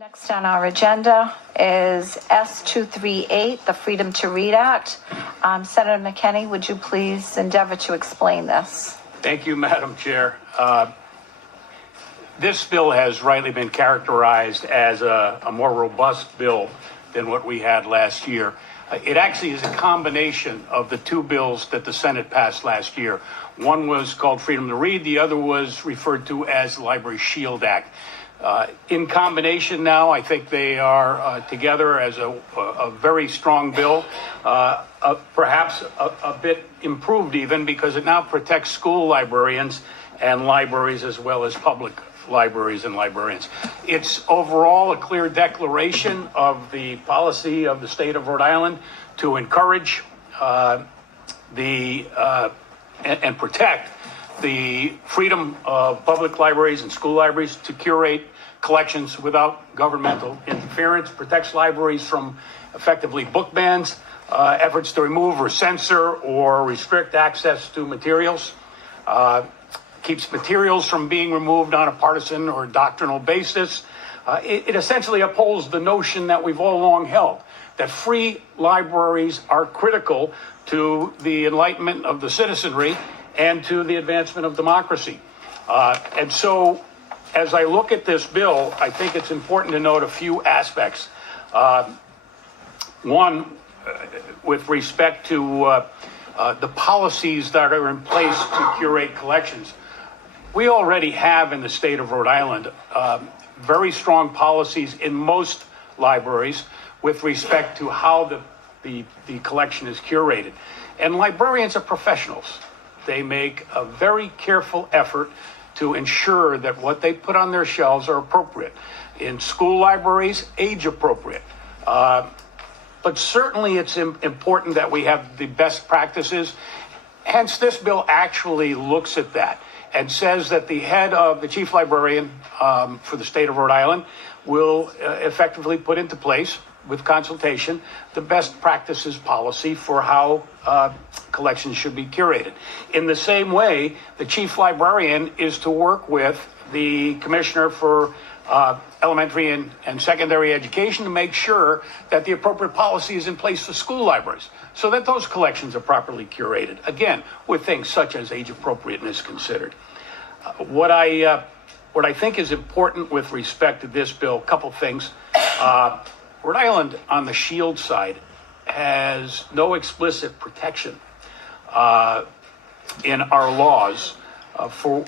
Next on our agenda is S238, the Freedom to Read Act. Senator McKinney, would you please endeavor to explain this? Thank you, Madam Chair. This bill has rightly been characterized as a more robust bill than what we had last year. It actually is a combination of the two bills that the Senate passed last year. One was called Freedom to Read. The other was referred to as the Library Shield Act. In combination now, I think they are together as a very strong bill, perhaps a bit improved even, because it now protects school librarians and libraries as well as public libraries and librarians. It's overall a clear declaration of the policy of the state of Rhode Island to encourage and protect the freedom of public libraries and school libraries to curate collections without governmental interference, protects libraries from effectively book bans, efforts to remove or censor or restrict access to materials, keeps materials from being removed on a partisan or doctrinal basis. It essentially upholds the notion that we've all long held, that free libraries are critical to the enlightenment of the citizenry and to the advancement of democracy. And so, as I look at this bill, I think it's important to note a few aspects. One, with respect to the policies that are in place to curate collections. We already have in the state of Rhode Island very strong policies in most libraries with respect to how the collection is curated. And librarians are professionals. They make a very careful effort to ensure that what they put on their shelves are appropriate. In school libraries, age appropriate. But certainly it's important that we have the best practices. Hence, this bill actually looks at that and says that the head of the chief librarian for the state of Rhode Island will effectively put into place, with consultation, the best practices policy for how collections should be curated. In the same way, the chief librarian is to work with the commissioner for elementary and secondary education to make sure that the appropriate policy is in place for school libraries so that those collections are properly curated, again, with things such as age appropriateness considered. What I think is important with respect to this bill, a couple things. Rhode Island, on the shield side, has no explicit protection in our laws for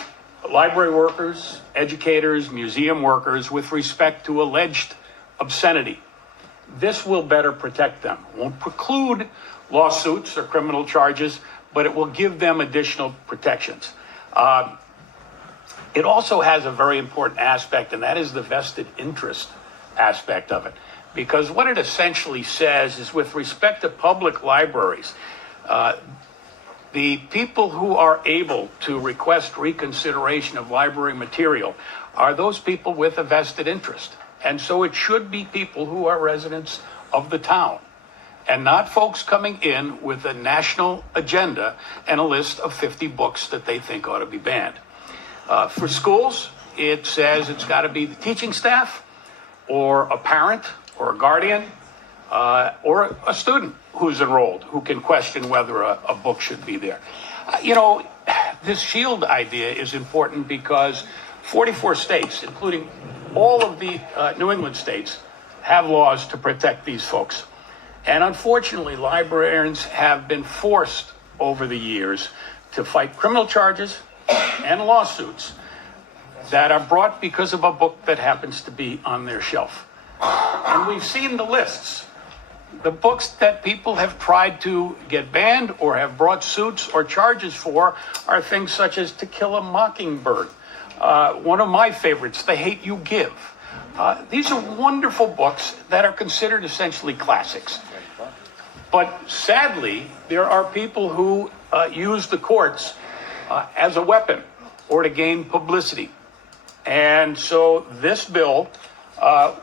library workers, educators, museum workers with respect to alleged obscenity. This will better protect them. It won't preclude lawsuits or criminal charges, but it will give them additional protections. It also has a very important aspect, and that is the vested interest aspect of it. Because what it essentially says is, with respect to public libraries, the people who are able to request reconsideration of library material are those people with a vested interest. And so it should be people who are residents of the town, and not folks coming in with a national agenda and a list of 50 books that they think ought to be banned. For schools, it says it's got to be the teaching staff or a parent or a guardian, or a student who's enrolled who can question whether a book should be there. This shield idea is important because 44 states, including all of the New England states, have laws to protect these folks. And unfortunately, librarians have been forced over the years to fight criminal charges and lawsuits that are brought because of a book that happens to be on their shelf. And we've seen the lists. The books that people have tried to get banned or have brought suits or charges for are things such as To Kill a Mockingbird. One of my favorites, The Hate U Give. These are wonderful books that are considered essentially classics. But sadly, there are people who use the courts as a weapon or to gain publicity. And so this bill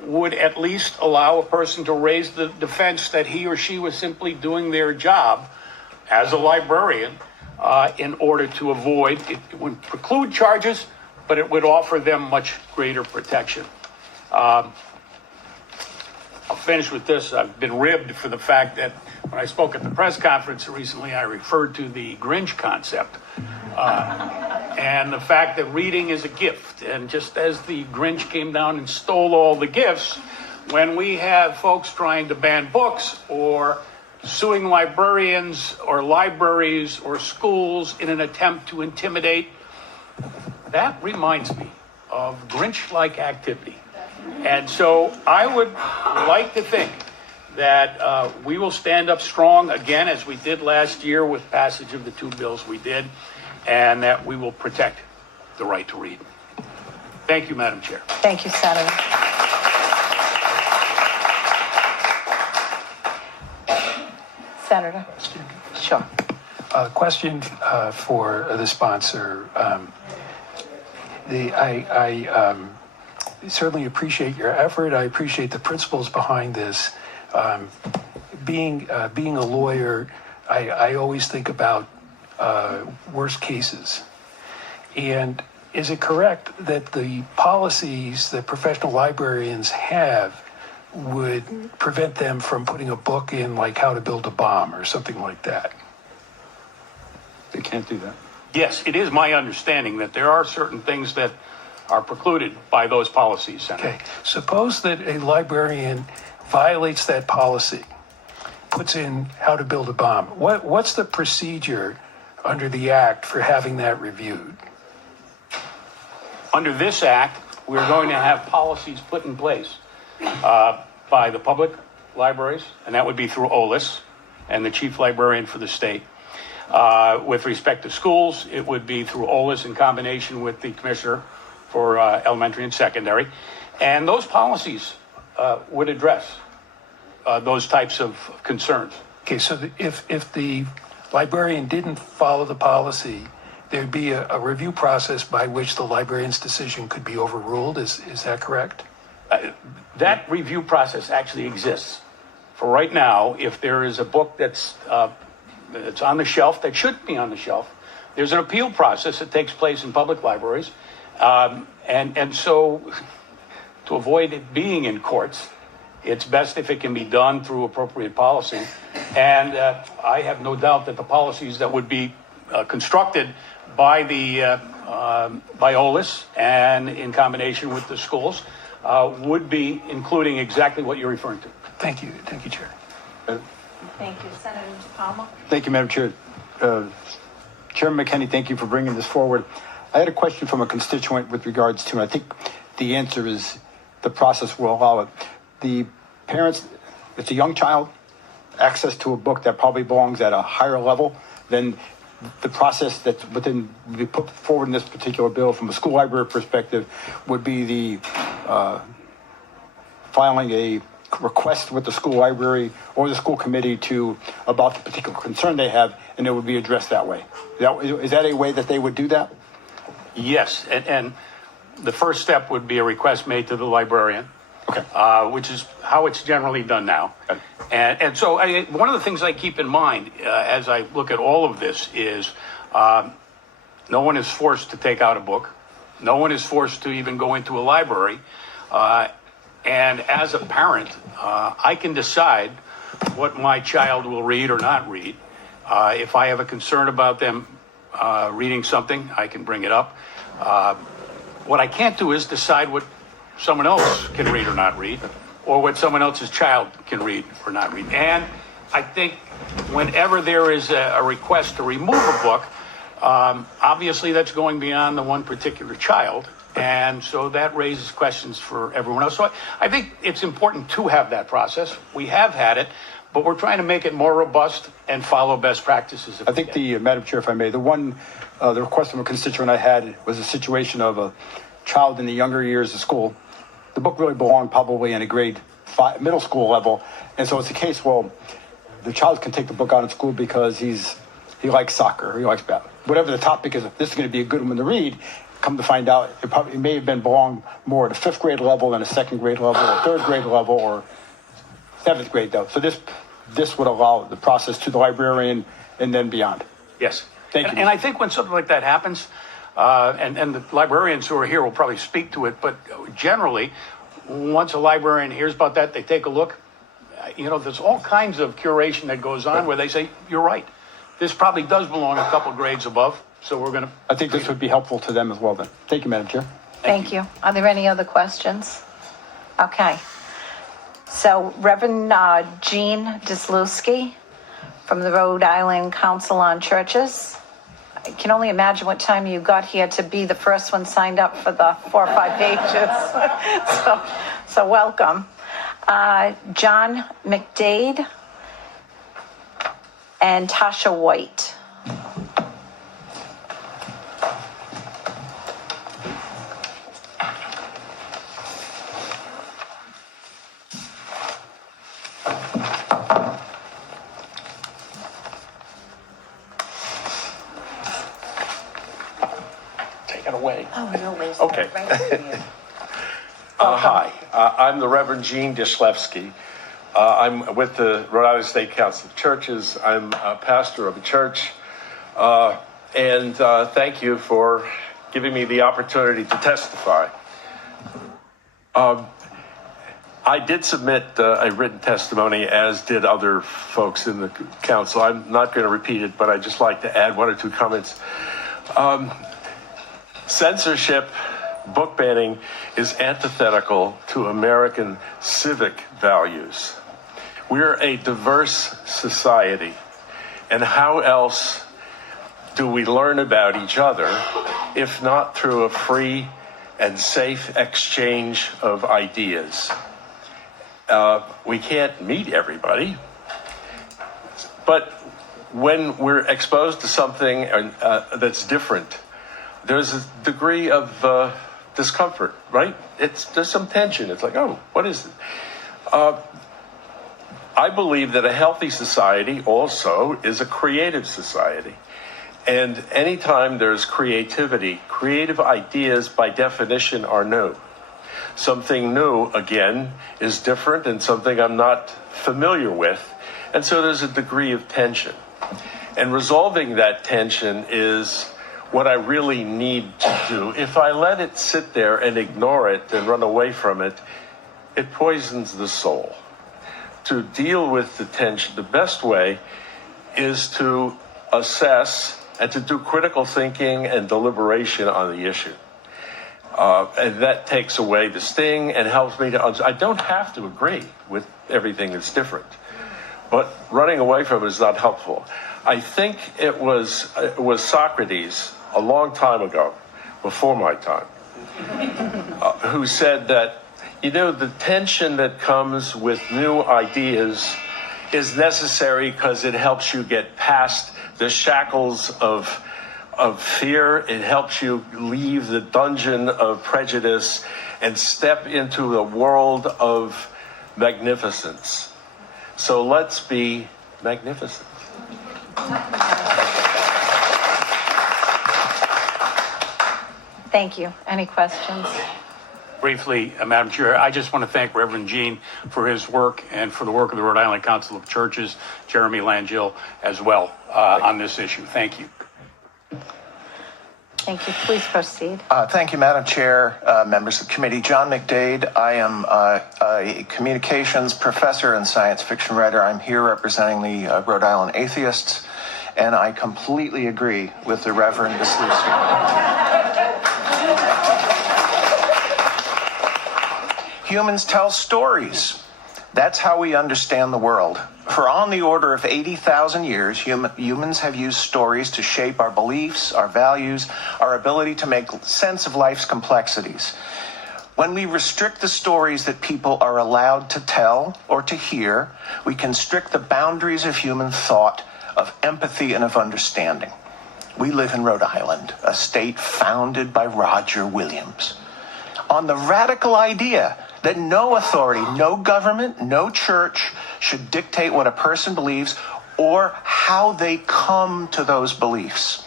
would at least allow a person to raise the defense that he or she was simply doing their job as a librarian in order to avoid, it would preclude charges, but it would offer them much greater protection. finish with this. I've been ribbed for the fact that when I spoke at the press conference recently, I referred to the Grinch concept. And the fact that reading is a gift. And just as the Grinch came down and stole all the gifts, when we have folks trying to ban books or suing librarians or libraries or schools in an attempt to intimidate, that reminds me of Grinch-like activity. And so I would like to think that we will stand up strong again, as we did last year with passage of the two bills we did, and that we will protect the right to read. Thank you, Madam Chair. Thank you, Senator. Senator. Sure. Question for the sponsor. I certainly appreciate your effort. I appreciate the principles behind this. Being a lawyer, I always think about worst cases. And is it correct that the policies that professional librarians have would prevent them from putting a book in like How to Build a Bomb or something like that? They can't do that. Yes, it is my understanding that there are certain things that are precluded by those policies, Senator. Okay, suppose that a librarian violates that policy, puts in How to Build a Bomb. What's the procedure under the Act for having that reviewed? Under this act, we're going to have policies put in place by the public libraries, and that would be through OLIS and the chief librarian for the state. With respect to schools, it would be through OLIS in combination with the commissioner for elementary and secondary. And those policies would address those types of concerns. Okay, so if the librarian didn't follow the policy, there'd be a review process by which the librarian's decision could be overruled. Is that correct? That review process actually exists. For right now, if there is a book that's on the shelf that shouldn't be on the shelf, there's an appeal process that takes place in public libraries. And so to avoid it being in courts, it's best if it can be done through appropriate policy. And I have no doubt that the policies that would be constructed by by OLIS and in combination with the schools would be including exactly what you're referring to. Thank you, Chair. Thank you. Senator Palmer. Thank you, Madam Chair. Chairman McKenney, thank you for bringing this forward. I had a question from a constituent with regards to, and I think the answer is the process will allow it. The parents, it's a young child, access to a book that probably belongs at a higher level than the process that's within be put forward in this particular bill from a school library perspective would be the filing a request with the school library or the school committee about the particular concern they have, and it would be addressed that way. Is that a way that they would do that? Yes, and the first step would be a request made to the librarian, Okay. Which is how it's generally done now. Okay. And so one of the things I keep in mind as I look at all of this is no one is forced to take out a book. No one is forced to even go into a library. And as a parent, I can decide what my child will read or not read. If I have a concern about them reading something, I can bring it up. What I can't do is decide what someone else can read or not read, or what someone else's child can read or not read. And I think whenever there is a request to remove a book, obviously that's going beyond the one particular child. And so that raises questions for everyone else. So I think it's important to have that process. We have had it, but we're trying to make it more robust and follow best practices. I think Madam Chair, if I may, the request from a constituent I had was a situation of a child in the younger years of school. The book really belonged probably in a grade 5, middle school level. And so it's a case, well, the child can take the book out of school because he likes soccer, he likes whatever the topic is. If this is going to be a good one to read, come to find out, it may have belonged more at a 5th grade level than a 2nd grade level, or 3rd grade level, or 7th grade though. So this would allow the process to the librarian and then beyond. Yes. Thank you. And I think when something like that happens, and the librarians who are here will probably speak to it, but generally, once a librarian hears about that, they take a look, there's all kinds of curation that goes on where they say, you're right. This probably does belong a couple grades above, so we're going to. I think this would be helpful to them as well then. Thank you, Madam Chair. Thank you. Are there any other questions? Okay. So Reverend Gene Disluski from the Rhode Island Council on Churches. I can only imagine what time you got here to be the first one signed up for the 4 or 5 pages. so welcome. John McDade and Tasha White. Take it away. Oh, no way. Okay. Hi, I'm the Reverend Gene Dishlevsky. I'm with the Rhode Island State Council of Churches. I'm a pastor of a church. And thank you for giving me the opportunity to testify. I did submit a written testimony, as did other folks in the council. I'm not going to repeat it, but I'd just like to add 1 or 2 comments. Censorship, book banning, is antithetical to American civic values. We're a diverse society, and how else do we learn about each other if not through a free and safe exchange of ideas? We can't meet everybody, but when we're exposed to something that's different, there's a degree of discomfort, right? There's some tension. It's like, oh, what is it? I believe that a healthy society also is a creative society. And anytime there's creativity, creative ideas by definition are new. Something new, again, is different and something I'm not familiar with. And so there's a degree of tension. And resolving that tension is what I really need to do. If I let it sit there and ignore it and run away from it, it poisons the soul. To deal with the tension, the best way is to assess and to do critical thinking and deliberation on the issue. And that takes away the sting and helps me to I don't have to agree with everything that's different, but running away from it is not helpful. I think it was Socrates a long time ago, before my time, who said that, the tension that comes with new ideas is necessary because it helps you get past the shackles of fear. It helps you leave the dungeon of prejudice and step into the world of magnificence. So let's be magnificent. Thank you. Any questions? Briefly, Madam Chair, I just want to thank Reverend Gene for his work and for the work of the Rhode Island Council of Churches, Jeremy Langille as well, on this issue. Thank you. Thank you. Please proceed. Thank you, Madam Chair, members of the committee. John McDade. I am a communications professor and science fiction writer. I'm here representing the Rhode Island Atheists, and I completely agree with the Reverend Disluski. Humans tell stories. That's how we understand the world. For on the order of 80,000 years, humans have used stories to shape our beliefs, our values, our ability to make sense of life's complexities. When we restrict the stories that people are allowed to tell or to hear, we constrict the boundaries of human thought, of empathy, and of understanding. We live in Rhode Island, a state founded by Roger Williams, on the radical idea that no authority, no government, no church should dictate what a person believes or how they come to those beliefs.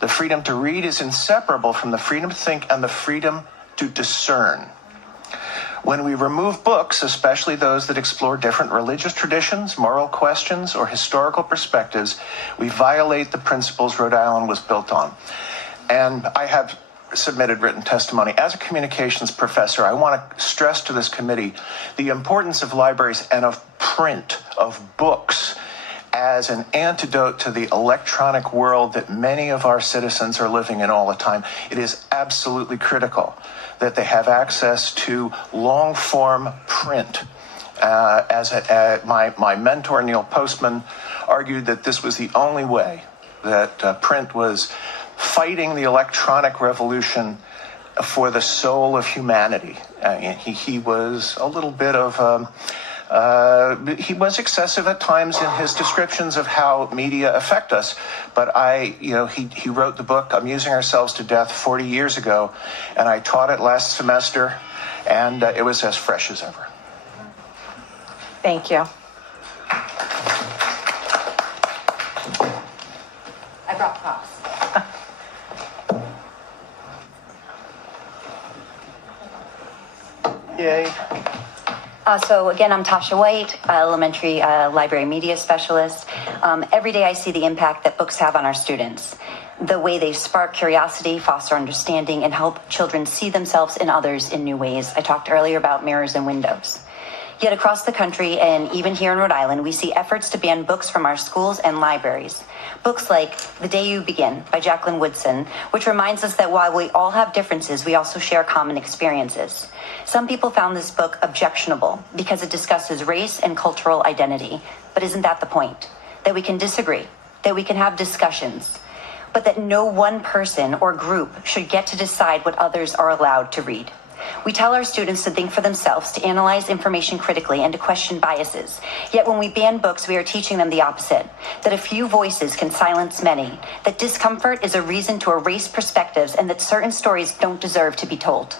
The freedom to read is inseparable from the freedom to think and the freedom to discern. When we remove books, especially those that explore different religious traditions, moral questions, or historical perspectives, we violate the principles Rhode Island was built on. And I have submitted written testimony. As a communications professor, I want to stress to this committee the importance of libraries and of print, of books, as an antidote to the electronic world that many of our citizens are living in all the time. It is absolutely critical that they have access to long-form print. My mentor, Neil Postman, argued that this was the only way that print was fighting the electronic revolution for the soul of humanity. He was a little bit of he was excessive at times in his descriptions of how media affect us, but he wrote the book Amusing Ourselves to Death 40 years ago, and I taught it last semester, and it was as fresh as ever. Thank you. I brought props. Yay. So again, I'm Tasha White, elementary library media specialist. Every day I see the impact that books have on our students. The way they spark curiosity, foster understanding, and help children see themselves and others in new ways. I talked earlier about mirrors and windows. Yet across the country, and even here in Rhode Island, we see efforts to ban books from our schools and libraries. Books like The Day You Begin by Jacqueline Woodson, which reminds us that while we all have differences, we also share common experiences. Some people found this book objectionable because it discusses race and cultural identity. But isn't that the point? That we can disagree, that we can have discussions, but that no one person or group should get to decide what others are allowed to read. We tell our students to think for themselves, to analyze information critically, and to question biases. Yet when we ban books, we are teaching them the opposite, that a few voices can silence many, that discomfort is a reason to erase perspectives, and that certain stories don't deserve to be told.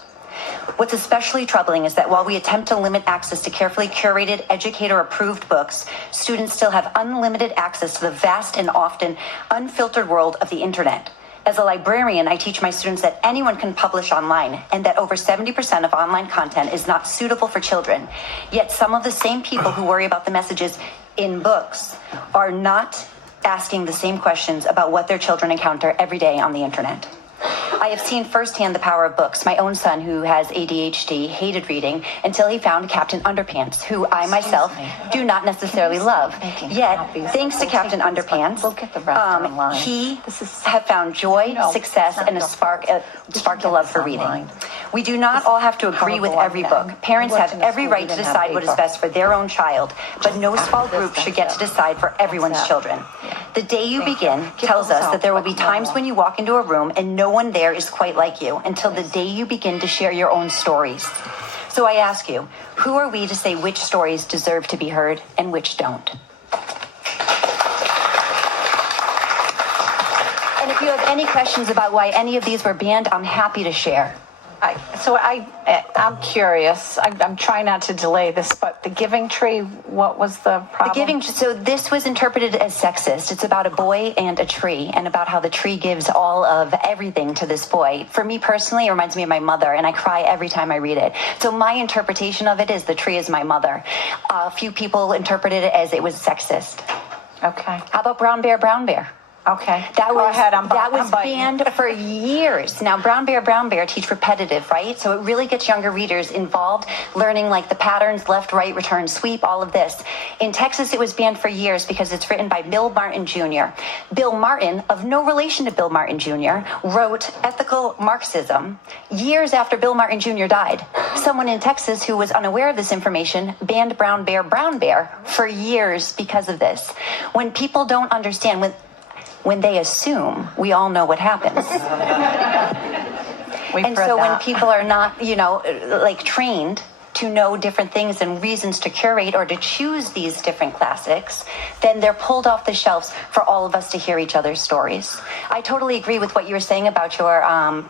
What's especially troubling is that while we attempt to limit access to carefully curated, educator-approved books, students still have unlimited access to the vast and often unfiltered world of the internet. As a librarian, I teach my students that anyone can publish online and that over 70% of online content is not suitable for children. Yet some of the same people who worry about the messages in books are not asking the same questions about what their children encounter every day on the internet. I have seen firsthand the power of books. My own son, who has ADHD, hated reading until he found Captain Underpants, who I myself do not necessarily love. Yet, thanks to Captain Underpants, he have found joy, success, and sparked a love for reading. We do not all have to agree with every book. Parents have every right to decide what is best for their own child, but no small group should get to decide for everyone's children. The Day You Begin tells us that there will be times when you walk into a room and no one there is quite like you until the day you begin to share your own stories. So I ask you, who are we to say which stories deserve to be heard and which don't? And if you have any questions about why any of these were banned, I'm happy to share. I'm curious. I'm trying not to delay this, but the Giving Tree, what was the problem? So this was interpreted as sexist. It's about a boy and a tree, and about how the tree gives all of everything to this boy. For me personally, it reminds me of my mother, and I cry every time I read it. So my interpretation of it is the tree is my mother. A few people interpreted it as it was sexist. Okay. How about Brown Bear, Brown Bear? Okay. That was I'm banned for years. Now, Brown Bear teach repetitive, right? So it really gets younger readers involved, learning like the patterns, left, right, return, sweep, all of this. In Texas, it was banned for years because it's written by Bill Martin Jr. Bill Martin, of no relation to Bill Martin Jr., wrote Ethical Marxism years after Bill Martin Jr. died. Someone in Texas who was unaware of this information banned Brown Bear for years because of this. When people don't understand, when they assume, we all know what happens. And so when people are not, trained to know different things and reasons to curate or to choose these different classics, then they're pulled off the shelves for all of us to hear each other's stories. I totally agree with what you were saying about your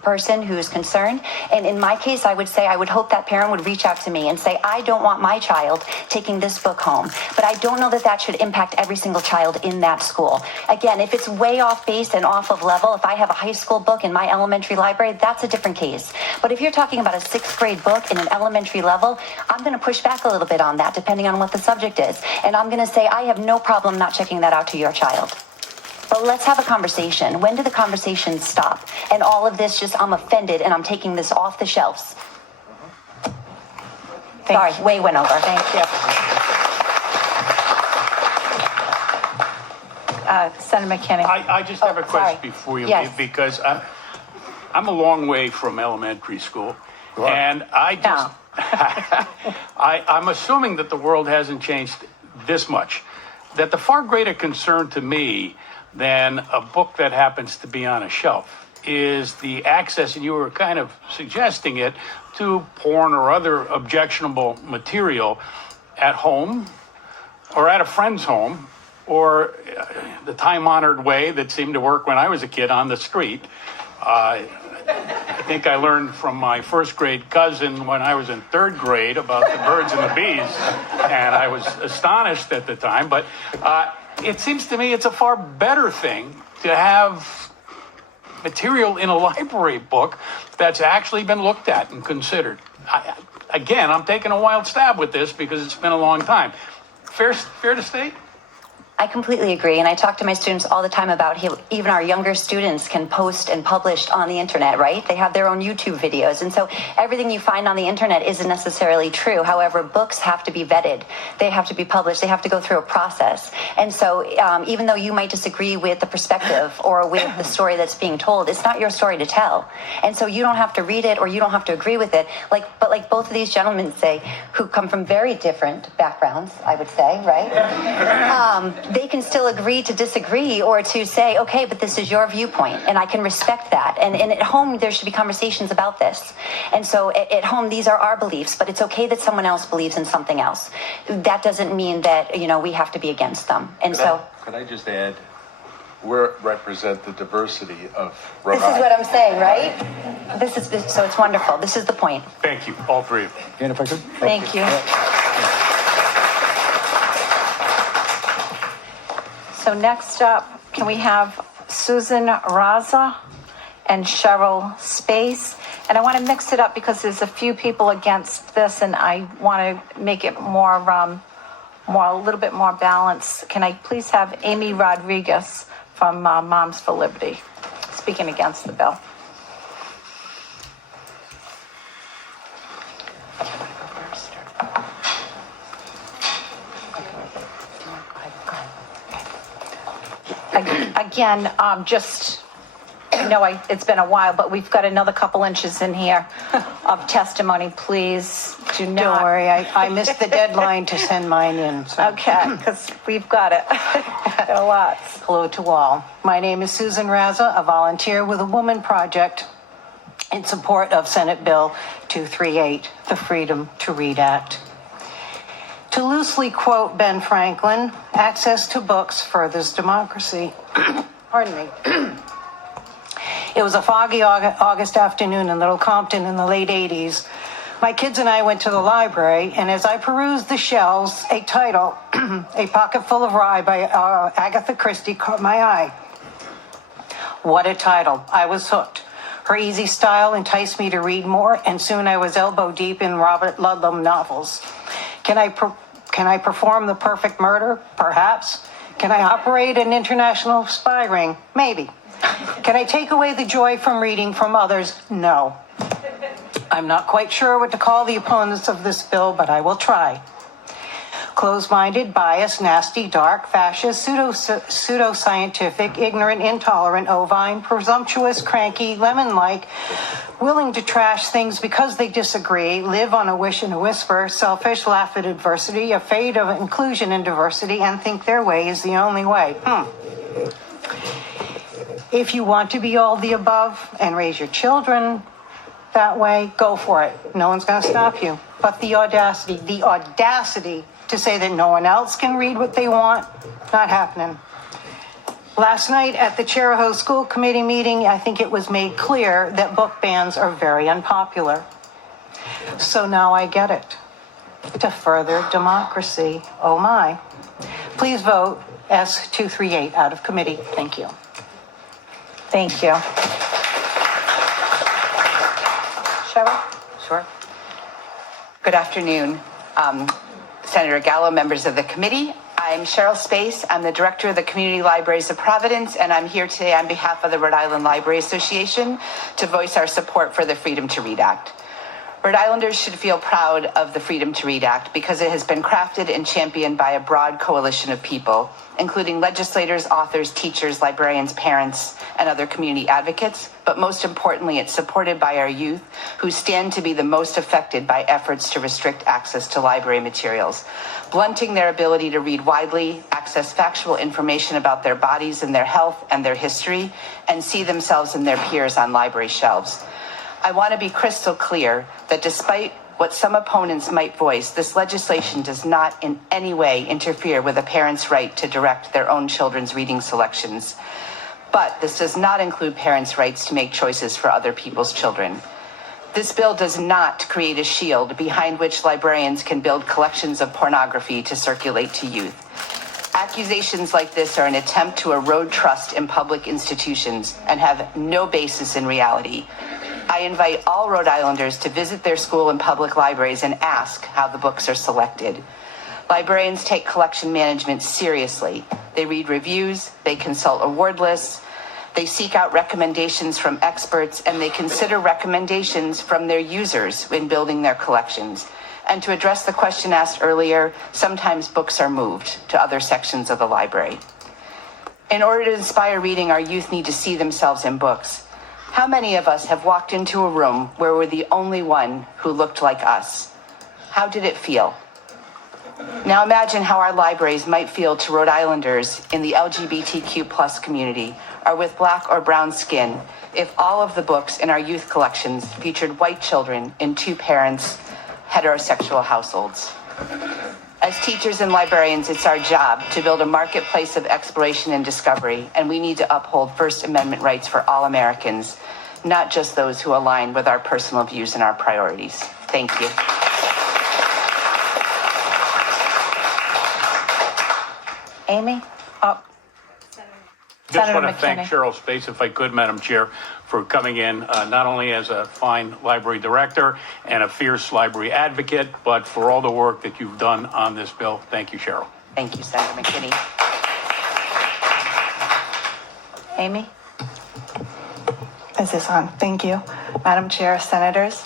person who's concerned. And in my case, I would say I would hope that parent would reach out to me and say, I don't want my child taking this book home. But I don't know that that should impact every single child in that school. Again, if it's way off base and off of level, if I have a high school book in my elementary library, that's a different case. But if you're talking about a 6th grade book in an elementary level, I'm going to push back a little bit on that, depending on what the subject is. And I'm going to say, I have no problem not checking that out to your child. But let's have a conversation. When do the conversations stop? And all of this just, I'm offended and I'm taking this off the shelves. Sorry, way went over. Thank you. Senator McKinney. I just have a Oh, sorry. question before you Yes. leave, because I'm a long way from elementary school, and I just, I'm assuming that the world hasn't changed this much, that the far greater concern to me than a book that happens to be on a shelf is the access, and you were kind of suggesting it, to porn or other objectionable material at home or at a friend's home, or the time-honored way that seemed to work when I was a kid on the street. I think I learned from my first grade cousin when I was in third grade about the birds and the bees, and I was astonished at the time. But it seems to me it's a far better thing to have material in a library book that's actually been looked at and considered. Again, I'm taking a wild stab with this because it's been a long time. Fair to state? I completely agree, and I talk to my students all the time about how even our younger students can post and publish on the internet, right? They have their own YouTube videos, and so everything you find on the internet isn't necessarily true. However, books have to be vetted. They have to be published. They have to go through a process. And so even though you might disagree with the perspective or with the story that's being told, it's not your story to tell. And so you don't have to read it or you don't have to agree with it. But like both of these gentlemen say, who come from very different backgrounds, I would say, right? They can still agree to disagree or to say, okay, but this is your viewpoint, and I can respect that. And at home, there should be conversations about this. And so at home, these are our beliefs, but it's okay that someone else believes in something else. That doesn't mean that, we have to be against them. And Could I just add, we represent the diversity of Rhode this is what I'm saying, right? So it's wonderful. This is the point. Thank you, all three of you. And if I could? Thank you. So next up, can we have Susan Raza and Cheryl Space? And I want to mix it up because there's a few people against this, and I want to make it a little bit more balanced. Can I please have Amy Rodriguez from Moms for Liberty speaking against the bill? Again, it's been a while, but we've got another couple inches in here of testimony. Please do not. Don't worry, I missed the deadline to send mine in. So. Okay, because we've got it. Got a lot. Hello to all. My name is Susan Raza, a volunteer with the Woman Project in support of Senate Bill 238, the Freedom to Read Act. To loosely quote Ben Franklin, access to books furthers democracy. Pardon me. It was a foggy August afternoon in Little Compton in the late 80s. My kids and I went to the library, and as I perused the shelves, a title, A Pocket Full of Rye by Agatha Christie, caught my eye. What a title. I was hooked. Her easy style enticed me to read more, and soon I was elbow deep in Robert Ludlum novels. Can I perform the perfect murder? Perhaps. Can I operate an international spy ring? Maybe. Can I take away the joy from reading from others? No. I'm not quite sure what to call the opponents of this bill, but I will try. Closed-minded, biased, nasty, dark, fascist, pseudo-scientific, ignorant, intolerant, ovine, presumptuous, cranky, lemon-like, willing to trash things because they disagree, live on a wish and a whisper, selfish, laugh at adversity, afraid of inclusion and diversity, and think their way is the only way. If you want to be all the above and raise your children that way, go for it. No one's going to stop you. But the audacity to say that no one else can read what they want, not happening. Last night at the Cheraho School Committee meeting, I think it was made clear that book bans are very unpopular. So now I get it. To further democracy, oh my. Please vote S238 out of committee. Thank you. Thank you. Cheryl? Sure. Good afternoon, Senator Gallo, members of the committee. I'm Cheryl Space. I'm the director of the Community Libraries of Providence, and I'm here today on behalf of the Rhode Island Library Association to voice our support for the Freedom to Read Act. Rhode Islanders should feel proud of the Freedom to Read Act because it has been crafted and championed by a broad coalition of people, including legislators, authors, teachers, librarians, parents, and other community advocates. But most importantly, it's supported by our youth, who stand to be the most affected by efforts to restrict access to library materials, blunting their ability to read widely, access factual information about their bodies and their health and their history, and see themselves and their peers on library shelves. I want to be crystal clear that despite what some opponents might voice, this legislation does not in any way interfere with a parent's right to direct their own children's reading selections. But this does not include parents' rights to make choices for other people's children. This bill does not create a shield behind which librarians can build collections of pornography to circulate to youth. Accusations like this are an attempt to erode trust in public institutions and have no basis in reality. I invite all Rhode Islanders to visit their school and public libraries and ask how the books are selected. Librarians take collection management seriously. They read reviews, they consult award lists, they seek out recommendations from experts, and they consider recommendations from their users in building their collections. And to address the question asked earlier, sometimes books are moved to other sections of the library. In order to inspire reading, our youth need to see themselves in books. How many of us have walked into a room where we're the only one who looked like us? How did it feel? Now imagine how our libraries might feel to Rhode Islanders in the LGBTQ+ community or with black or brown skin if all of the books in our youth collections featured white children in two parents, heterosexual households. As teachers and librarians, it's our job to build a marketplace of exploration and discovery, and we need to uphold First Amendment rights for all Americans, not just those who align with our personal views and our priorities. Thank you. Amy? Just Senator want to thank McKinney. Cheryl Space, if I could, Madam Chair, for coming in not only as a fine library director and a fierce library advocate, but for all the work that you've done on this bill. Thank you, Cheryl. Thank you, Senator McKinney. Amy? Is this on? Thank you. Madam Chair, Senators.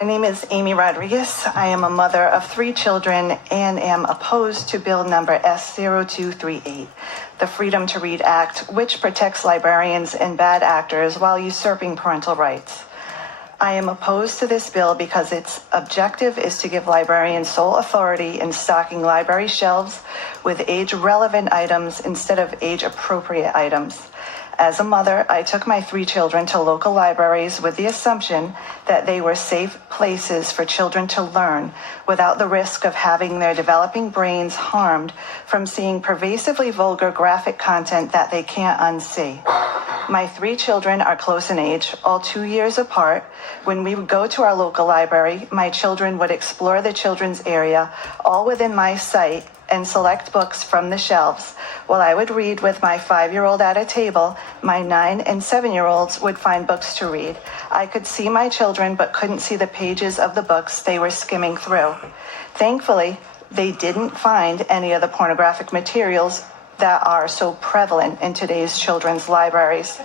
My name is Amy Rodriguez. I am a mother of 3 children and am opposed to Bill number S0238, the Freedom to Read Act, which protects librarians and bad actors while usurping parental rights. I am opposed to this bill because its objective is to give librarians sole authority in stocking library shelves with age-relevant items instead of age-appropriate items. As a mother, I took my 3 children to local libraries with the assumption that they were safe places for children to learn without the risk of having their developing brains harmed from seeing pervasively vulgar graphic content that they can't unsee. My 3 children are close in age, all 2 years apart. When we would go to our local library, my children would explore the children's area, all within my sight, and select books from the shelves. While I would read with my 5-year-old at a table, my 9 and 7-year-olds would find books to read. I could see my children, but couldn't see the pages of the books they were skimming through. Thankfully, they didn't find any of the pornographic materials that are so prevalent in today's children's libraries.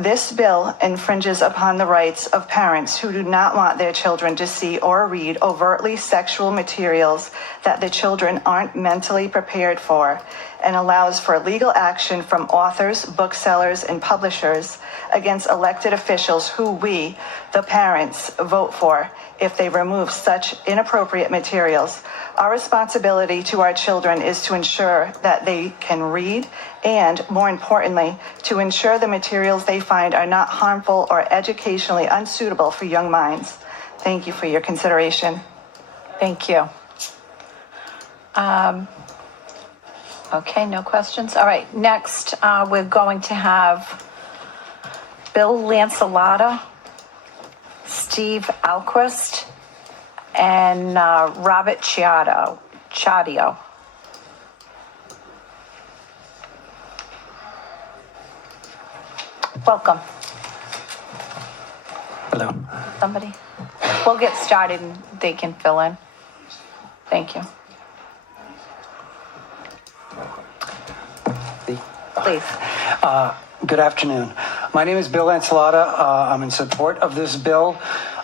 This bill infringes upon the rights of parents who do not want their children to see or read overtly sexual materials that the children aren't mentally prepared for, and allows for legal action from authors, booksellers, and publishers against elected officials who we, the parents, vote for if they remove such inappropriate materials. Our responsibility to our children is to ensure that they can read and, more importantly, to ensure the materials they find are not harmful or educationally unsuitable for young minds. Thank you for your consideration. Thank you. Okay, no questions. All right, next we're going to have Bill Lancelota, Steve Alquist, and Robert Ciadio. Welcome. Hello. Somebody? We'll get started and they can fill in. Thank you. Please. Good afternoon. My name is Bill Ancelata. I'm in support of this bill.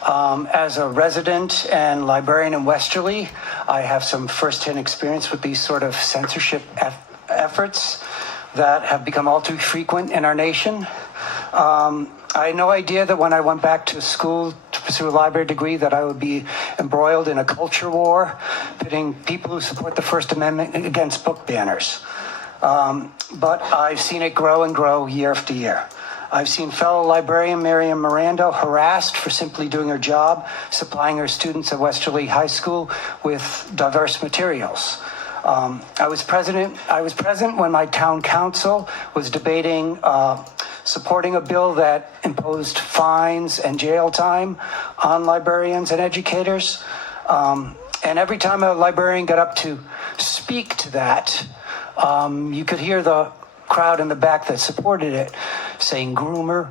As a resident and librarian in Westerly, I have some firsthand experience with these sort of censorship efforts that have become all too frequent in our nation. I had no idea that when I went back to school to pursue a library degree that I would be embroiled in a culture war, pitting people who support the First Amendment against book banners. But I've seen it grow and grow year after year. I've seen fellow librarian Miriam Miranda harassed for simply doing her job, supplying her students at Westerly High School with diverse materials. I was present when my town council was debating supporting a bill that imposed fines and jail time on librarians and educators. And every time a librarian got up to speak to that, you could hear the crowd in the back that supported it saying groomer,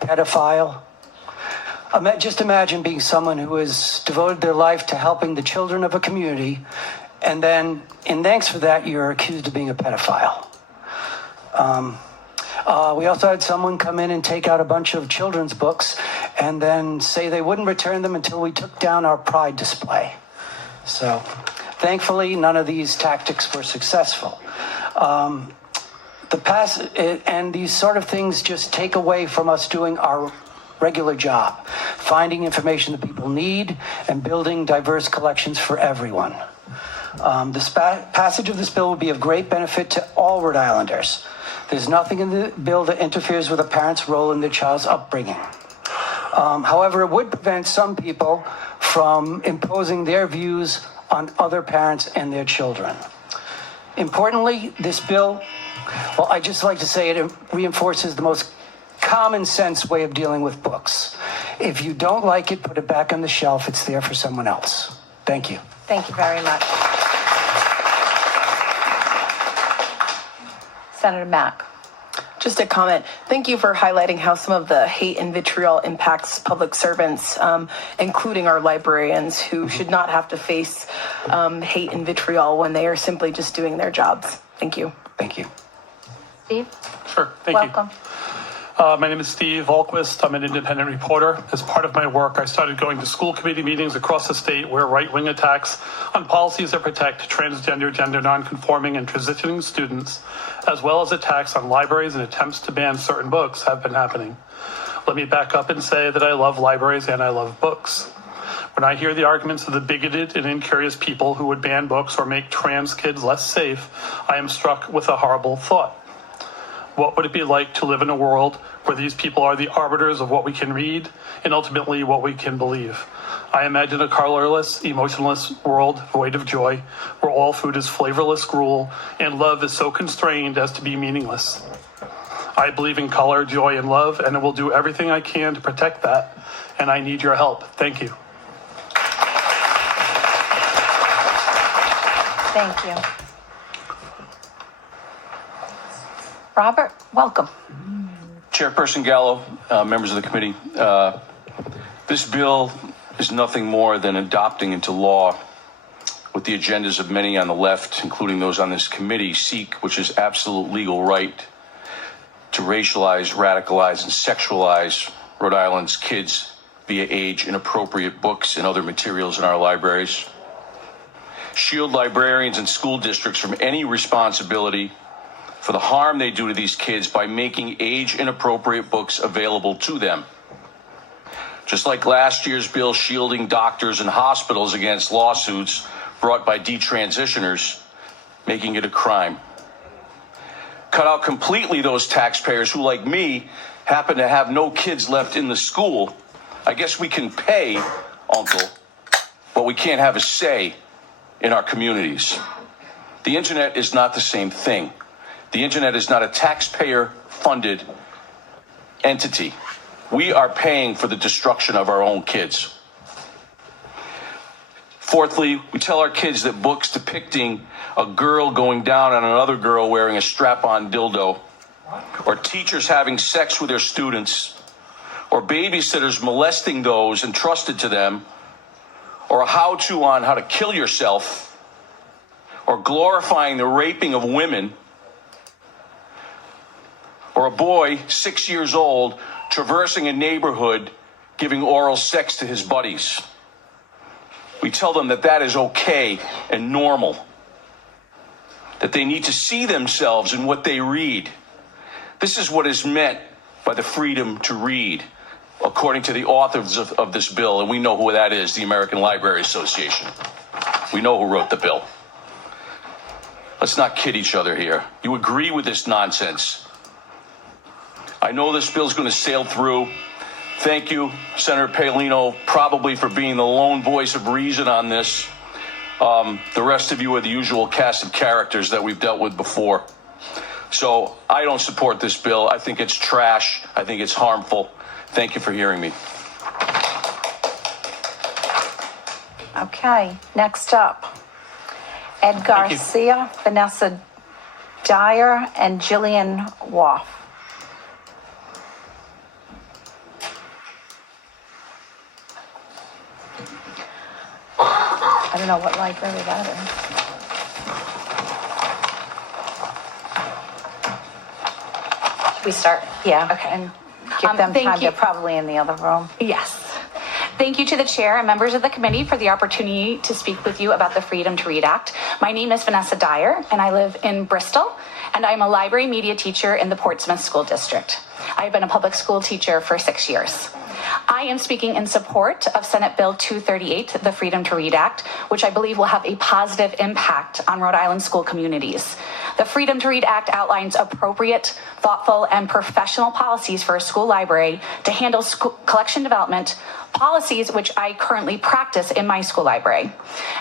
pedophile. Just imagine being someone who has devoted their life to helping the children of a community, and then in thanks for that, you're accused of being a pedophile. We also had someone come in and take out a bunch of children's books and then say they wouldn't return them until we took down our pride display. So thankfully, none of these tactics were successful. And these sort of things just take away from us doing our regular job, finding information that people need and building diverse collections for everyone. The passage of this bill will be of great benefit to all Rhode Islanders. There's nothing in the bill that interferes with a parent's role in their child's upbringing. However, it would prevent some people from imposing their views on other parents and their children. Importantly, this bill, well, I just like to say it reinforces the most common sense way of dealing with books. If you don't like it, put it back on the shelf. It's there for someone else. Thank you. Thank you very much. Senator Mack. Just a comment. Thank you for highlighting how some of the hate and vitriol impacts public servants, including our librarians, who should not have to face hate and vitriol when they are simply just doing their jobs. Thank you. Thank you. Steve? Sure, thank you. Welcome. My name is Steve Volquist. I'm an independent reporter. As part of my work, I started going to school committee meetings across the state where right-wing attacks on policies that protect transgender, gender nonconforming, and transitioning students, as well as attacks on libraries and attempts to ban certain books have been happening. Let me back up and say that I love libraries and I love books. When I hear the arguments of the bigoted and incurious people who would ban books or make trans kids less safe, I am struck with a horrible thought. What would it be like to live in a world where these people are the arbiters of what we can read and ultimately what we can believe? I imagine a colorless, emotionless world void of joy, where all food is flavorless gruel and love is so constrained as to be meaningless. I believe in color, joy, and love, and I will do everything I can to protect that, and I need your help. Thank you. Thank you. Robert, welcome. Chairperson Gallo, members of the committee, this bill is nothing more than adopting into law what the agendas of many on the left, including those on this committee, seek, which is absolute legal right to racialize, radicalize, and sexualize Rhode Island's kids via age-inappropriate books and other materials in our libraries. Shield librarians and school districts from any responsibility for the harm they do to these kids by making age-inappropriate books available to them. Just like last year's bill shielding doctors and hospitals against lawsuits brought by detransitioners, making it a crime. Cut out completely those taxpayers who, like me, happen to have no kids left in the school. I guess we can pay, Uncle, but we can't have a say in our communities. The internet is not the same thing. The internet is not a taxpayer-funded entity. We are paying for the destruction of our own kids. Fourthly, we tell our kids that books depicting a girl going down on another girl wearing a strap-on dildo, or teachers having sex with their students, or babysitters molesting those entrusted to them, or a how-to on how to kill yourself, or glorifying the raping of women, or a boy 6 years old traversing a neighborhood giving oral sex to his buddies. We tell them that that is okay and normal, that they need to see themselves in what they read. This is what is meant by the freedom to read, according to the authors of this bill, and we know who that is, the American Library Association. We know who wrote the bill. Let's not kid each other here. You agree with this nonsense. I know this bill's going to sail through. Thank you, Senator Paolino, probably for being the lone voice of reason on this. The rest of you are the usual cast of characters that we've dealt with before. So I don't support this bill. I think it's trash. I think it's harmful. Thank you for hearing me. Okay, next up, Ed Garcia, Vanessa Dyer, and Jillian Woff. I don't know what library that is. Should we start? Yeah. Okay. And give them thank time. you. They're probably in the other room. Yes. Thank you to the chair and members of the committee for the opportunity to speak with you about the Freedom to Read Act. My name is Vanessa Dyer, and I live in Bristol, and I'm a library media teacher in the Portsmouth School District. I've been a public school teacher for 6 years. I am speaking in support of Senate Bill 238, the Freedom to Read Act, which I believe will have a positive impact on Rhode Island school communities. The Freedom to Read Act outlines appropriate, thoughtful, and professional policies for a school library to handle school collection development, policies which I currently practice in my school library.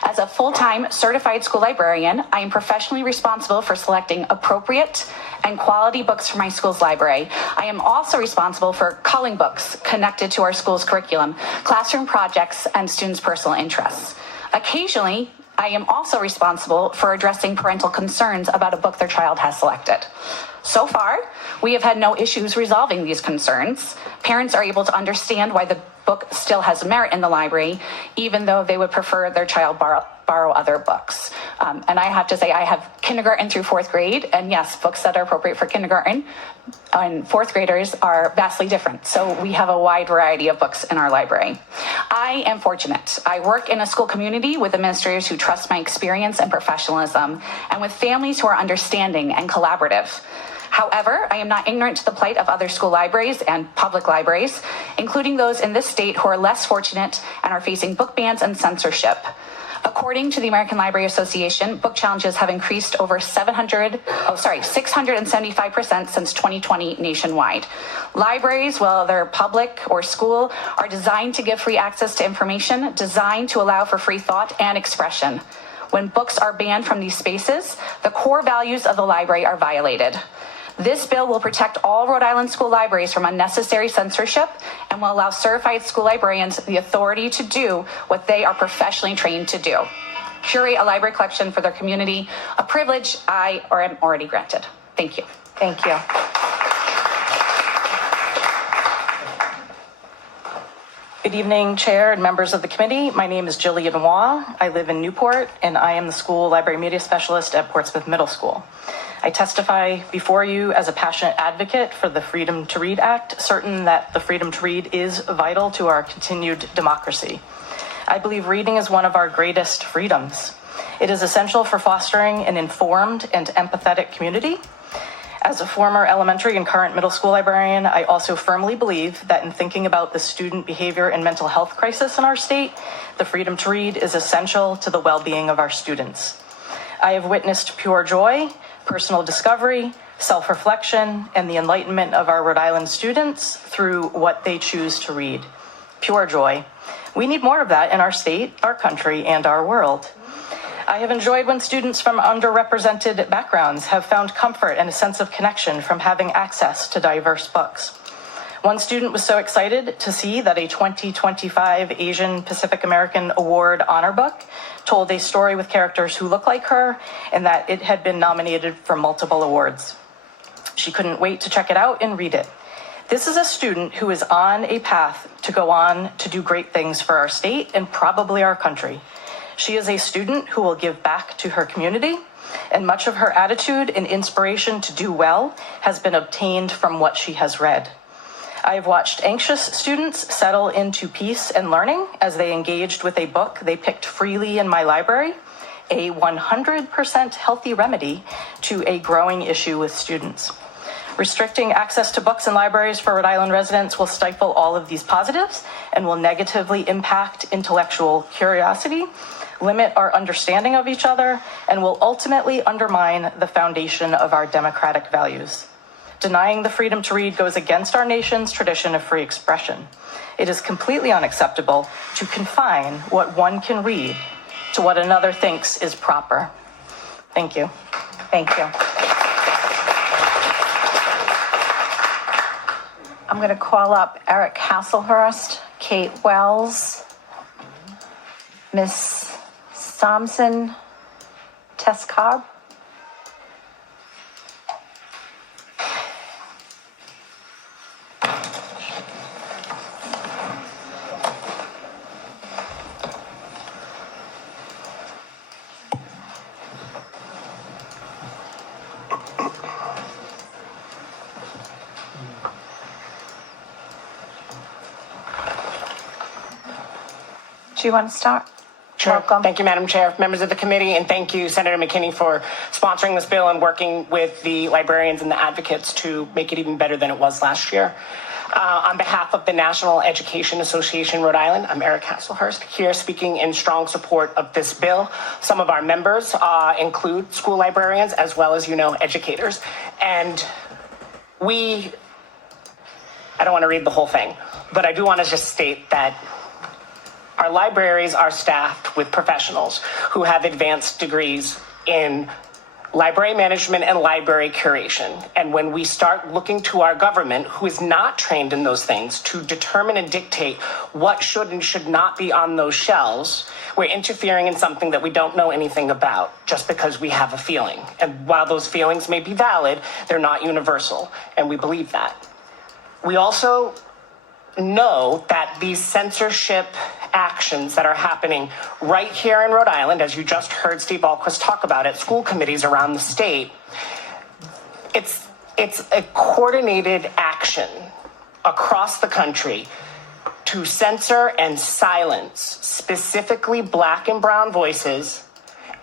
As a full-time certified school librarian, I am professionally responsible for selecting appropriate and quality books for my school's library. I am also responsible for culling books connected to our school's curriculum, classroom projects, and students' personal interests. Occasionally, I am also responsible for addressing parental concerns about a book their child has selected. So far, we have had no issues resolving these concerns. Parents are able to understand why the book still has merit in the library, even though they would prefer their child borrow other books. And I have to say, I have kindergarten through fourth grade, and yes, books that are appropriate for kindergarten and fourth graders are vastly different. So we have a wide variety of books in our library. I am fortunate. I work in a school community with administrators who trust my experience and professionalism, and with families who are understanding and collaborative. However, I am not ignorant to the plight of other school libraries and public libraries, including those in this state who are less fortunate and are facing book bans and censorship. According to the American Library Association, book challenges have increased over 675% since 2020 nationwide. Libraries, whether they're public or school, are designed to give free access to information, designed to allow for free thought and expression. When books are banned from these spaces, the core values of the library are violated. This bill will protect all Rhode Island school libraries from unnecessary censorship and will allow certified school librarians the authority to do what they are professionally trained to do: curate a library collection for their community, a privilege I am already granted. Thank you. Thank you. Good evening, Chair and members of the committee. My name is Jillian Waugh. I live in Newport, and I am the School Library Media Specialist at Portsmouth Middle School. I testify before you as a passionate advocate for the Freedom to Read Act, certain that the freedom to read is vital to our continued democracy. I believe reading is one of our greatest freedoms. It is essential for fostering an informed and empathetic community. As a former elementary and current middle school librarian, I also firmly believe that in thinking about the student behavior and mental health crisis in our state, the freedom to read is essential to the well-being of our students. I have witnessed pure joy, personal discovery, self-reflection, and the enlightenment of our Rhode Island students through what they choose to read. Pure joy. We need more of that in our state, our country, and our world. I have enjoyed when students from underrepresented backgrounds have found comfort and a sense of connection from having access to diverse books. One student was so excited to see that a 2025 Asian Pacific American Award honor book told a story with characters who look like her and that it had been nominated for multiple awards. She couldn't wait to check it out and read it. This is a student who is on a path to go on to do great things for our state and probably our country. She is a student who will give back to her community, and much of her attitude and inspiration to do well has been obtained from what she has read. I have watched anxious students settle into peace and learning as they engaged with a book they picked freely in my library, a 100% healthy remedy to a growing issue with students. Restricting access to books in libraries for Rhode Island residents will stifle all of these positives and will negatively impact intellectual curiosity, limit our understanding of each other, and will ultimately undermine the foundation of our democratic values. Denying the freedom to read goes against our nation's tradition of free expression. It is completely unacceptable to confine what one can read to what another thinks is proper. Thank you. Thank you. I'm going to call up Eric Hasselhurst, Kate Wells, Miss Samson Teskab. Do you want to start? Sure. Welcome. Thank you, Madam Chair, members of the committee, and thank you, Senator McKinney, for sponsoring this bill and working with the librarians and the advocates to make it even better than it was last year. On behalf of the National Education Association Rhode Island, I'm Eric Hasselhurst, here speaking in strong support of this bill. Some of our members include school librarians as well as, educators. And I don't want to read the whole thing, but I do want to just state that our libraries are staffed with professionals who have advanced degrees in library management and library curation. And when we start looking to our government, who is not trained in those things, to determine and dictate what should and should not be on those shelves, we're interfering in something that we don't know anything about just because we have a feeling. And while those feelings may be valid, they're not universal. And we believe that. We also know that these censorship actions that are happening right here in Rhode Island, as you just heard Steve Ahlquist talk about at school committees around the state, it's a coordinated action across the country to censor and silence specifically Black and brown voices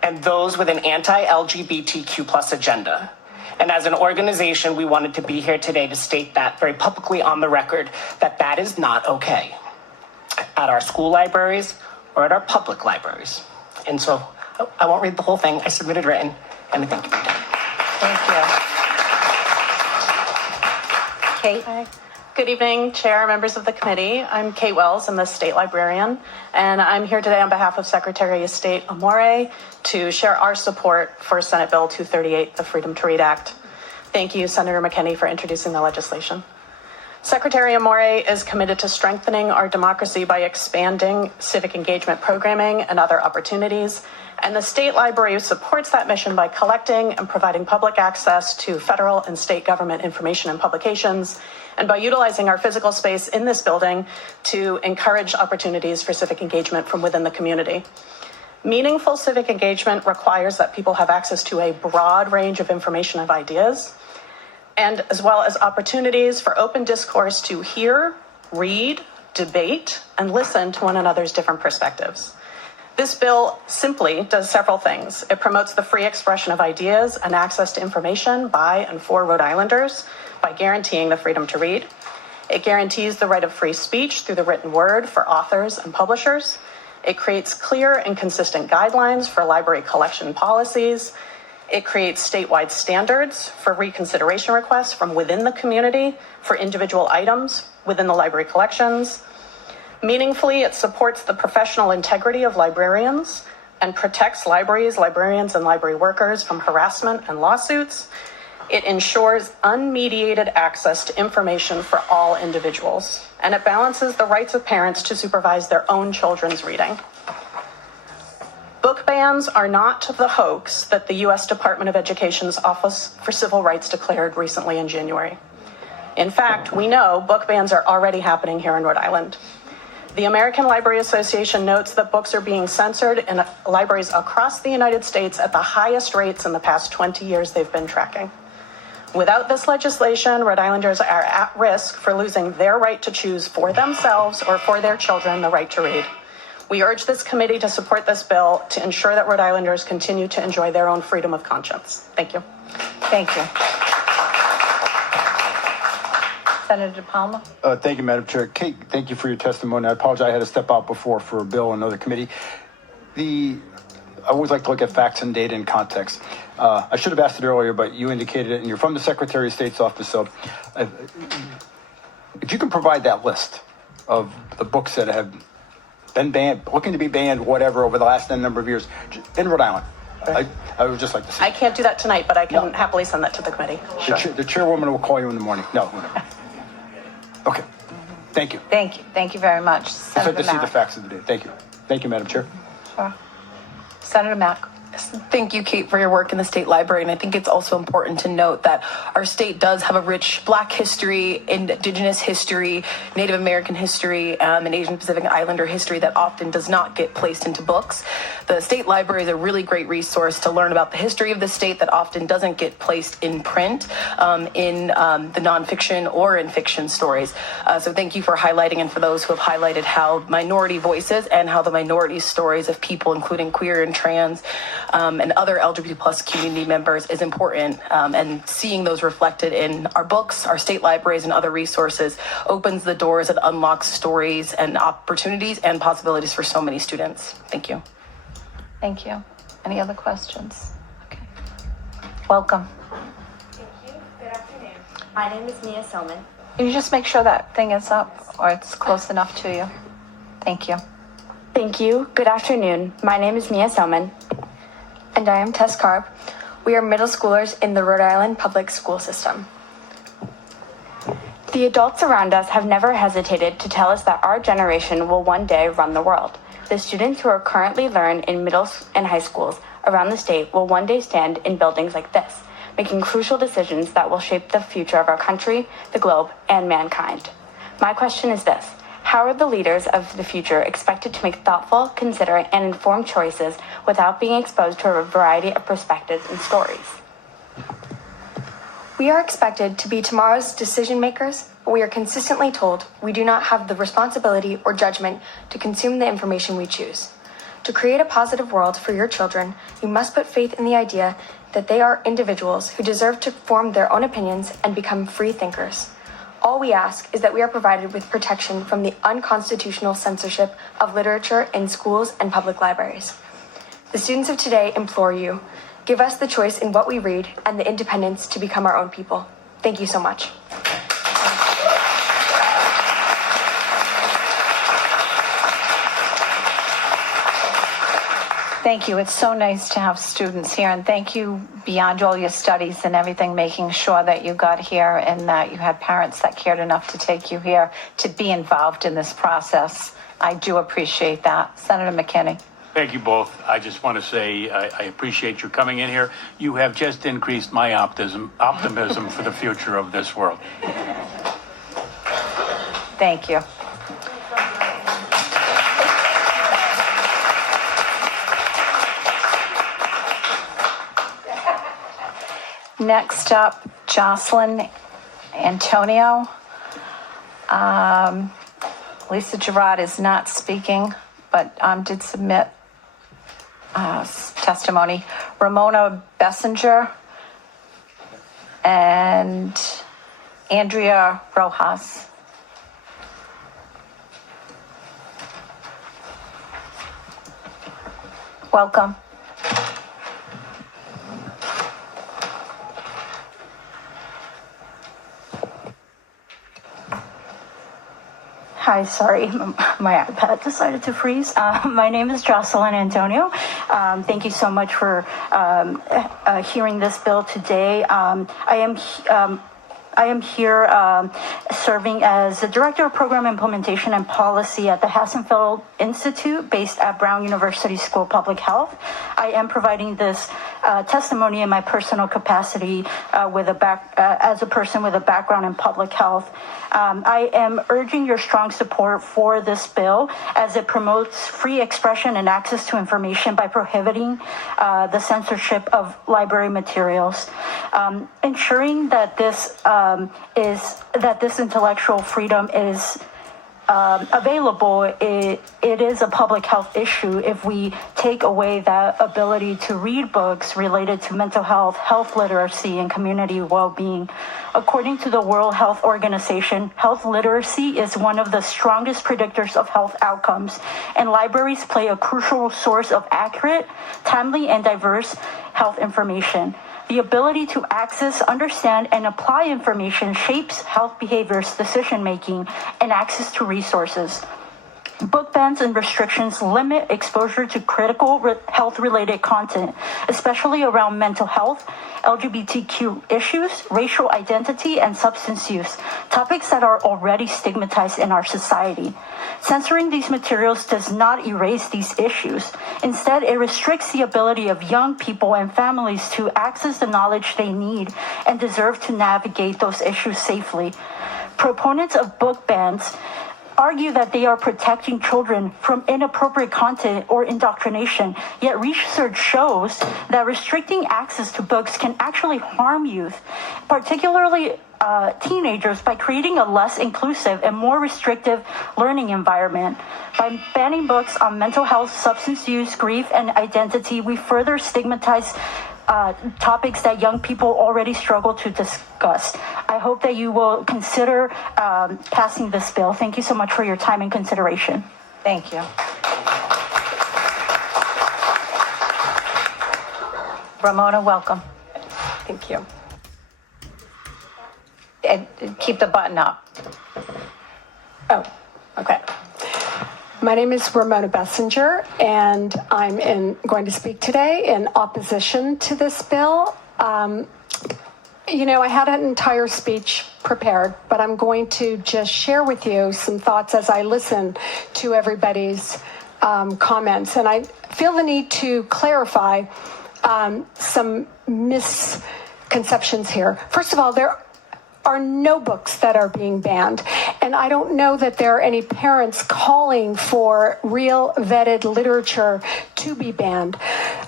and those with an anti-LGBTQ+ agenda. And as an organization, we wanted to be here today to state that very publicly on the record, that that is not okay at our school libraries or at our public libraries. And so I won't read the whole thing. I submitted written, and I thank you for your time. Thank you. Kate? Hi. Good evening, Chair, members of the committee. I'm Kate Wells. I'm the state librarian, and I'm here today on behalf of Secretary of State Amore to share our support for Senate Bill 238, the Freedom to Read Act. Thank you, Senator McKinney, for introducing the legislation. Secretary Amore is committed to strengthening our democracy by expanding civic engagement programming and other opportunities, and the state library supports that mission by collecting and providing public access to federal and state government information and publications, and by utilizing our physical space in this building to encourage opportunities for civic engagement from within the community. Meaningful civic engagement requires that people have access to a broad range of information and ideas, and as well as opportunities for open discourse to hear, read, debate, and listen to one another's different perspectives. This bill simply does several things. It promotes the free expression of ideas and access to information by and for Rhode Islanders by guaranteeing the freedom to read. It guarantees the right of free speech through the written word for authors and publishers. It creates clear and consistent guidelines for library collection policies. It creates statewide standards for reconsideration requests from within the community for individual items within the library collections. Meaningfully, it supports the professional integrity of librarians and protects libraries, librarians, and library workers from harassment and lawsuits. It ensures unmediated access to information for all individuals, and it balances the rights of parents to supervise their own children's reading. Book bans are not the hoax that the U.S. Department of Education's Office for Civil Rights declared recently in January. In fact, we know book bans are already happening here in Rhode Island. The American Library Association notes that books are being censored in libraries across the United States at the highest rates in the past 20 years they've been tracking. Without this legislation, Rhode Islanders are at risk for losing their right to choose for themselves or for their children the right to read. We urge this committee to support this bill to ensure that Rhode Islanders continue to enjoy their own freedom of conscience. Thank you. Thank you. Senator DePalma. Thank you, Madam Chair. Kate, thank you for your testimony. I apologize I had to step out before for a bill in another committee. I always like to look at facts and data in context. I should have asked it earlier, but you indicated it, and you're from the Secretary of State's office, so if you can provide that list of the books that have been banned, looking to be banned, whatever, over the last number of years in Rhode Island. I would just like to see. I can't do that tonight, but I can happily send that to the committee. Sure. The chairwoman will call you in the morning. No. Okay. Thank you. Thank you. Thank you very much. I'd like to see the facts of the day. Thank you. Thank you, Madam Chair. Sure. Senator Mack. Thank you, Kate, for your work in the state library. And I think it's also important to note that our state does have a rich Black history, Indigenous history, Native American history, and Asian Pacific Islander history that often does not get placed into books. The state library is a really great resource to learn about the history of the state that often doesn't get placed in print in the nonfiction or in fiction stories. So thank you for highlighting, and for those who have highlighted how minority voices and how the minority stories of people, including queer and trans, and other LGBT plus community members is important, and seeing those reflected in our books, our state libraries, and other resources opens the doors and unlocks stories and opportunities and possibilities for so many students. Thank you. Thank you. Any other questions? Okay. Welcome. Thank you. Good afternoon. My name is Mia Silman. Can you just make sure that thing is up or it's close enough to you? Thank you. Thank you. Good afternoon. My name is Mia Silman. And I am Tess Karp. We are middle schoolers in the Rhode Island public school system. The adults around us have never hesitated to tell us that our generation will one day run the world. The students who are currently learning in middle and high schools around the state will one day stand in buildings like this, making crucial decisions that will shape the future of our country, the globe, and mankind. My question is this: how are the leaders of the future expected to make thoughtful, considerate, and informed choices without being exposed to a variety of perspectives and stories? We are expected to be tomorrow's decision makers, but we are consistently told we do not have the responsibility or judgment to consume the information we choose. To create a positive world for your children, you must put faith in the idea that they are individuals who deserve to form their own opinions and become free thinkers. All we ask is that we are provided with protection from the unconstitutional censorship of literature in schools and public libraries. The students of today implore you, give us the choice in what we read and the independence to become our own people. Thank you so much. Thank you. It's so nice to have students here, and thank you beyond all your studies and everything, making sure that you got here and that you had parents that cared enough to take you here to be involved in this process. I do appreciate that. Senator McKinney. Thank you both. I just want to say I appreciate your coming in here. You have just increased my optimism for the future of this world. Thank you. Next up, Jocelyn Antonio. Lisa Gerard is not speaking, but did submit testimony. Ramona Bessinger and Andrea Rojas. Welcome. Hi, sorry, my iPad decided to freeze. My name is Jocelyn Antonio. Thank you so much for hearing this bill today. I am here serving as the Director of Program Implementation and Policy at the Hassenfeld Institute based at Brown University School of Public Health. I am providing this testimony in my personal capacity as a person with a background in public health. I am urging your strong support for this bill as it promotes free expression and access to information by prohibiting the censorship of library materials. Ensuring that this intellectual freedom is available, it is a public health issue if we take away that ability to read books related to mental health, health literacy, and community well-being. According to the World Health Organization, health literacy is one of the strongest predictors of health outcomes, and libraries play a crucial source of accurate, timely, and diverse health information. The ability to access, understand, and apply information shapes health behaviors, decision-making, and access to resources. Book bans and restrictions limit exposure to critical health-related content, especially around mental health, LGBTQ issues, racial identity, and substance use, topics that are already stigmatized in our society. Censoring these materials does not erase these issues. Instead, it restricts the ability of young people and families to access the knowledge they need and deserve to navigate those issues safely. Proponents of book bans argue that they are protecting children from inappropriate content or indoctrination, yet research shows that restricting access to books can actually harm youth, particularly teenagers, by creating a less inclusive and more restrictive learning environment. By banning books on mental health, substance use, grief, and identity, we further stigmatize topics that young people already struggle to discuss. I hope that you will consider passing this bill. Thank you so much for your time and consideration. Thank you. Ramona, welcome. Thank you. And keep the button up. Oh, okay. My name is Ramona Bessinger, and I'm going to speak today in opposition to this bill. I had an entire speech prepared, but I'm going to just share with you some thoughts as I listen to everybody's comments. And I feel the need to clarify some misconceptions here. First of all, there are no books that are being banned. And I don't know that there are any parents calling for real vetted literature to be banned.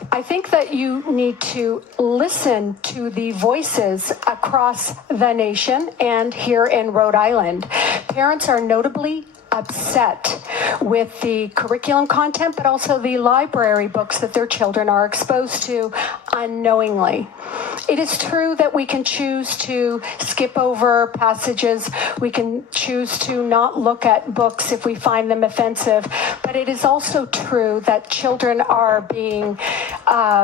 I think that you need to listen to the voices across the nation and here in Rhode Island. Parents are notably upset with the curriculum content, but also the library books that their children are exposed to unknowingly. It is true that we can choose to skip over passages. We can choose to not look at books if we find them offensive. But it is also true that children are being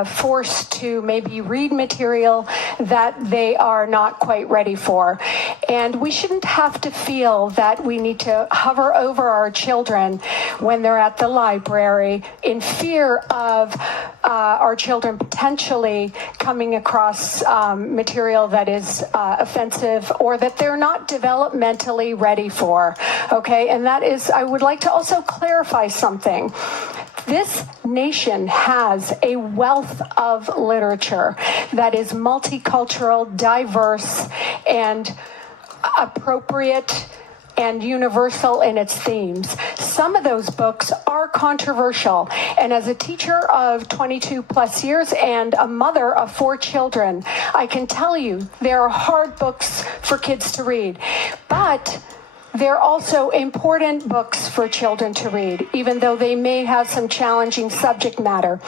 forced to maybe read material that they are not quite ready for. And we shouldn't have to feel that we need to hover over our children when they're at the library in fear of our children potentially coming across material that is offensive or that they're not developmentally ready for. Okay, and that is, I would like to also clarify something. This nation has a wealth of literature that is multicultural, diverse, and appropriate and universal in its themes. Some of those books are controversial. And as a teacher of 22 plus years and a mother of 4 children, I can tell you there are hard books for kids to read. But they're also important books for children to read, even though they may have some challenging subject matter.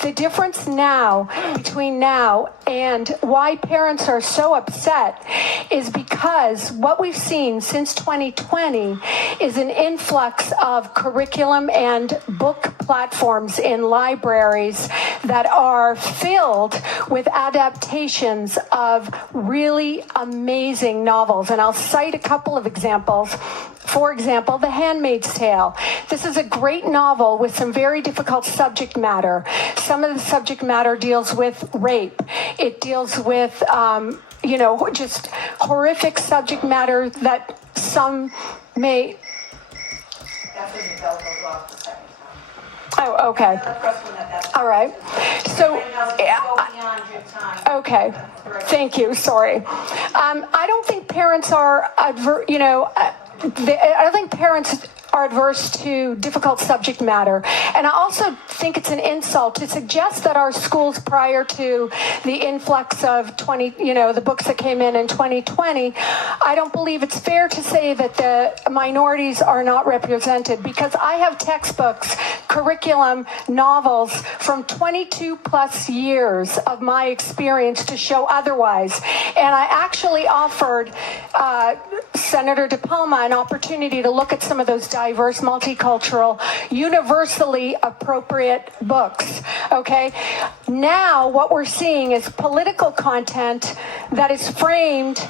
The difference now, between now and why parents are so upset, is because what we've seen since 2020 is an influx of curriculum and book platforms in libraries that are filled with adaptations of really amazing novels. And I'll cite a couple of examples. For example, The Handmaid's Tale. This is a great novel with some very difficult subject matter. Some of the subject matter deals with rape. It deals with, just horrific subject matter that some may... Oh, okay. All right. So, okay, thank you, sorry. I don't think parents are, I don't think parents are adverse to difficult subject matter. And I also think it's an insult to suggest that our schools prior to the influx of the books that came in 2020, I don't believe it's fair to say that the minorities are not represented, because I have textbooks, curriculum, novels from 22 plus years of my experience to show otherwise. And I actually offered Senator DePalma an opportunity to look at some of those diverse, multicultural, universally appropriate books, okay? Now what we're seeing is political content that is framed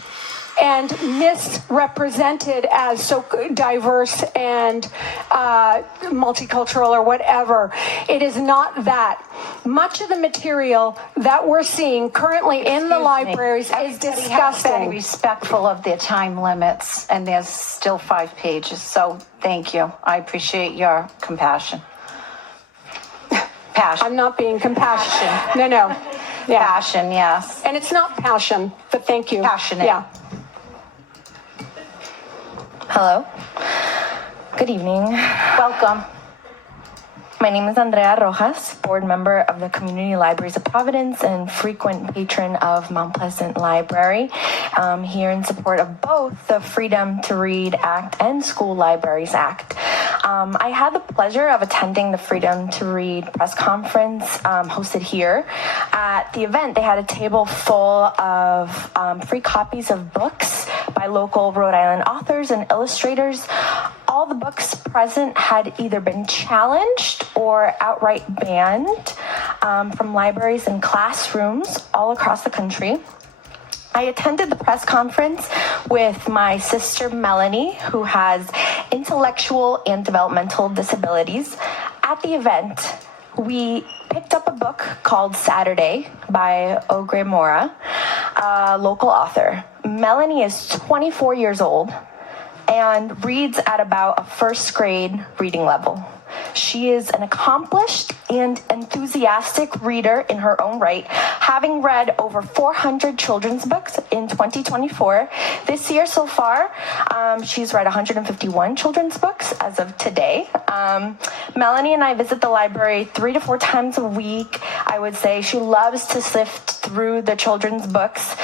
and misrepresented as so diverse and multicultural or whatever. It is not that. Much of the material that we're seeing currently in the libraries is disgusting. Has to be respectful of their time limits, and there's still 5 pages. So thank you. I appreciate your compassion. Passion. I'm not being compassionate. No. Yeah. Passion, yes. And it's not passion, but thank you. Passionate. Yeah. Hello. Good evening. Welcome. My name is Andrea Rojas, board member of the Community Libraries of Providence and frequent patron of Mount Pleasant Library. Here in support of both the Freedom to Read Act and School Libraries Act. I had the pleasure of attending the Freedom to Read press conference hosted here. At the event, they had a table full of free copies of books by local Rhode Island authors and illustrators. All the books present had either been challenged or outright banned from libraries and classrooms all across the country. I attended the press conference with my sister Melanie, who has intellectual and developmental disabilities. At the event, we picked up a book called Saturday by Ogre Mora, a local author. Melanie is 24 years old and reads at about a first grade reading level. She is an accomplished and enthusiastic reader in her own right, having read over 400 children's books in 2024. This year so far, she's read 151 children's books as of today. Melanie and I visit the library 3 to 4 times a week. I would say she loves to sift through the children's books.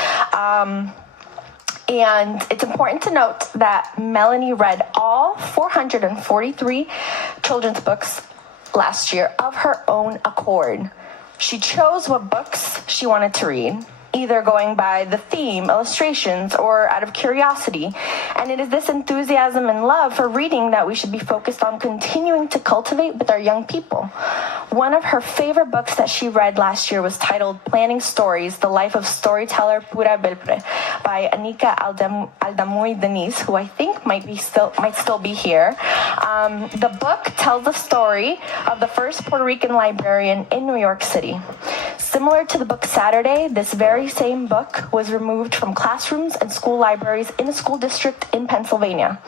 And it's important to note that Melanie read all 443 children's books last year of her own accord. She chose what books she wanted to read, either going by the theme, illustrations, or out of curiosity. And it is this enthusiasm and love for reading that we should be focused on continuing to cultivate with our young people. One of her favorite books that she read last year was titled Planning Stories, The Life of Storyteller Pura Belpre by Anika Aldamuy Denise, who I think might still be here. The book tells the story of the first Puerto Rican librarian in New York City. Similar to the book Saturday, this very same book was removed from classrooms and school libraries in a school district in Pennsylvania.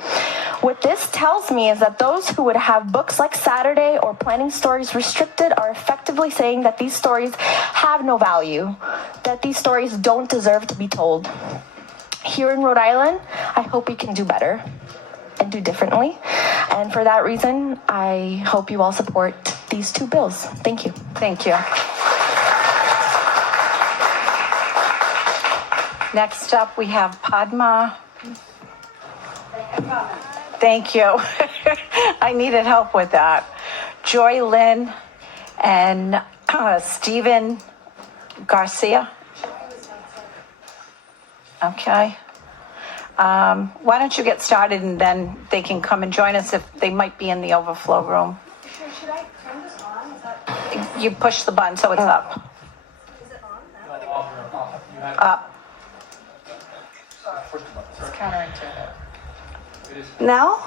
What this tells me is that those who would have books like Saturday or Planning Stories restricted are effectively saying that these stories have no value, that these stories don't deserve to be told. Here in Rhode Island, I hope we can do better and do differently. And for that reason, I hope you all support these 2 bills. Thank you. Thank you. Next up, we have Padma. Thank you. I needed help with that. Joy Lynn and Stephen Garcia. Okay. Why don't you get started, and then they can come and join us if they might be in the overflow room. Should I turn this on? Is that... You push the button so it's up. Is it on? Up. Now?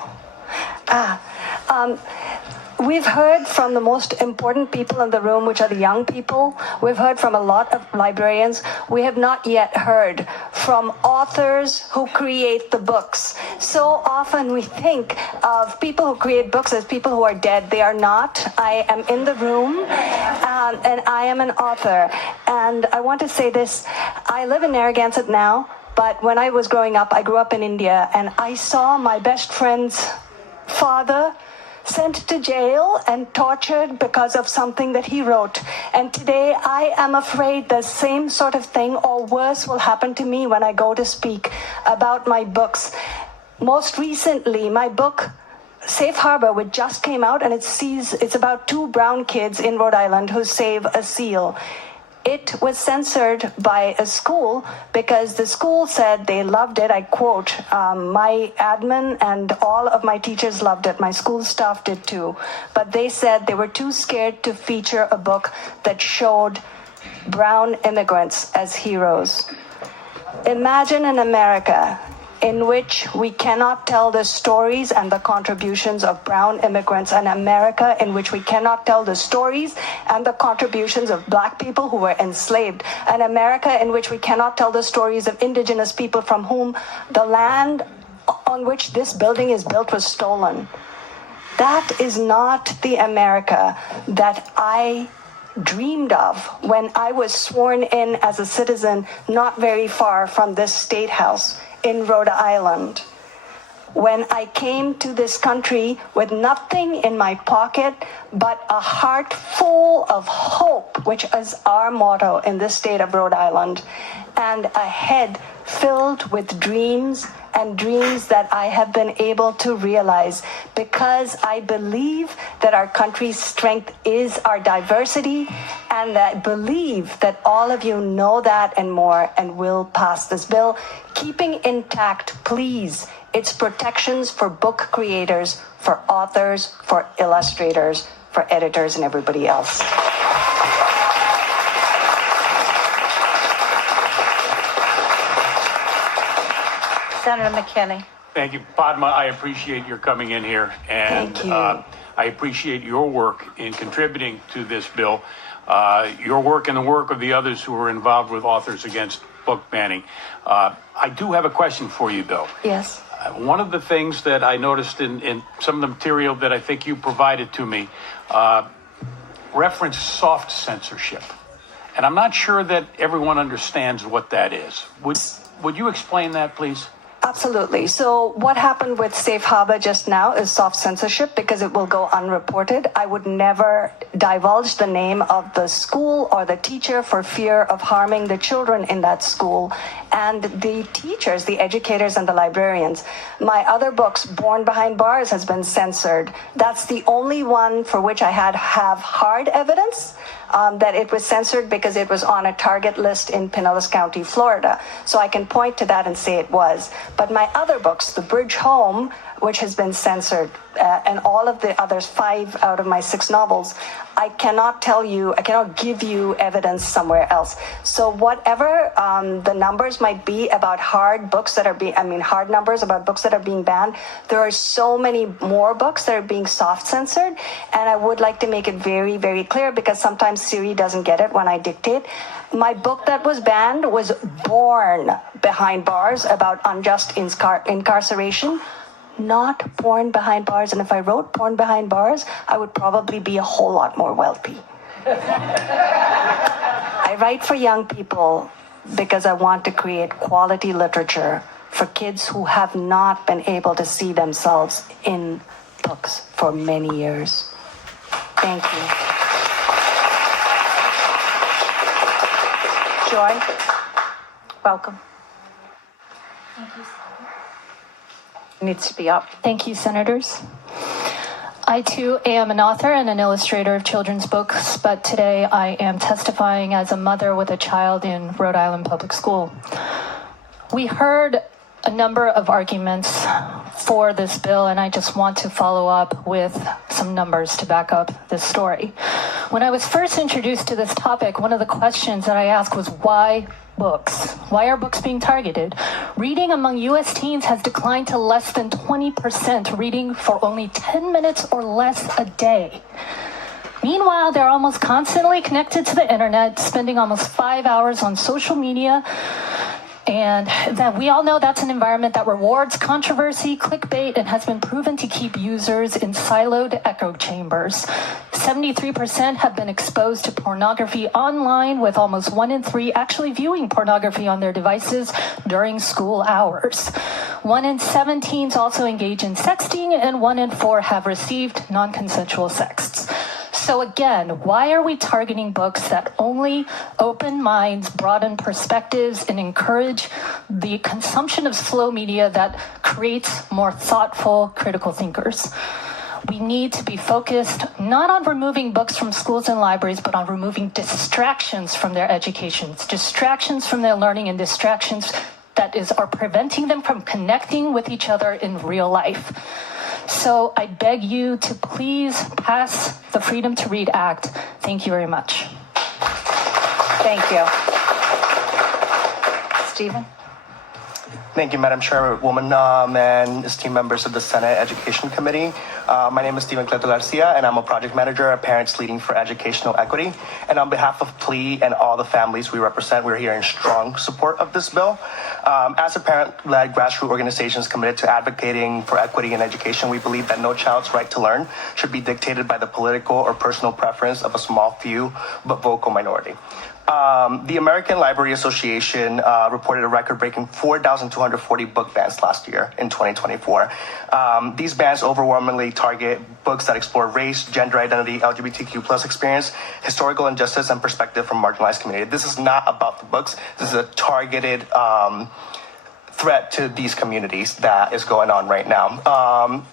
We've heard from the most important people in the room, which are the young people. We've heard from a lot of librarians. We have not yet heard from authors who create the books. So often we think of people who create books as people who are dead. They are not. I am in the room, and I am an author. And I want to say this. I live in Narragansett now, but when I was growing up, I grew up in India, and I saw my best friend's father sent to jail and tortured because of something that he wrote. And today I am afraid the same sort of thing or worse will happen to me when I go to speak about my books. Most recently, my book, Safe Harbor, which just came out, and it's about two brown kids in Rhode Island who save a seal. It was censored by a school because the school said they loved it. I quote, my admin and all of my teachers loved it. My school staff did too. But they said they were too scared to feature a book that showed brown immigrants as heroes. Imagine an America in which we cannot tell the stories and the contributions of brown immigrants, an America in which we cannot tell the stories and the contributions of black people who were enslaved, an America in which we cannot tell the stories of indigenous people from whom the land on which this building is built was stolen. That is not the America that I dreamed of when I was sworn in as a citizen not very far from this state house in Rhode Island. When I came to this country with nothing in my pocket but a heart full of hope, which is our motto in this state of Rhode Island, and a head filled with dreams, and dreams that I have been able to realize because I believe that our country's strength is our diversity, and I believe that all of you know that and more and will pass this bill, keeping intact, please, its protections for book creators, for authors, for illustrators, for editors, and everybody else. Senator McKinney. Thank you, Padma. I appreciate your coming in here, and Thank you. I appreciate your work in contributing to this bill, your work and the work of the others who are involved with Authors Against Book Banning. I do have a question for you, though. Yes. One of the things that I noticed in some of the material that I think you provided to me referenced soft censorship, and I'm not sure that everyone understands what that is. Would you explain that, please? Absolutely. So what happened with Safe Harbor just now is soft censorship because it will go unreported. I would never divulge the name of the school or the teacher for fear of harming the children in that school and the teachers, the educators, and the librarians. My other books, Born Behind Bars, has been censored. That's the only one for which I have hard evidence that it was censored because it was on a target list in Pinellas County, Florida. So I can point to that and say it was. But my other books, The Bridge Home, which has been censored, and all of the others, 5 out of my 6 novels, I cannot give you evidence somewhere else. So whatever the numbers might be about hard numbers about books that are being banned, there are so many more books that are being soft censored. And I would like to make it very, very clear because sometimes Siri doesn't get it when I dictate. My book that was banned was Born Behind Bars about unjust incarceration, not Born Behind Bars. And if I wrote Born Behind Bars, I would probably be a whole lot more wealthy. I write for young people because I want to create quality literature for kids who have not been able to see themselves in books for many years. Thank you. Joy, welcome. Needs to be up. Thank you, Senators. I too am an author and an illustrator of children's books, but today I am testifying as a mother with a child in Rhode Island Public School. We heard a number of arguments for this bill, and I just want to follow up with some numbers to back up this story. When I was first introduced to this topic, one of the questions that I asked was why books? Why are books being targeted? Reading among U.S. teens has declined to less than 20%, reading for only 10 minutes or less a day. Meanwhile, they're almost constantly connected to the internet, spending almost 5 hours on social media. And that we all know that's an environment that rewards controversy, clickbait, and has been proven to keep users in siloed echo chambers. 73% have been exposed to pornography online, with almost 1 in 3 actually viewing pornography on their devices during school hours. 1 in 7 teens also engage in sexting, and 1 in 4 have received non-consensual sexts. So again, why are we targeting books that only open minds, broaden perspectives, and encourage the consumption of slow media that creates more thoughtful, critical thinkers? We need to be focused not on removing books from schools and libraries, but on removing distractions from their educations, distractions from their learning, and distractions that are preventing them from connecting with each other in real life. So I beg you to please pass the Freedom to Read Act. Thank you very much. Thank you. Stephen? Thank you, Madam Chairwoman, and esteemed members of the Senate Education Committee. My name is Stephen Cleto Garcia, and I'm a project manager at Parents Leading for Educational Equity. And on behalf of PLEA and all the families we represent, we're here in strong support of this bill. As a parent-led grassroots organization committed to advocating for equity in education, we believe that no child's right to learn should be dictated by the political or personal preference of a small few but vocal minority. The American Library Association reported a record-breaking 4,240 book bans last year in 2024. These bans overwhelmingly target books that explore race, gender identity, LGBTQ+ experience, historical injustice, and perspective from marginalized communities. This is not about the books. This is a targeted threat to these communities that is going on right now.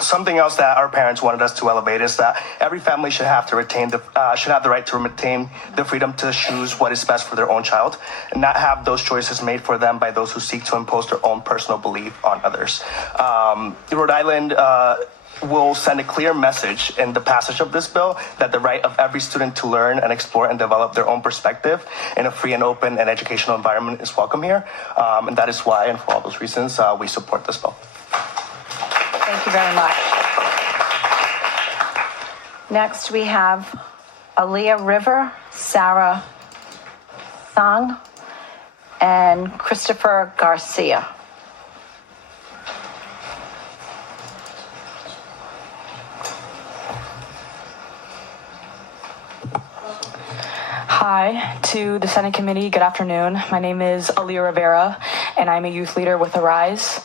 Something else that our parents wanted us to elevate is that every family should have the right to retain the freedom to choose what is best for their own child, and not have those choices made for them by those who seek to impose their own personal belief on others. Rhode Island will send a clear message in the passage of this bill that the right of every student to learn and explore and develop their own perspective in a free and open and educational environment is welcome here. And that is why, and for all those reasons, we support this bill. Thank you very much. Next, we have Aaliyah River, Sarah Thang, and Christopher Garcia. Hi to the Senate Committee. Good afternoon. My name is Aaliyah Rivera, and I'm a youth leader with Arise.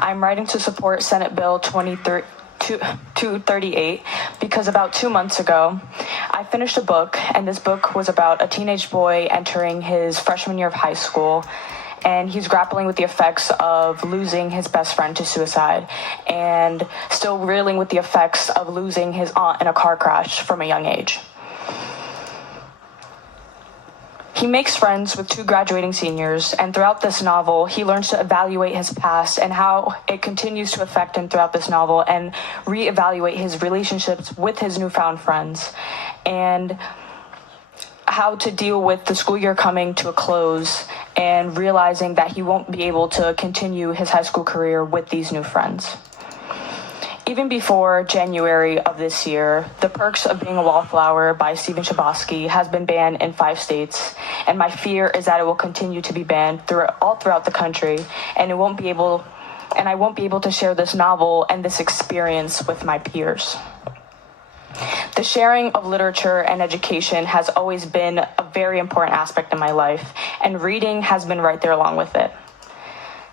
I'm writing to support Senate Bill 238 because about 2 months ago, I finished a book, and this book was about a teenage boy entering his freshman year of high school, and he's grappling with the effects of losing his best friend to suicide and still reeling with the effects of losing his aunt in a car crash from a young age. He makes friends with 2 graduating seniors, and throughout this novel, he learns to evaluate his past and how it continues to affect him throughout this novel, and reevaluate his relationships with his newfound friends, and how to deal with the school year coming to a close and realizing that he won't be able to continue his high school career with these new friends. Even before January of this year, The Perks of Being a Wallflower by Stephen Chbosky has been banned in 5 states, and my fear is that it will continue to be banned all throughout the country, and I won't be able to share this novel and this experience with my peers. The sharing of literature and education has always been a very important aspect of my life, and reading has been right there along with it.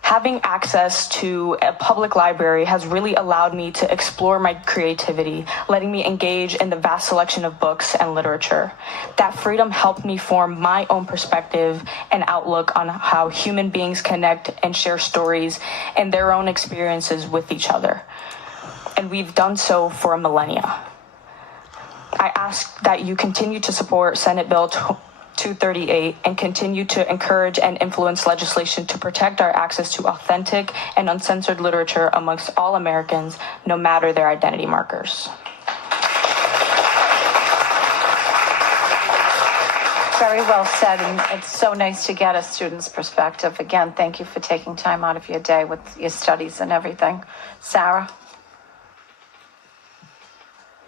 Having access to a public library has really allowed me to explore my creativity, letting me engage in the vast selection of books and literature. That freedom helped me form my own perspective and outlook on how human beings connect and share stories and their own experiences with each other. And we've done so for a millennia. I ask that you continue to support Senate Bill 238 and continue to encourage and influence legislation to protect our access to authentic and uncensored literature amongst all Americans, no matter their identity markers. Very well said, and it's so nice to get a student's perspective. Again, thank you for taking time out of your day with your studies and everything. Sarah?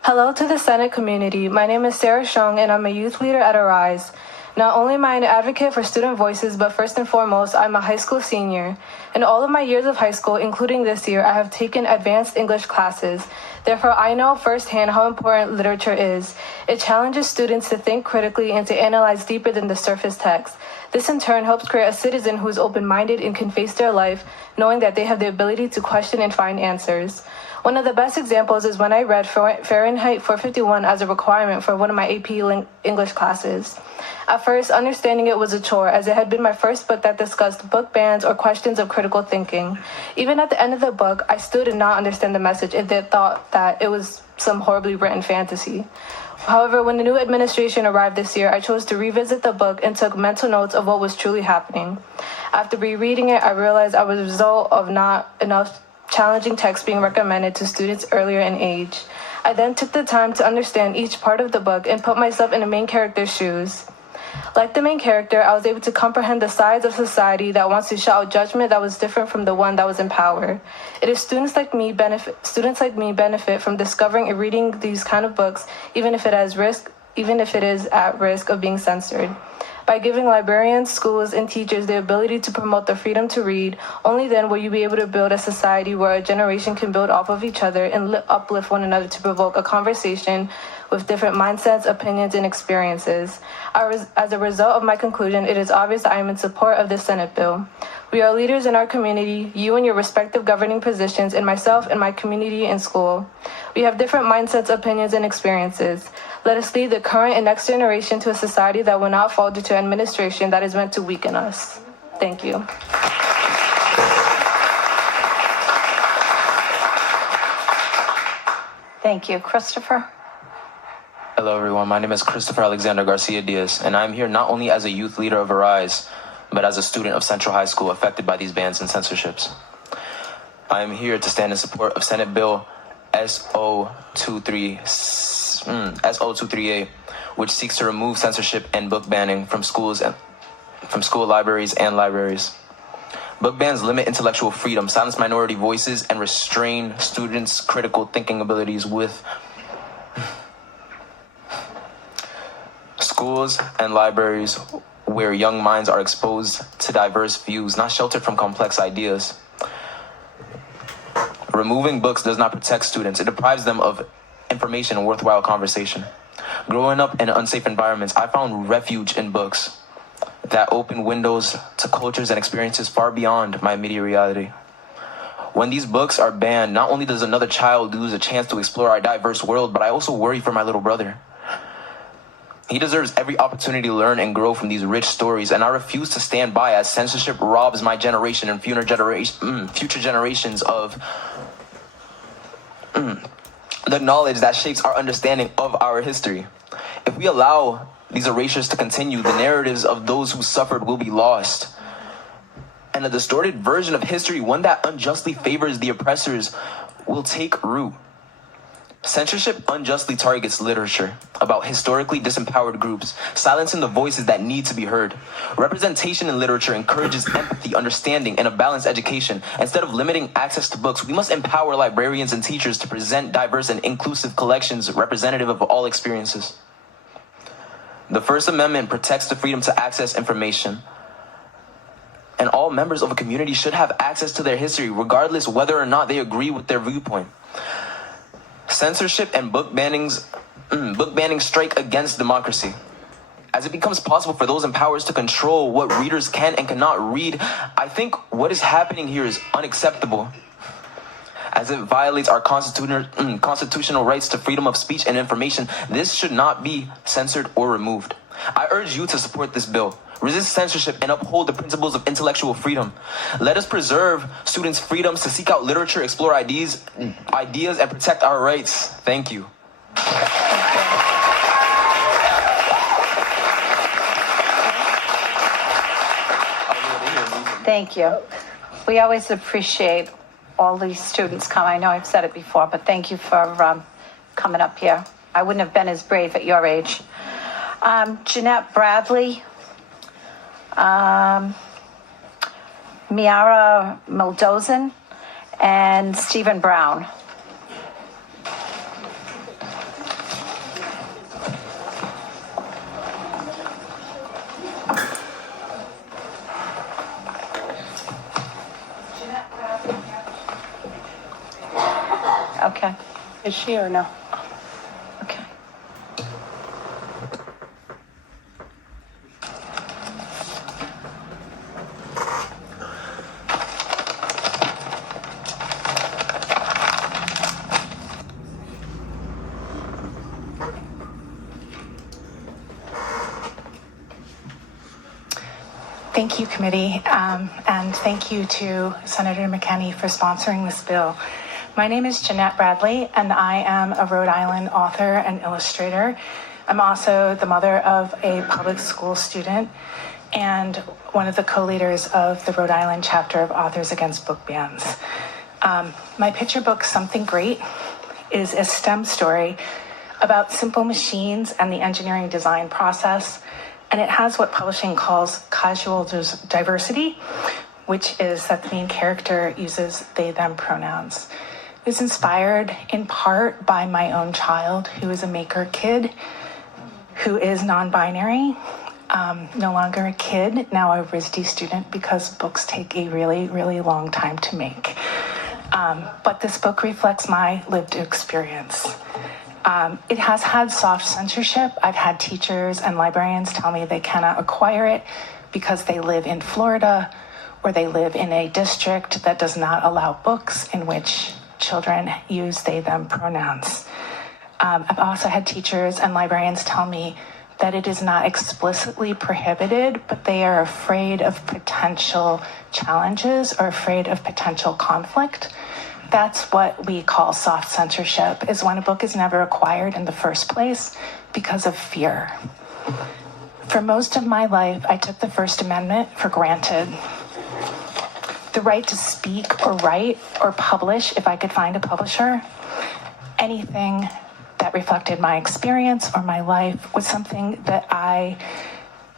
Hello to the Senate community. My name is Sarah Shung, and I'm a youth leader at Arise. Not only am I an advocate for student voices, but first and foremost, I'm a high school senior. In all of my years of high school, including this year, I have taken advanced English classes. Therefore, I know firsthand how important literature is. It challenges students to think critically and to analyze deeper than the surface text. This in turn helps create a citizen who is open-minded and can face their life, knowing that they have the ability to question and find answers. One of the best examples is when I read Fahrenheit 451 as a requirement for one of my AP English classes. At first, understanding it was a chore, as it had been my first book that discussed book bans or questions of critical thinking. Even at the end of the book, I still did not understand the message if they thought that it was some horribly written fantasy. However, when the new administration arrived this year, I chose to revisit the book and took mental notes of what was truly happening. After rereading it, I realized I was a result of not enough challenging text being recommended to students earlier in age. I then took the time to understand each part of the book and put myself in the main character's shoes. Like the main character, I was able to comprehend the sides of society that wants to shout judgment that was different from the one that was in power. It is students like me benefit from discovering and reading these kind of books, even if it is at risk of being censored. By giving librarians, schools, and teachers the ability to promote the freedom to read, only then will you be able to build a society where a generation can build off of each other and uplift one another to provoke a conversation with different mindsets, opinions, and experiences. As a result of my conclusion, it is obvious that I am in support of this Senate bill. We are leaders in our community, you in your respective governing positions, and myself in my community and school. We have different mindsets, opinions, and experiences. Let us lead the current and next generation to a society that will not fall due to administration that is meant to weaken us. Thank you. Thank you. Christopher? Hello, everyone. My name is Christopher Alexander Garcia Diaz, and I'm here not only as a youth leader of Arise, but as a student of Central High School affected by these bans and censorships. I am here to stand in support of Senate Bill SO238, which seeks to remove censorship and book banning from school libraries and libraries. Book bans limit intellectual freedom, silence minority voices, and restrain students' critical thinking abilities with schools and libraries where young minds are exposed to diverse views, not sheltered from complex ideas. Removing books does not protect students. It deprives them of information and worthwhile conversation. Growing up in unsafe environments, I found refuge in books that open windows to cultures and experiences far beyond my immediate reality. When these books are banned, not only does another child lose a chance to explore our diverse world, but I also worry for my little brother. He deserves every opportunity to learn and grow from these rich stories, and I refuse to stand by as censorship robs my generation and future generations of the knowledge that shapes our understanding of our history. If we allow these erasures to continue, the narratives of those who suffered will be lost. And a distorted version of history, one that unjustly favors the oppressors, will take root. Censorship unjustly targets literature about historically disempowered groups, silencing the voices that need to be heard. Representation in literature encourages empathy, understanding, and a balanced education. Instead of limiting access to books, we must empower librarians and teachers to present diverse and inclusive collections representative of all experiences. The First Amendment protects the freedom to access information, and all members of a community should have access to their history, regardless whether or not they agree with their viewpoint. Censorship and book banning strike against democracy. As it becomes possible for those in powers to control what readers can and cannot read, I think what is happening here is unacceptable, as it violates our constitutional rights to freedom of speech and information. This should not be censored or removed. I urge you to support this bill. Resist censorship and uphold the principles of intellectual freedom. Let us preserve students' freedoms to seek out literature, explore ideas, and protect our rights. Thank you. Thank you. We always appreciate all these students come. I know I've said it before, but thank you for coming up here. I wouldn't have been as brave at your age. Jeanette Bradley, Miara Maldozan, and Stephen Brown. Okay. Is she or no? Okay. Thank you, committee, and thank you to Senator McKinney for sponsoring this bill. My name is Jeanette Bradley, and I am a Rhode Island author and illustrator. I'm also the mother of a public school student and one of the co-leaders of the Rhode Island chapter of Authors Against Book Bans. My picture book, Something Great, is a STEM story about simple machines and the engineering design process. And it has what publishing calls casual diversity, which is that the main character uses they, them pronouns. It was inspired in part by my own child, who is a maker kid, who is non-binary, no longer a kid, now a RISD student, because books take a really, really long time to make. But this book reflects my lived experience. It has had soft censorship. I've had teachers and librarians tell me they cannot acquire it because they live in Florida or they live in a district that does not allow books in which children use they, them pronouns. I've also had teachers and librarians tell me that it is not explicitly prohibited, but they are afraid of potential challenges or afraid of potential conflict. That's what we call soft censorship, is when a book is never acquired in the first place because of fear. For most of my life, I took the First Amendment for granted. The right to speak or write or publish, if I could find a publisher, anything that reflected my experience or my life was something that I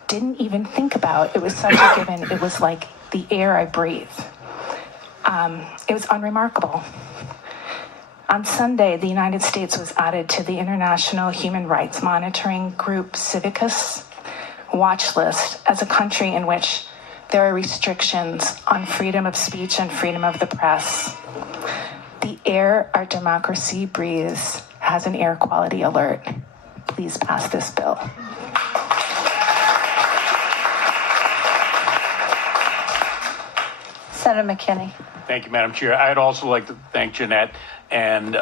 didn't even think about. It was such a given. It was like the air I breathe. It was unremarkable. On Sunday, the United States was added to the International Human Rights Monitoring Group Civicus watch list as a country in which there are restrictions on freedom of speech and freedom of the press. The air our democracy breathes has an air quality alert. Please pass this bill. Senator McKinney. Thank you, Madam Chair. I'd also like to thank Jeanette and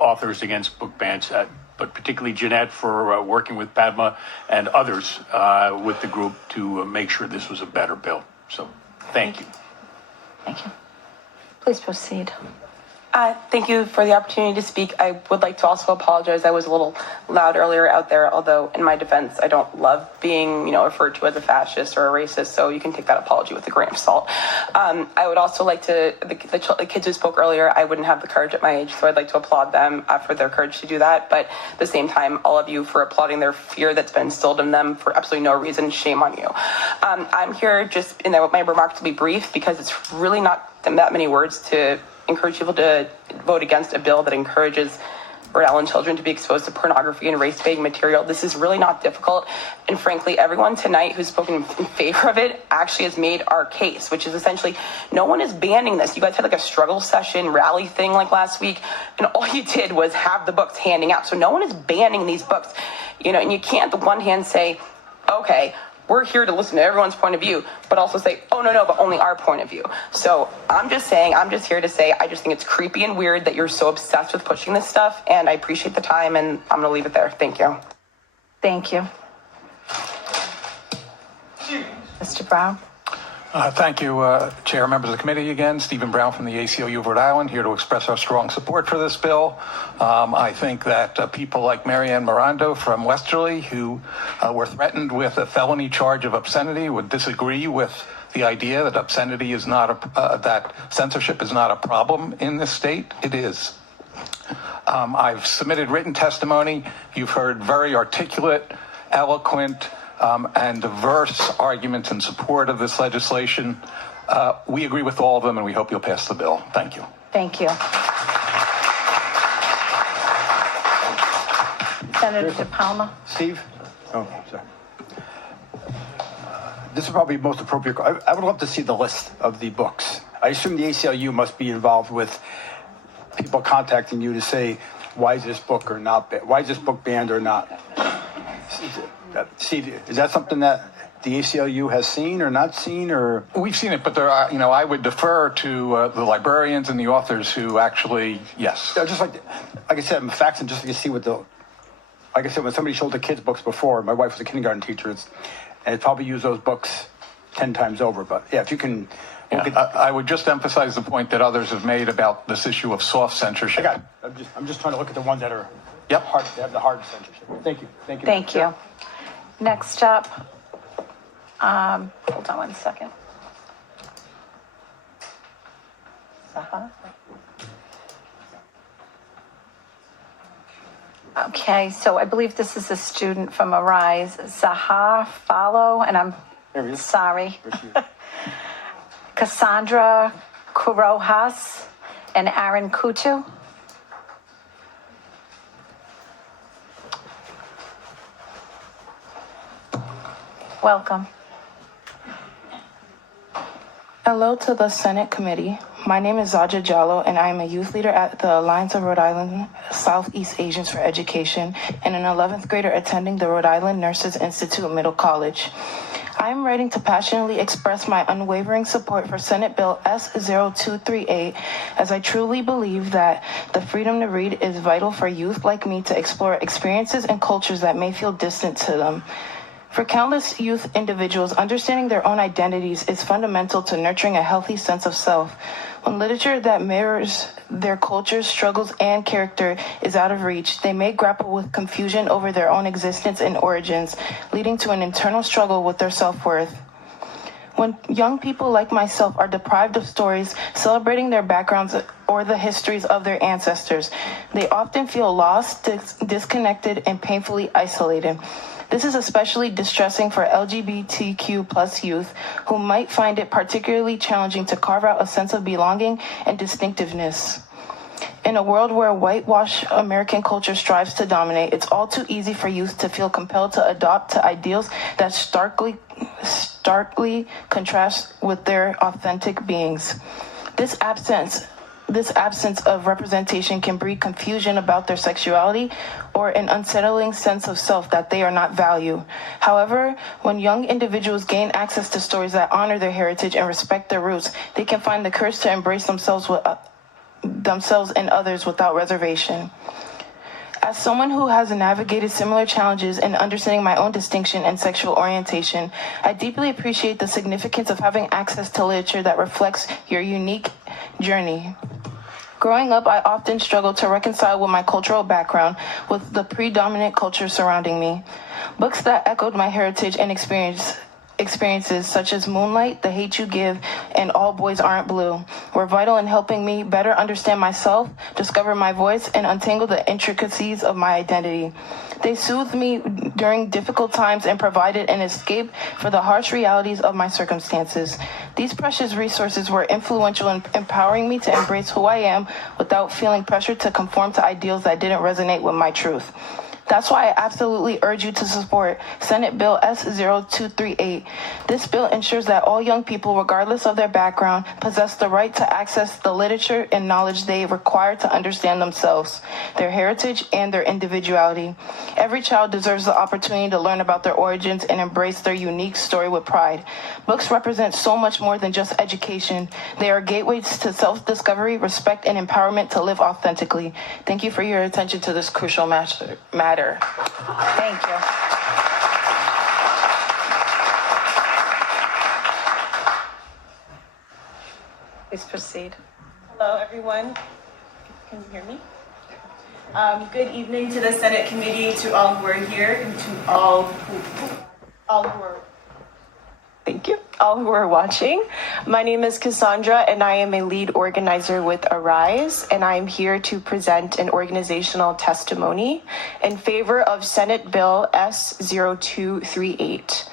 Authors Against Book Bans, but particularly Jeanette for working with Padma and others with the group to make sure this was a better bill. So thank you. Thank you. Please proceed. Thank you for the opportunity to speak. I would like to also apologize. I was a little loud earlier out there, although in my defense, I don't love being, referred to as a fascist or a racist, so you can take that apology with a grain of salt. I would also like to, the kids who spoke earlier, I wouldn't have the courage at my age, so I'd like to applaud them for their courage to do that. But at the same time, all of you for applauding their fear that's been instilled in them for absolutely no reason, shame on you. I'm here just, my remarks will be brief because it's really not that many words to encourage people to vote against a bill that encourages Rhode Island children to be exposed to pornography and race-baiting material. This is really not difficult. And frankly, everyone tonight who's spoken in favor of it actually has made our case, which is essentially no one is banning this. You guys had like a struggle session rally thing like last week, and all you did was have the books handing out. So no one is banning these books, and you can't on the one hand say, okay, we're here to listen to everyone's point of view, but also say, oh, no, but only our point of view. So I'm just here to say, I just think it's creepy and weird that you're so obsessed with pushing this stuff, and I appreciate the time, and I'm going to leave it there. Thank you. Thank you. Mr. Brown. Thank you, Chair, members of the committee again. Stephen Brown from the ACLU of Rhode Island, here to express our strong support for this bill. I think that people like Marianne Mirando from Westerly, who were threatened with a felony charge of obscenity, would disagree with the idea that obscenity is not that censorship is not a problem in this state. It is. I've submitted written testimony. You've heard very articulate eloquent and diverse arguments in support of this legislation. We agree with all of them, and we hope you'll pass the bill. Thank you. Thank you. Senator DePalma. Steve? Oh, sorry. This is probably most appropriate. I would love to see the list of the books. I assume the ACLU must be involved with people contacting you to say, why is this book or not? Why is this book banned or not? Steve, is that something that the ACLU has seen or not seen, or? We've seen it, but there are, I would defer to the librarians and the authors who actually, yes. Just like I said, I'm faxing just to see what like I said, when somebody showed the kids books before, my wife was a kindergarten teacher, and it probably used those books 10 times over. But yeah, if you can. I would just emphasize the point that others have made about this issue of soft censorship. I'm just trying to look at the ones that are hard. They have the hard censorship. Thank you. Thank you. Thank you. Next up, hold on one second. Okay, so I believe this is a student from Arise, Zahar Follow, and I'm sorry. Cassandra Kurohas and Aaron Kutu. Welcome. Hello to the Senate Committee. My name is Zaja Jallo, and I am a youth leader at the Alliance of Rhode Island Southeast Asians for Education and an 11th grader attending the Rhode Island Nurses Institute Middle College. I am writing to passionately express my unwavering support for Senate Bill S-0238, as I truly believe that the freedom to read is vital for youth like me to explore experiences and cultures that may feel distant to them. For countless youth individuals, understanding their own identities is fundamental to nurturing a healthy sense of self. When literature that mirrors their culture's struggles and character is out of reach, they may grapple with confusion over their own existence and origins, leading to an internal struggle with their self-worth. When young people like myself are deprived of stories celebrating their backgrounds or the histories of their ancestors, they often feel lost, disconnected, and painfully isolated. This is especially distressing for LGBTQ+ youth who might find it particularly challenging to carve out a sense of belonging and distinctiveness. In a world where whitewash American culture strives to dominate, it's all too easy for youth to feel compelled to adopt to ideals that starkly contrast with their authentic beings. This absence of representation can breed confusion about their sexuality or an unsettling sense of self that they are not valued. However, when young individuals gain access to stories that honor their heritage and respect their roots, they can find the courage to embrace themselves and others without reservation. As someone who has navigated similar challenges in understanding my own distinction and sexual orientation, I deeply appreciate the significance of having access to literature that reflects your unique journey. Growing up, I often struggled to reconcile with my cultural background with the predominant culture surrounding me. Books that echoed my heritage and experiences such as Moonlight, The Hate You Give, and All Boys Aren't Blue were vital in helping me better understand myself, discover my voice, and untangle the intricacies of my identity. They soothed me during difficult times and provided an escape for the harsh realities of my circumstances. These precious resources were influential in empowering me to embrace who I am without feeling pressured to conform to ideals that didn't resonate with my truth. That's why I absolutely urge you to support Senate Bill S-0238. This bill ensures that all young people, regardless of their background, possess the right to access the literature and knowledge they require to understand themselves, their heritage, and their individuality. Every child deserves the opportunity to learn about their origins and embrace their unique story with pride. Books represent so much more than just education. They are gateways to self-discovery, respect, and empowerment to live authentically. Thank you for your attention to this crucial matter. Thank you. Please proceed. Hello, everyone. Can you hear me? Good evening to the Senate Committee, to all who are here, and to all who are. Thank you. all who are watching. My name is Cassandra, and I am a lead organizer with Arise, and I am here to present an organizational testimony in favor of Senate Bill S0238.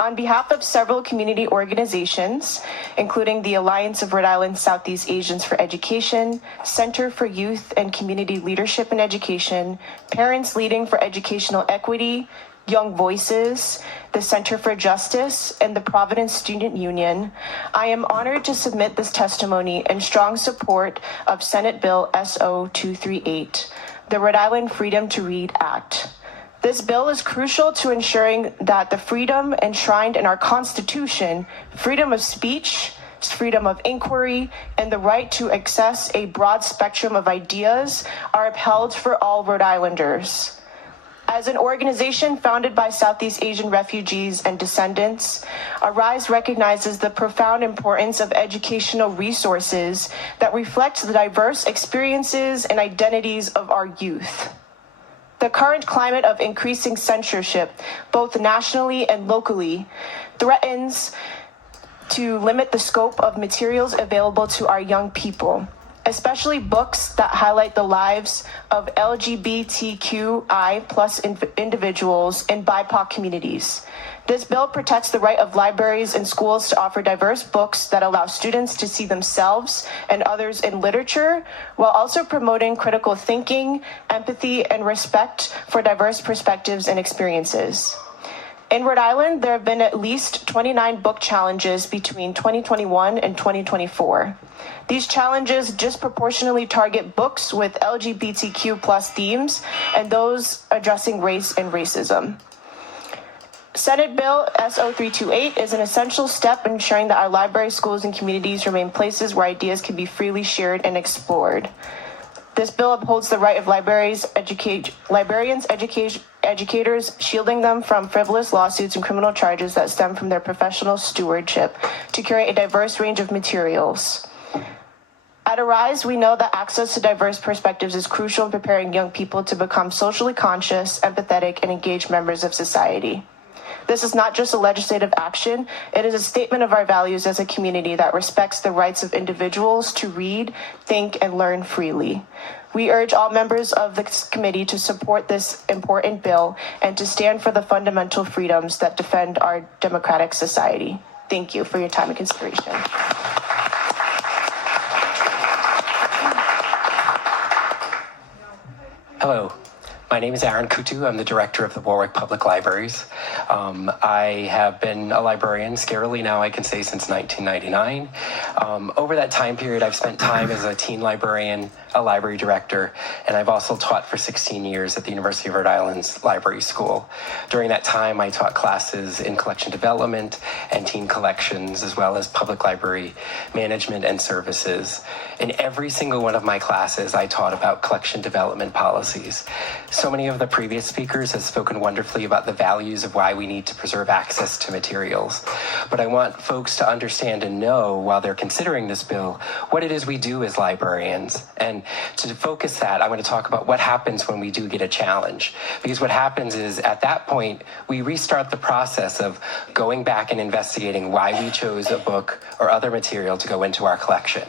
On behalf of several community organizations, including the Alliance of Rhode Island Southeast Asians for Education, Center for Youth and Community Leadership in Education, Parents Leading for Educational Equity, Young Voices, the Center for Justice, and the Providence Student Union, I am honored to submit this testimony in strong support of Senate Bill SO238, the Rhode Island Freedom to Read Act. This bill is crucial to ensuring that the freedom enshrined in our Constitution, freedom of speech, freedom of inquiry, and the right to access a broad spectrum of ideas are upheld for all Rhode Islanders. As an organization founded by Southeast Asian refugees and descendants, Arise recognizes the profound importance of educational resources that reflect the diverse experiences and identities of our youth. The current climate of increasing censorship, both nationally and locally, threatens to limit the scope of materials available to our young people, especially books that highlight the lives of LGBTQI+ individuals in BIPOC communities. This bill protects the right of libraries and schools to offer diverse books that allow students to see themselves and others in literature, while also promoting critical thinking, empathy, and respect for diverse perspectives and experiences. In Rhode Island, there have been at least 29 book challenges between 2021 and 2024. These challenges disproportionately target books with LGBTQ+ themes and those addressing race and racism. Senate Bill SO328 is an essential step in ensuring that our libraries, schools, and communities remain places where ideas can be freely shared and explored. This bill upholds the right of librarians, educators, shielding them from frivolous lawsuits and criminal charges that stem from their professional stewardship to curate a diverse range of materials. At Arise, we know that access to diverse perspectives is crucial in preparing young people to become socially conscious, empathetic, and engaged members of society. This is not just a legislative action, it is a statement of our values as a community that respects the rights of individuals to read, think, and learn freely. We urge all members of this committee to support this important bill and to stand for the fundamental freedoms that defend our democratic society. Thank you for your time and consideration. Hello, my name is Aaron Kutu. I'm the director of the Warwick Public Libraries. I have been a librarian, scarily now I can say, since 1999. Over that time period, I've spent time as a teen librarian, a library director, and I've also taught for 16 years at the University of Rhode Island's Library School. During that time, I taught classes in collection development and teen collections, as well as public library management and services. In every single one of my classes, I taught about collection development policies. So many of the previous speakers have spoken wonderfully about the values of why we need to preserve access to materials. But I want folks to understand and know, while they're considering this bill, what it is we do as librarians. And to focus that, I want to talk about what happens when we do get a challenge. Because what happens is, at that point, we restart the process of going back and investigating why we chose a book or other material to go into our collection.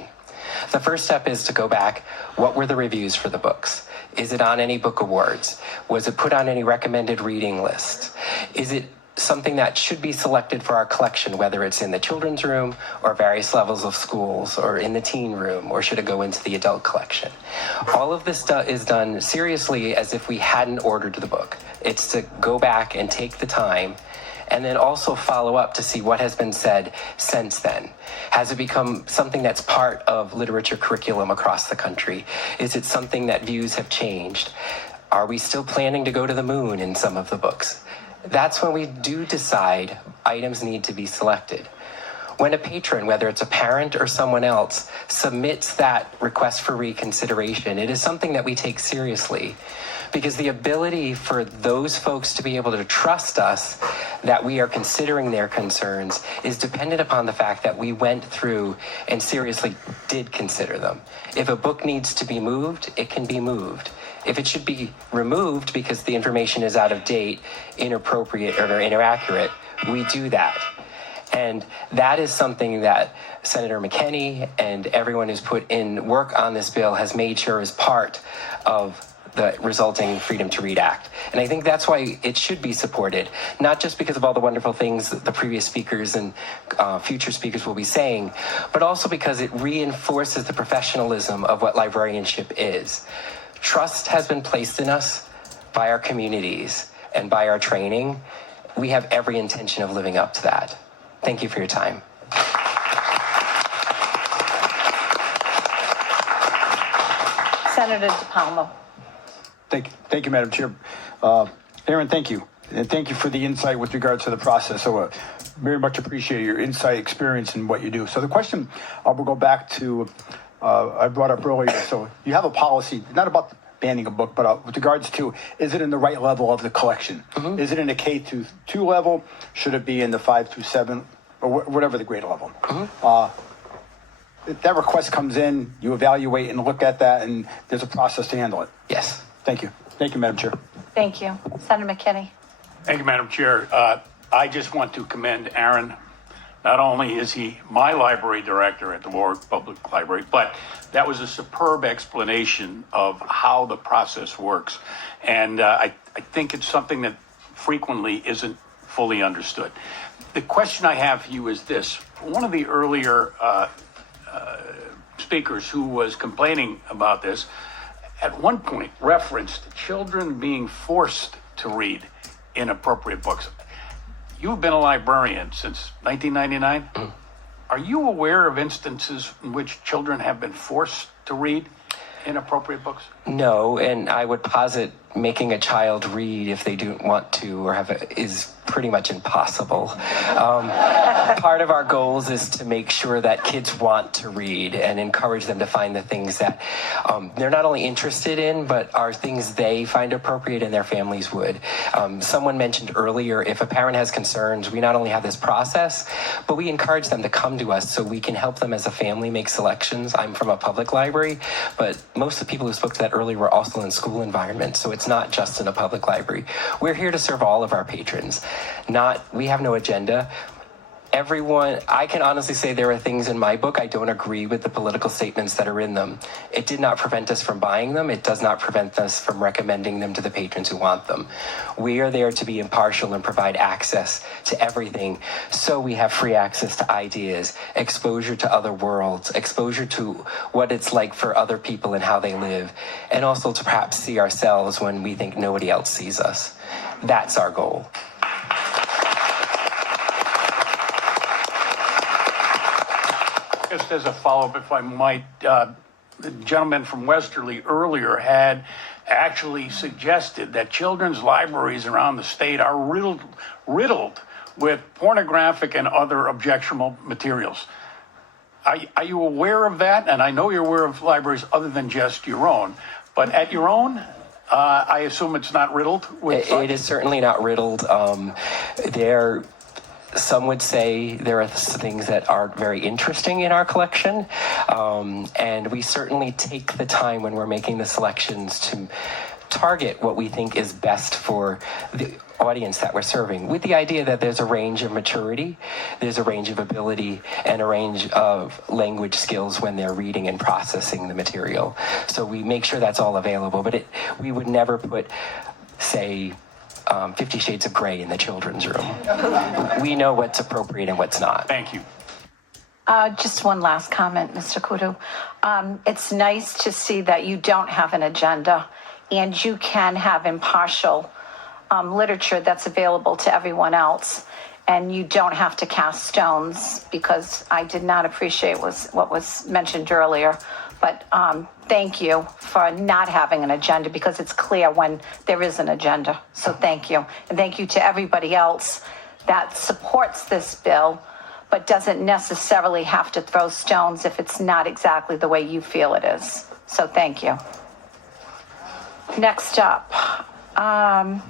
The first step is to go back. What were the reviews for the books? Is it on any book awards? Was it put on any recommended reading lists? Is it something that should be selected for our collection, whether it's in the children's room or various levels of schools, or in the teen room, or should it go into the adult collection? All of this is done seriously, as if we hadn't ordered the book. It's to go back and take the time and then also follow up to see what has been said since then. Has it become something that's part of literature curriculum across the country? Is it something that views have changed? Are we still planning to go to the moon in some of the books? That's when we do decide items need to be selected. When a patron, whether it's a parent or someone else, submits that request for reconsideration, it is something that we take seriously, because the ability for those folks to be able to trust us that we are considering their concerns is dependent upon the fact that we went through and seriously did consider them. If a book needs to be moved, it can be moved. If it should be removed because the information is out of date, inappropriate, or inaccurate, we do that. And that is something that Senator McKinney and everyone who's put in work on this bill has made sure is part of the resulting Freedom to Read Act. And I think that's why it should be supported, not just because of all the wonderful things that the previous speakers and future speakers will be saying, but also because it reinforces the professionalism of what librarianship is. Trust has been placed in us by our communities and by our training. We have every intention of living up to that. Thank you for your time. Senator DePalma. Thank you, Madam Chair. Aaron, thank you. And thank you for the insight with regards to the process. So very much appreciate your insight, experience, and what you do. So the question we'll go back to, I brought up earlier. So you have a policy, not about banning a book, but with regards to, is it in the right level of the collection? Is it in a K-2 level? Should it be in the 5 through 7, or whatever the grade level? If that request comes in, you evaluate and look at that, and there's a process to handle it. Yes. Thank you. Thank you, Madam Chair. Thank you. Senator McKinney. Thank you, Madam Chair. I just want to commend Aaron. Not only is he my library director at the Warwick Public Library, but that was a superb explanation of how the process works. And I think it's something that frequently isn't fully understood. The question I have for you is this. One of the earlier speakers who was complaining about this at one point referenced children being forced to read inappropriate books. You've been a librarian since 1999. Are you aware of instances in which children have been forced to read inappropriate books? No, and I would posit making a child read if they don't want to or is pretty much impossible. Part of our goals is to make sure that kids want to read and encourage them to find the things that they're not only interested in, but are things they find appropriate and their families would. Someone mentioned earlier, if a parent has concerns, we not only have this process, but we encourage them to come to us so we can help them as a family make selections. I'm from a public library, but most of the people who spoke to that earlier were also in school environments, so it's not just in a public library. We're here to serve all of our patrons. We have no agenda. Everyone, I can honestly say there are things in my book I don't agree with the political statements that are in them. It did not prevent us from buying them. It does not prevent us from recommending them to the patrons who want them. We are there to be impartial and provide access to everything, so we have free access to ideas, exposure to other worlds, exposure to what it's like for other people and how they live, and also to perhaps see ourselves when we think nobody else sees us. That's our goal. Just as a follow-up, if I might, the gentleman from Westerly earlier had actually suggested that children's libraries around the state are riddled with pornographic and other objectionable materials. Are you aware of that? And I know you're aware of libraries other than just your own, but at your own, I assume it's not riddled with such? It is certainly not riddled. Some would say there are things that are very interesting in our collection, and we certainly take the time when we're making the selections to target what we think is best for the audience that we're serving, with the idea that there's a range of maturity, there's a range of ability, and a range of language skills when they're reading and processing the material. So we make sure that's all available, but we would never put, say, 50 Shades of Grey in the children's room. We know what's appropriate and what's not. Thank you. Just one last comment, Mr. Kudu. It's nice to see that you don't have an agenda and you can have impartial literature that's available to everyone else, and you don't have to cast stones, because I did not appreciate what was mentioned earlier. But thank you for not having an agenda, because it's clear when there is an agenda. So thank you. And thank you to everybody else that supports this bill, but doesn't necessarily have to throw stones if it's not exactly the way you feel it is. So thank you. Next up,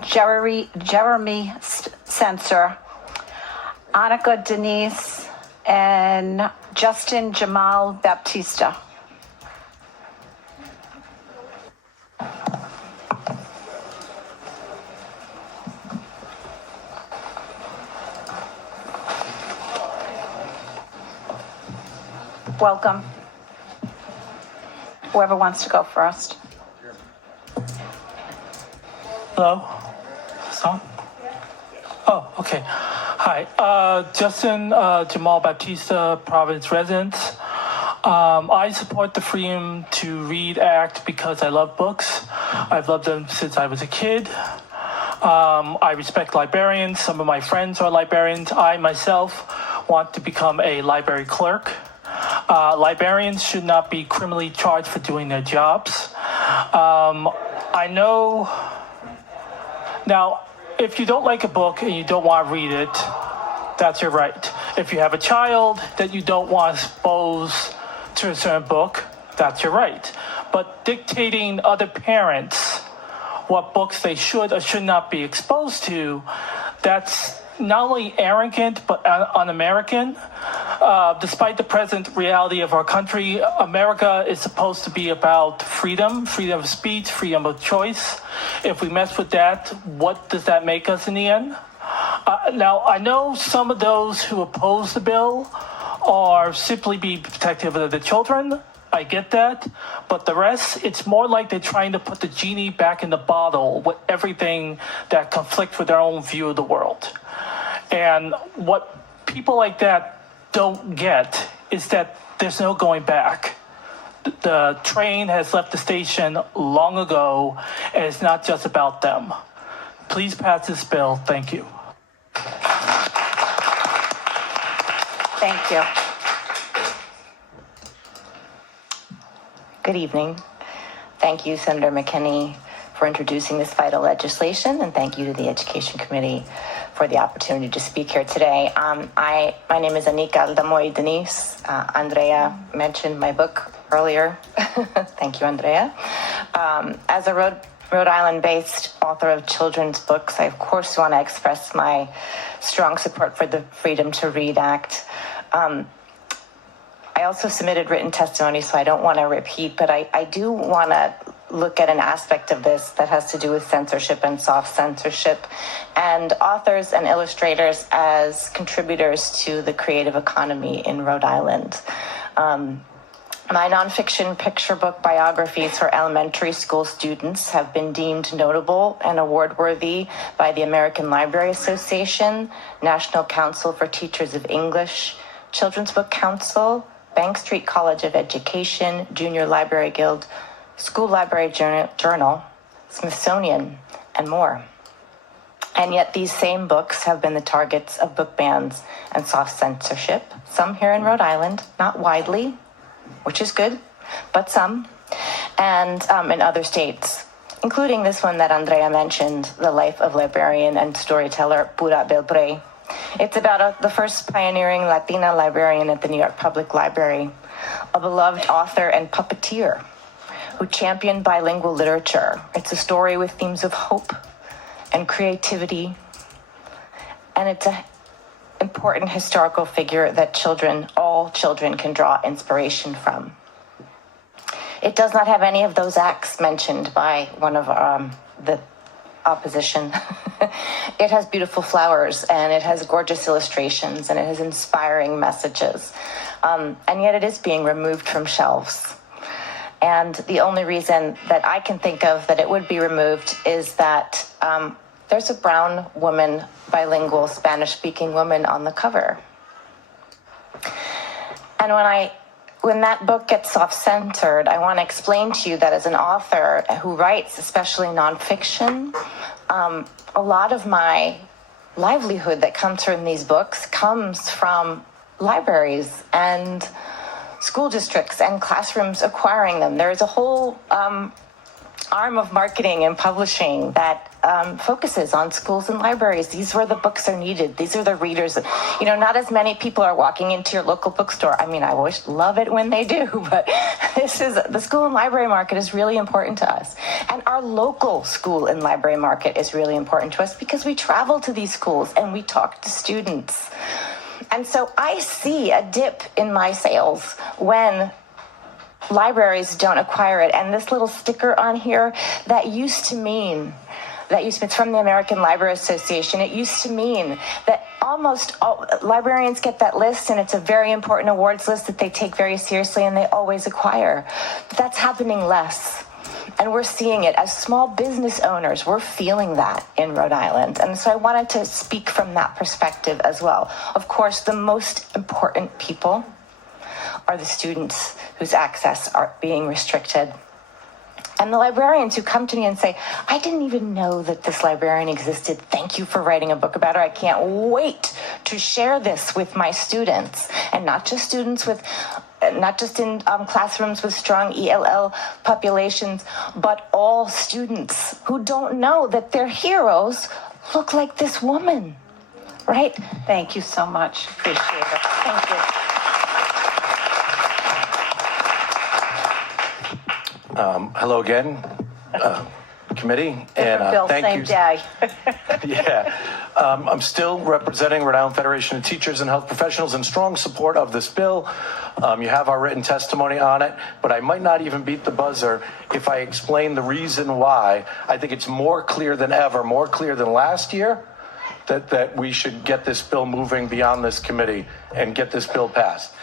Jeremy Sensor, Annika Denise, and Justin Jamal Baptista. welcome. Whoever wants to go first. Hello? Song? Oh, okay. Hi, Justin Jamal Baptista, Providence resident. I support the Freedom to Read Act because I love books. I've loved them since I was a kid. I respect librarians. Some of my friends are librarians. I myself want to become a library clerk. Librarians should not be criminally charged for doing their jobs. I know. Now, if you don't like a book and you don't want to read it, that's your right. If you have a child that you don't want to expose to a certain book, that's your right. But dictating other parents what books they should or should not be exposed to, that's not only arrogant but un-American. Despite the present reality of our country, America is supposed to be about freedom of speech, freedom of choice. If we mess with that, what does that make us in the end? Now, I know some of those who oppose the bill are simply being protective of the children. I get that. But the rest, it's more like they're trying to put the genie back in the bottle with everything that conflicts with their own view of the world. And what people like that don't get is that there's no going back. The train has left the station long ago, and it's not just about them. Please pass this bill. Thank you. Thank you. Good evening. Thank you, Senator McKinney, for introducing this vital legislation, and thank you to the Education Committee for the opportunity to speak here today. My name is Anika Aldamoy Denise. Andrea mentioned my book earlier. Thank you, Andrea. As a Rhode Island-based author of children's books, I of course want to express my strong support for the Freedom to Read Act. I also submitted written testimony, so I don't want to repeat, but I do want to look at an aspect of this that has to do with censorship and soft censorship, and authors and illustrators as contributors to the creative economy in Rhode Island. My nonfiction picture book biographies for elementary school students have been deemed notable and award-worthy by the American Library Association, National Council for Teachers of English, Children's Book Council, Bank Street College of Education, Junior Library Guild, School Library Journal, Smithsonian, and more. And yet these same books have been the targets of book bans and soft censorship, some here in Rhode Island, not widely, which is good, but some, and in other states, including this one that Andrea mentioned, The Life of Librarian and Storyteller Pura Belpré. It's about the first pioneering Latina librarian at the New York Public Library, a beloved author and puppeteer who championed bilingual literature. It's a story with themes of hope and creativity, and it's an important historical figure that all children can draw inspiration from. It does not have any of those acts mentioned by one of the opposition. It has beautiful flowers, and it has gorgeous illustrations, and it has inspiring messages. And yet it is being removed from shelves. And the only reason that I can think of that it would be removed is that there's a brown woman, bilingual, Spanish-speaking woman on the cover. And when that book gets soft-censored, I want to explain to you that as an author who writes, especially nonfiction, a lot of my livelihood that comes from these books comes from libraries and school districts and classrooms acquiring them. There is a whole arm of marketing and publishing that focuses on schools and libraries. These where the books are needed. These are the readers. Not as many people are walking into your local bookstore. I mean, I always love it when they do, but the school and library market is really important to us. And our local school and library market is really important to us because we travel to these schools and we talk to students. And so I see a dip in my sales when libraries don't acquire it. And this little sticker on here, that used to mean it's from the American Library Association. It used to mean that almost all librarians get that list, and it's a very important awards list that they take very seriously and they always acquire. But that's happening less. And we're seeing it as small business owners. We're feeling that in Rhode Island. And so I wanted to speak from that perspective as well. Of course, the most important people are the students whose access are being restricted. And the librarians who come to me and say, I didn't even know that this librarian existed. Thank you for writing a book about her. I can't wait to share this with my students. And not just in classrooms with strong ELL populations, but all students who don't know that their heroes look like this woman, right? Thank you so much. Appreciate it. Thank you. Hello again, committee, and Bill, thank same you. day. Yeah, I'm still representing Rhode Island Federation of Teachers and Health Professionals in strong support of this bill. You have our written testimony on it, but I might not even beat the buzzer if I explain the reason why. I think it's more clear than ever, more clear than last year, that we should get this bill moving beyond this committee and get this bill passed.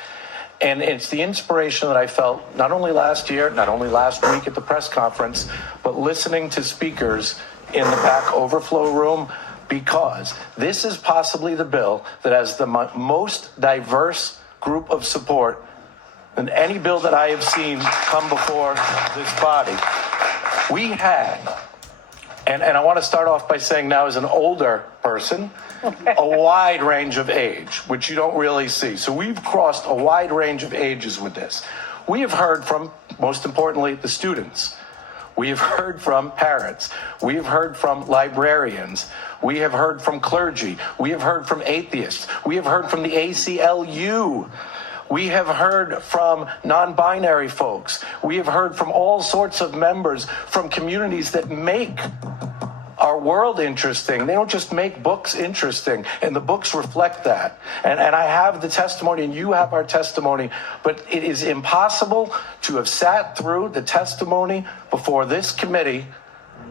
And it's the inspiration that I felt not only last year, not only last week at the press conference, but listening to speakers in the back overflow room, because this is possibly the bill that has the most diverse group of support than any bill that I have seen come before this body. We had, and I want to start off by saying now as an older person, a wide range of age, which you don't really see. So we've crossed a wide range of ages with this. We have heard from, most importantly, the students. We have heard from parents. We have heard from librarians. We have heard from clergy. We have heard from atheists. We have heard from the ACLU. We have heard from non-binary folks. We have heard from all sorts of members from communities that make our world interesting. They don't just make books interesting, and the books reflect that. And I have the testimony, and you have our testimony, but it is impossible to have sat through the testimony before this committee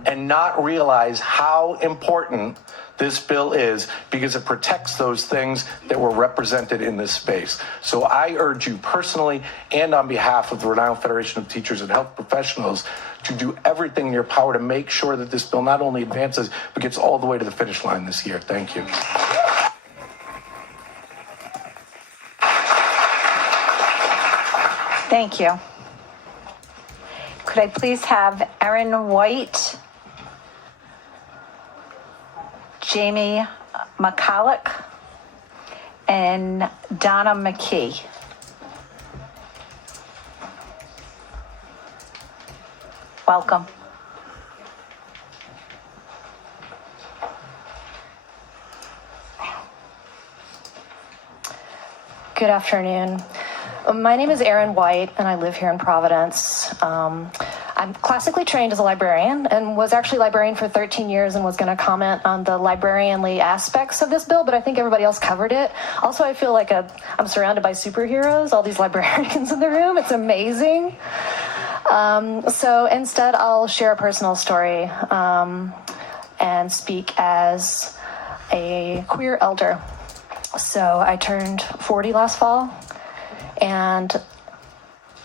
and not realize how important this bill is, because it protects those things that were represented in this space. So I urge you personally and on behalf of the Rhode Island Federation of Teachers and Health Professionals to do everything in your power to make sure that this bill not only advances, but gets all the way to the finish line this year. Thank you. Thank you. Could I please have Erin White, Jamie McCulloch, and Donna McKee? Welcome. Good afternoon. My name is Erin White, and I live here in Providence. I'm classically trained as a librarian and was actually a librarian for 13 years and was going to comment on the librarianly aspects of this bill, but I think everybody else covered it. Also, I feel like I'm surrounded by superheroes, all these librarians in the room. It's amazing. So instead, I'll share a personal story and speak as a queer elder. So I turned 40 last fall, and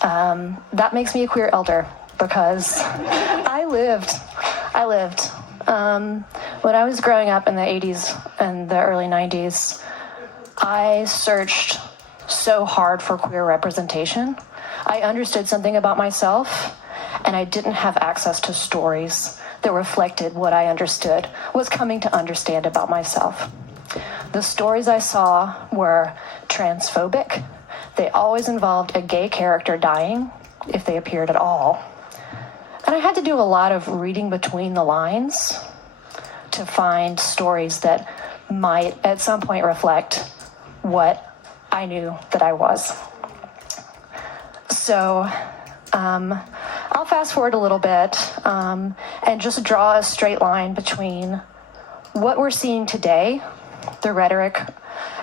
that makes me a queer elder because I lived. When I was growing up in the 80s and the early 90s, I searched so hard for queer representation. I understood something about myself, and I didn't have access to stories that reflected what I understood, was coming to understand about myself. The stories I saw were transphobic. They always involved a gay character dying, if they appeared at all. And I had to do a lot of reading between the lines to find stories that might at some point reflect what I knew that I was. So I'll fast forward a little bit and just draw a straight line between what we're seeing today, the rhetoric,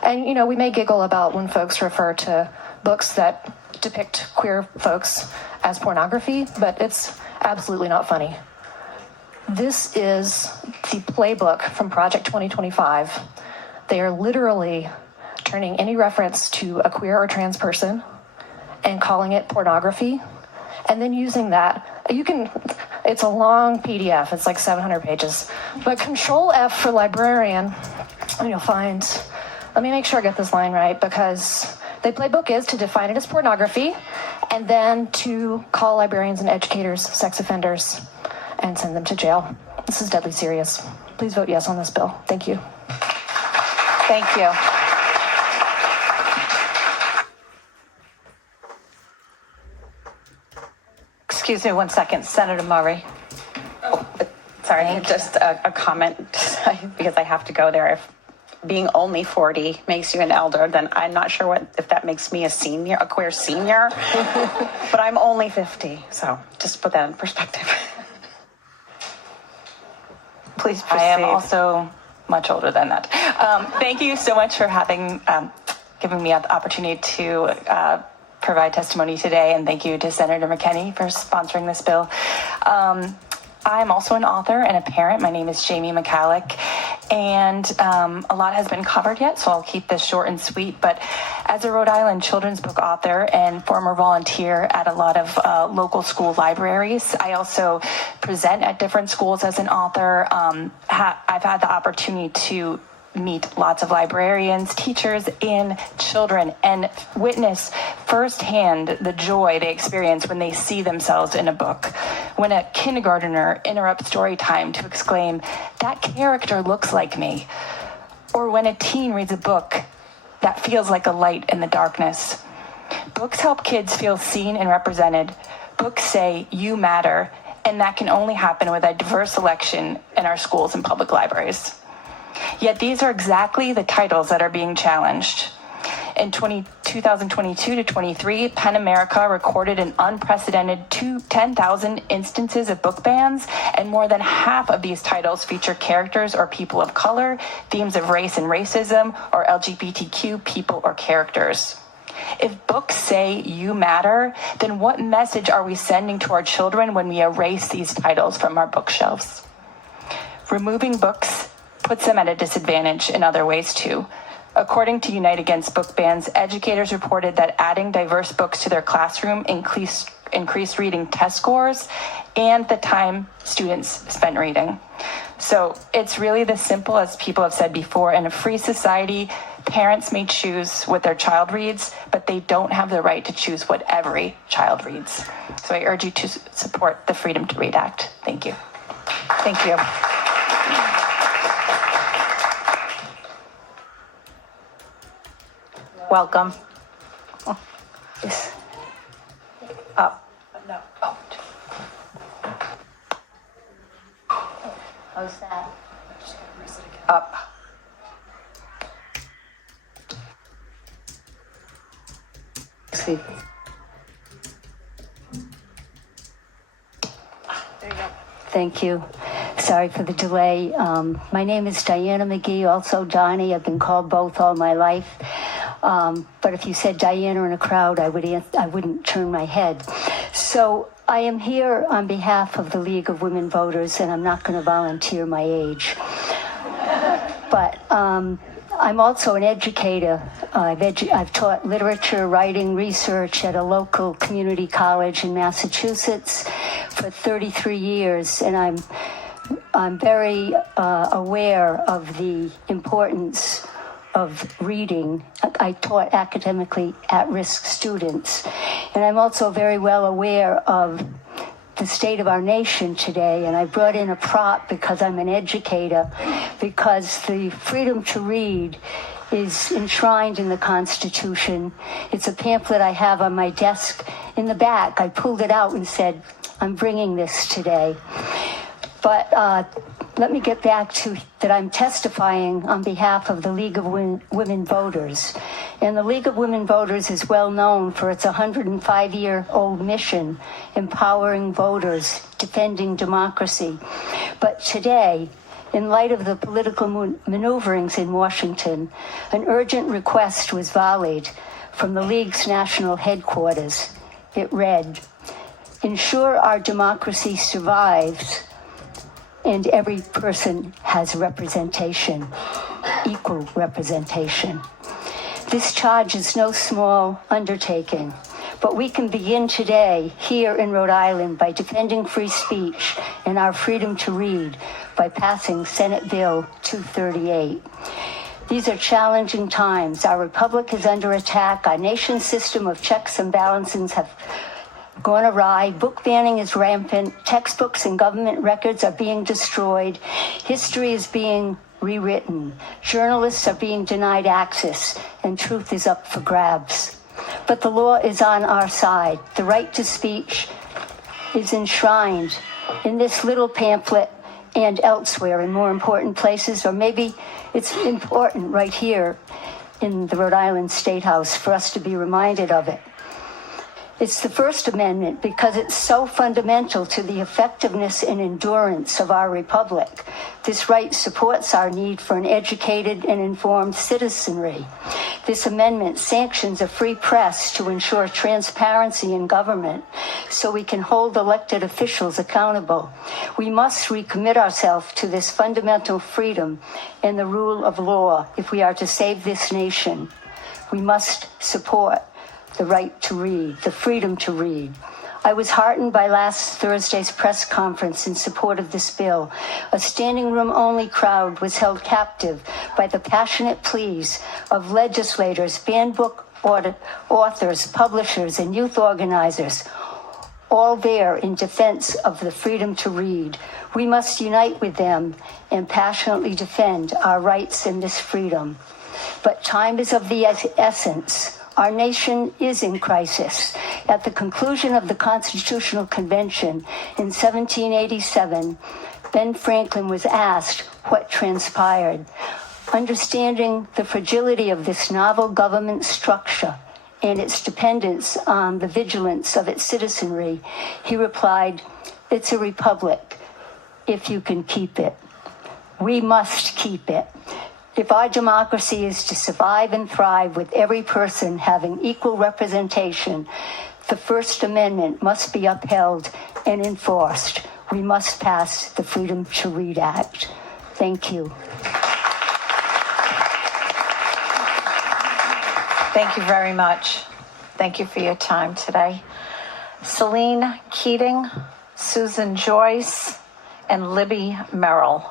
and we may giggle about when folks refer to books that depict queer folks as pornography, but it's absolutely not funny. This is the playbook from Project 2025. They are literally turning any reference to a queer or trans person and calling it pornography, and then using that. It's a long PDF, it's like 700 pages, but Control F for librarian, and you'll find, let me make sure I get this line right, because the playbook is to define it as pornography, and then to call librarians and educators sex offenders and send them to jail. This is deadly serious. Please vote yes on this bill. Thank you. Thank you. Excuse me 1 second, Senator Murray. Sorry, just a comment because I have to go there. If being only 40 makes you an elder, then I'm not sure if that makes me a senior, a queer senior, but I'm only 50. So just put that in perspective. Please proceed. I am also much older than that. Thank you so much for having given me the opportunity to provide testimony today, and thank you to Senator McKinney for sponsoring this bill. I'm also an author and a parent. My name is Jamie McCallick, and a lot has been covered yet, so I'll keep this short and sweet. But as a Rhode Island children's book author and former volunteer at a lot of local school libraries, I also present at different schools as an author. I've had the opportunity to meet lots of librarians, teachers, and children, and witness firsthand the joy they experience when they see themselves in a book. When a kindergartner interrupts story time to exclaim, "That character looks like me." Or when a teen reads a book that feels like a light in the darkness. Books help kids feel seen and represented. Books say, "You matter," and that can only happen with a diverse selection in our schools and public libraries. Yet these are exactly the titles that are being challenged. In 2022 to 23, PEN America recorded an unprecedented 10,000 instances of book bans, and more than half of these titles feature characters or people of color, themes of race and racism, or LGBTQ people or characters. If books say "you matter," then what message are we sending to our children when we erase these titles from our bookshelves? Removing books puts them at a disadvantage in other ways too. According to Unite Against Book Bans, educators reported that adding diverse books to their classroom increased reading test scores and the time students spent reading. So it's really this simple, as people have said before. In a free society, parents may choose what their child reads, but they don't have the right to choose what every child reads. So I urge you to support the Freedom to Read Act. Thank you. Thank you. Welcome. Up. No. How's that? Up. See. There you go. Thank you. Sorry for the delay. My name is Diana McGee, also Donnie. I've been called both all my life. But if you said Diana in a crowd, I wouldn't turn my head. So I am here on behalf of the League of Women Voters, and I'm not going to volunteer my age. But I'm also an educator. I've taught literature, writing, research at a local community college in Massachusetts for 33 years, and I'm very aware of the importance of reading. I taught academically at-risk students, and I'm also very well aware of the state of our nation today, and I brought in a prop because I'm an educator, because the freedom to read is enshrined in the Constitution. It's a pamphlet I have on my desk in the back. I pulled it out and said, I'm bringing this today. But let me get back to that I'm testifying on behalf of the League of Women Voters. And the League of Women Voters is well known for its 105-year-old mission, empowering voters, defending democracy. But today, in light of the political maneuverings in Washington, an urgent request was volleyed from the League's national headquarters. It read, "Ensure our democracy survives and every person has representation, equal representation. This charge is no small undertaking, but we can begin today here in Rhode Island by defending free speech and our freedom to read by passing Senate Bill 238. These are challenging times. Our republic is under attack. Our nation's system of checks and balances have gone awry. Book banning is rampant. Textbooks and government records are being destroyed. History is being rewritten. Journalists are being denied access, and truth is up for grabs. But the law is on our side. The right to speech is enshrined in this little pamphlet and elsewhere in more important places, or maybe it's important right here in the Rhode Island State House for us to be reminded of it. It's the First Amendment because it's so fundamental to the effectiveness and endurance of our republic. This right supports our need for an educated and informed citizenry. This amendment sanctions a free press to ensure transparency in government so we can hold elected officials accountable. We must recommit ourselves to this fundamental freedom and the rule of law if we are to save this nation. We must support the right to read, the freedom to read. I was heartened by last Thursday's press conference in support of this bill. A standing room only crowd was held captive by the passionate pleas of legislators, banned book authors, publishers, and youth organizers, all there in defense of the freedom to read. We must unite with them and passionately defend our rights in this freedom. But time is of the essence. Our nation is in crisis. At the conclusion of the Constitutional Convention in 1787, Ben Franklin was asked what transpired. Understanding the fragility of this novel government structure and its dependence on the vigilance of its citizenry, he replied, "It's a republic, if you can keep it." We must keep it. If our democracy is to survive and thrive with every person having equal representation, the First Amendment must be upheld and enforced. We must pass the Freedom to Read Act. Thank you. Thank you very much. Thank you for your time today. Celine Keating, Susan Joyce, and Libby Merrill.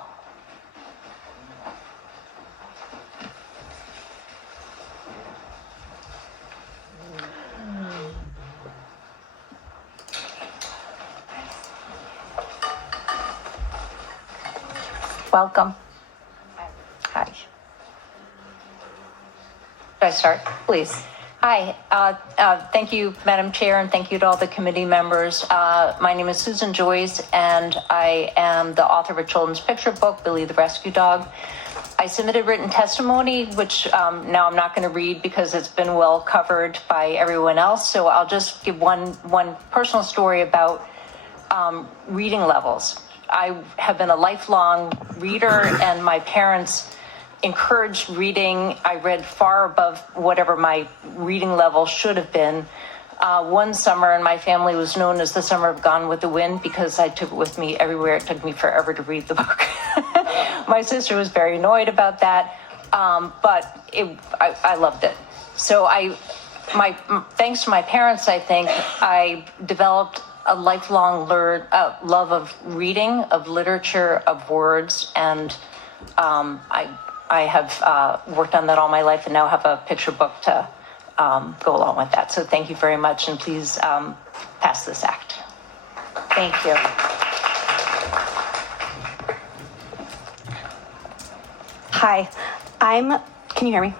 Welcome. Hi. Should I start? Please. Hi. Thank you, Madam Chair, and thank you to all the committee members. My name is Susan Joyce, and I am the author of a children's picture book, Billy the Rescue Dog. I submitted written testimony, which now I'm not going to read because it's been well covered by everyone else. So I'll just give one personal story about reading levels. I have been a lifelong reader, and my parents encouraged reading. I read far above whatever my reading level should have been. One summer in my family was known as the summer of Gone with the Wind because I took it with me everywhere. It took me forever to read the book. My sister was very annoyed about that, but I loved it. So thanks to my parents, I think, I developed a lifelong love of reading, of literature, of words, and I have worked on that all my life and now have a picture book to go along with that. So thank you very much, and please pass this act. Thank you. Hi, can you hear me?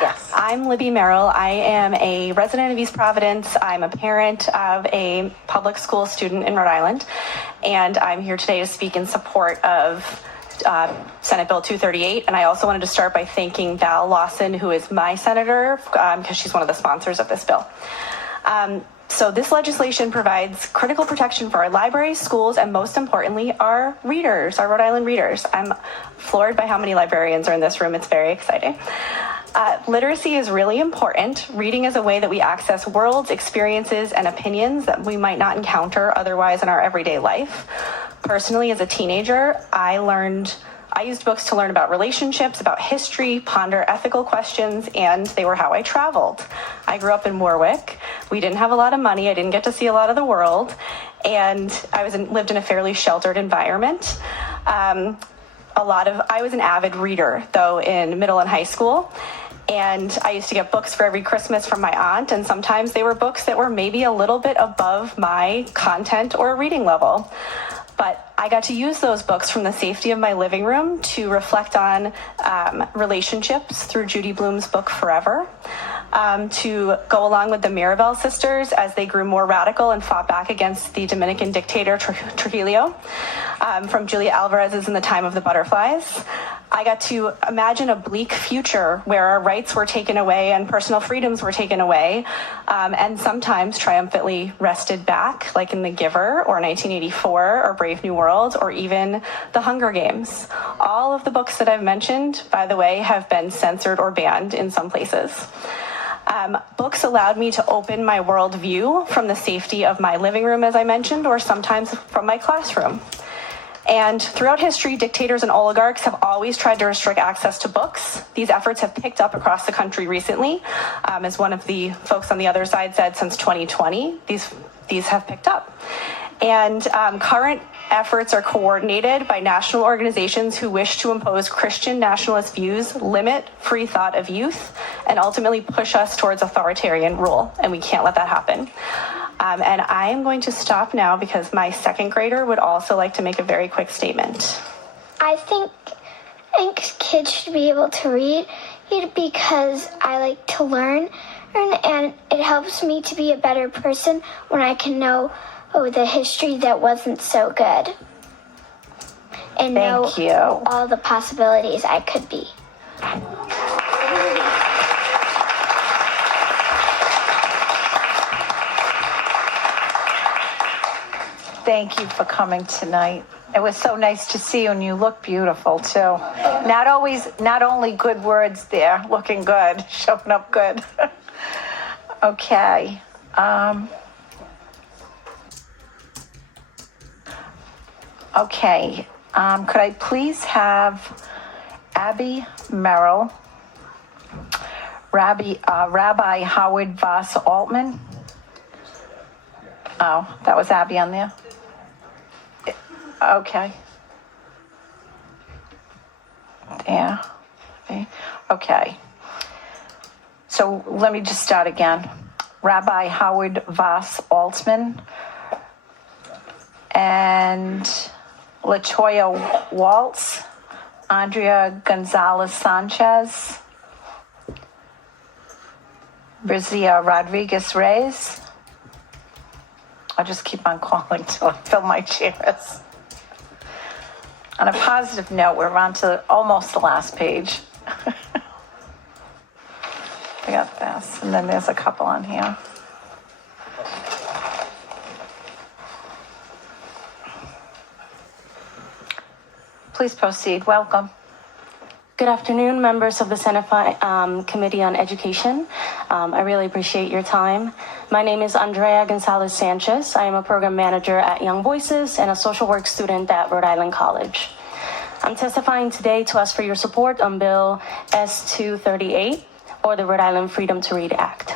Yes. I'm Libby Merrill. I am a resident of East Providence. I'm a parent of a public school student in Rhode Island, and I'm here today to speak in support of Senate Bill 238. And I also wanted to start by thanking Val Lawson, who is my senator, because she's one of the sponsors of this bill. So this legislation provides critical protection for our libraries, schools, and most importantly, our readers, our Rhode Island readers. I'm floored by how many librarians are in this room. It's very exciting. Literacy is really important. Reading is a way that we access worlds, experiences, and opinions that we might not encounter otherwise in our everyday life. personally, as a teenager, I used books to learn about relationships, about history, ponder ethical questions, and they were how I traveled. I grew up in Warwick. We didn't have a lot of money. I didn't get to see a lot of the world, and I lived in a fairly sheltered environment. I was an avid reader, though, in middle and high school. And I used to get books for every Christmas from my aunt, and sometimes they were books that were maybe a little bit above my content or reading level. But I got to use those books from the safety of my living room to reflect on relationships through Judy Blume's book Forever, to go along with the Mirabal sisters as they grew more radical and fought back against the Dominican dictator Trujillo, from Julia Alvarez's In the Time of the Butterflies. I got to imagine a bleak future where our rights were taken away and personal freedoms were taken away, and sometimes triumphantly wrested back, like in The Giver or 1984 or Brave New World or even The Hunger Games. All of the books that I've mentioned, by the way, have been censored or banned in some places. Books allowed me to open my worldview from the safety of my living room, as I mentioned, or sometimes from my classroom. And throughout history, dictators and oligarchs have always tried to restrict access to books. These efforts have picked up across the country recently. As one of the folks on the other side said, since 2020, these have picked up. And current efforts are coordinated by national organizations who wish to impose Christian nationalist views, limit free thought of youth, and ultimately push us towards authoritarian rule. And we can't let that happen. And I am going to stop now because my second grader would also like to make a very quick statement. I think kids should be able to read because I like to learn, and it helps me to be a better person when I can know the history that wasn't so good. And know all the possibilities I could be. Thank you for coming tonight. It was so nice to see you, and you look beautiful too. Not only good words there, looking good, showing up good. Okay. Could I please have Abby Merrill, Rabbi Howard Voss Altman? Oh, that was Abby on there? Okay. Yeah. Okay. So let me just start again. Rabbi Howard Voss Altman and Latoya Waltz, Andrea Gonzalez Sanchez, Brizia Rodriguez Reyes. I'll just keep on calling till I fill my chairs. On a positive note, we're on to almost the last page. I got this, and then there's a couple on here. Please proceed. Welcome. Good afternoon, members of the Senate Committee on Education. I really appreciate your time. My name is Andrea Gonzalez Sanchez. I am a program manager at Young Voices and a social work student at Rhode Island College. I'm testifying today to ask for your support on Bill S-238, or the Rhode Island Freedom to Read Act.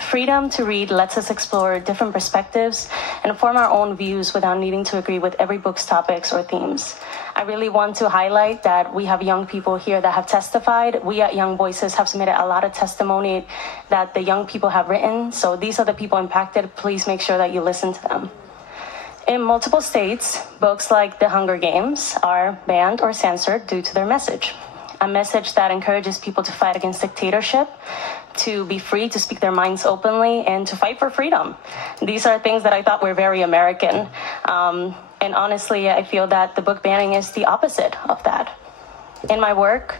Freedom to read lets us explore different perspectives and form our own views without needing to agree with every book's topics or themes. I really want to highlight that we have young people here that have testified. We at Young Voices have submitted a lot of testimony that the young people have written. So these are the people impacted. Please make sure that you listen to them. In multiple states, books like The Hunger Games are banned or censored due to their message. A message that encourages people to fight against dictatorship, to be free to speak their minds openly, and to fight for freedom. These are things that I thought were very American. And honestly, I feel that the book banning is the opposite of that. In my work,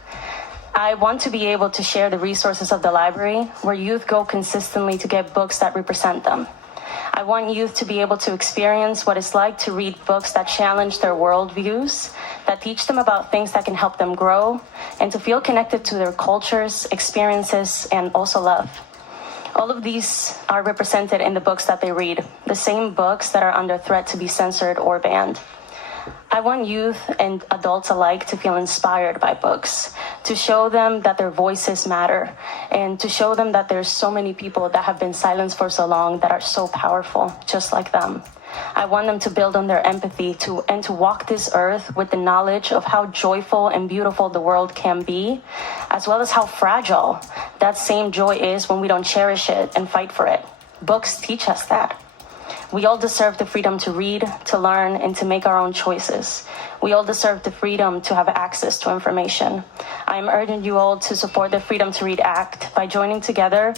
I want to be able to share the resources of the library where youth go consistently to get books that represent them. I want youth to be able to experience what it's like to read books that challenge their worldviews, that teach them about things that can help them grow, and to feel connected to their cultures, experiences, and also love. All of these are represented in the books that they read, the same books that are under threat to be censored or banned. I want youth and adults alike to feel inspired by books, to show them that their voices matter, and to show them that there's so many people that have been silenced for so long that are so powerful, just like them. I want them to build on their empathy and to walk this earth with the knowledge of how joyful and beautiful the world can be, as well as how fragile that same joy is when we don't cherish it and fight for it. Books teach us that. We all deserve the freedom to read, to learn, and to make our own choices. We all deserve the freedom to have access to information. I am urging you all to support the Freedom to Read Act. By joining together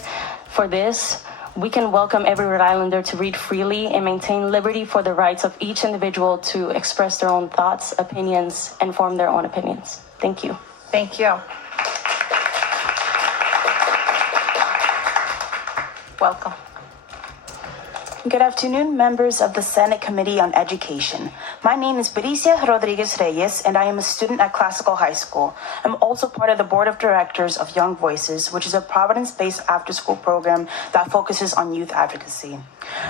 for this, we can welcome every Rhode Islander to read freely and maintain liberty for the rights of each individual to express their own thoughts, opinions, and form their own opinions. Thank you. Thank you. Welcome. Good afternoon, members of the Senate Committee on Education. My name is Benicia Rodriguez Reyes, and I am a student at Classical High School. I'm also part of the Board of Directors of Young Voices, which is a Providence-based after-school program that focuses on youth advocacy.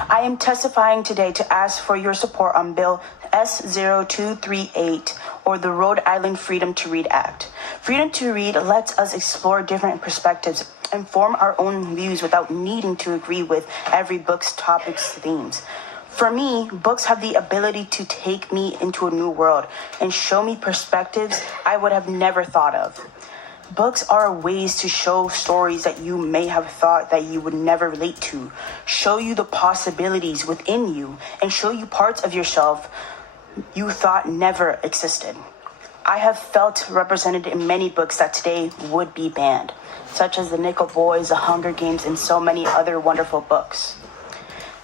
I am testifying today to ask for your support on Bill S0238, or the Rhode Island Freedom to Read Act. Freedom to read lets us explore different perspectives and form our own views without needing to agree with every book's topics, themes. For me, books have the ability to take me into a new world and show me perspectives I would have never thought of. Books are ways to show stories that you may have thought that you would never relate to, show you the possibilities within you, and show you parts of yourself you thought never existed. I have felt represented in many books that today would be banned, such as The Nickel Boys, The Hunger Games, and so many other wonderful books.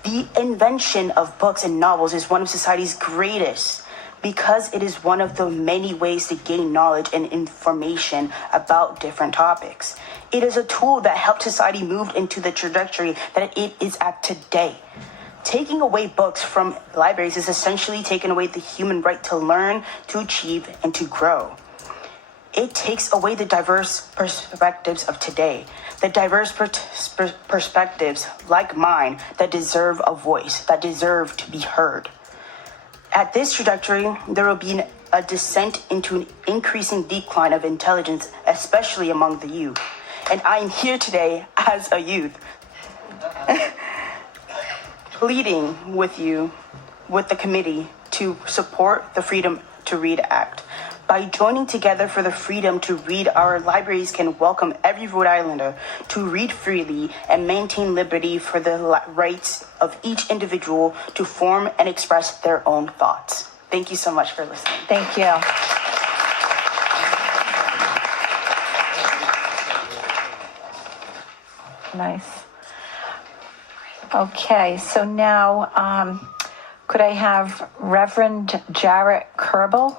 The invention of books and novels is one of society's greatest because it is one of the many ways to gain knowledge and information about different topics. It is a tool that helped society move into the trajectory that it is at today. Taking away books from libraries is essentially taking away the human right to learn, to achieve, and to grow. It takes away the diverse perspectives of today, the diverse perspectives like mine that deserve a voice, that deserve to be heard. At this trajectory, there will be a descent into an increasing decline of intelligence, especially among the youth. And I am here today as a youth, pleading with you, with the committee, to support the Freedom to Read Act. By joining together for the freedom to read, our libraries can welcome every Rhode Islander to read freely and maintain liberty for the rights of each individual to form and express their own thoughts. Thank you so much for listening. Thank you. Nice. Okay, so now could I have Reverend Jarrett Kerbel,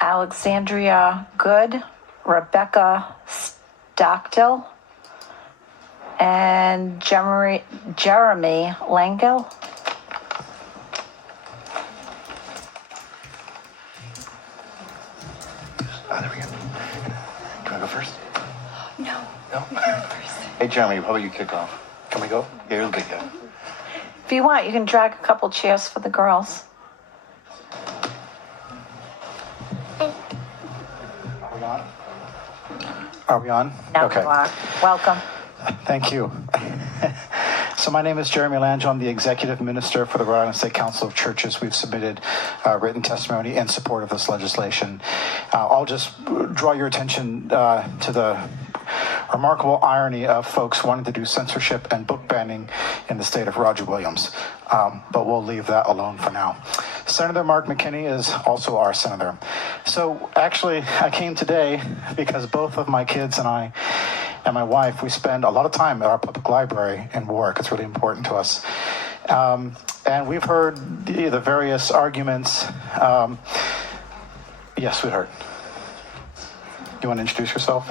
Alexandria Good, Rebecca Stockdill, and Jeremy Langell? There we go. Can I go first? No. No? Hey, Jeremy, how about you kick off? Can we go? Yeah, you're the big guy. If you want, you can drag a couple chairs for the girls. Are we on? Now Okay. you are. Welcome. Thank you. So my name is Jeremy Lange. I'm the Executive Minister for the Rhode Island State Council of Churches. We've submitted written testimony in support of this legislation. I'll just draw your attention to the remarkable irony of folks wanting to do censorship and book banning in the state of Roger Williams. But we'll leave that alone for now. Senator Mark McKinney is also our senator. So actually, I came today because both of my kids and I and my wife, we spend a lot of time at our public library in Warwick. It's really important to us. And we've heard the various arguments. Yes, we heard. You want to introduce yourself?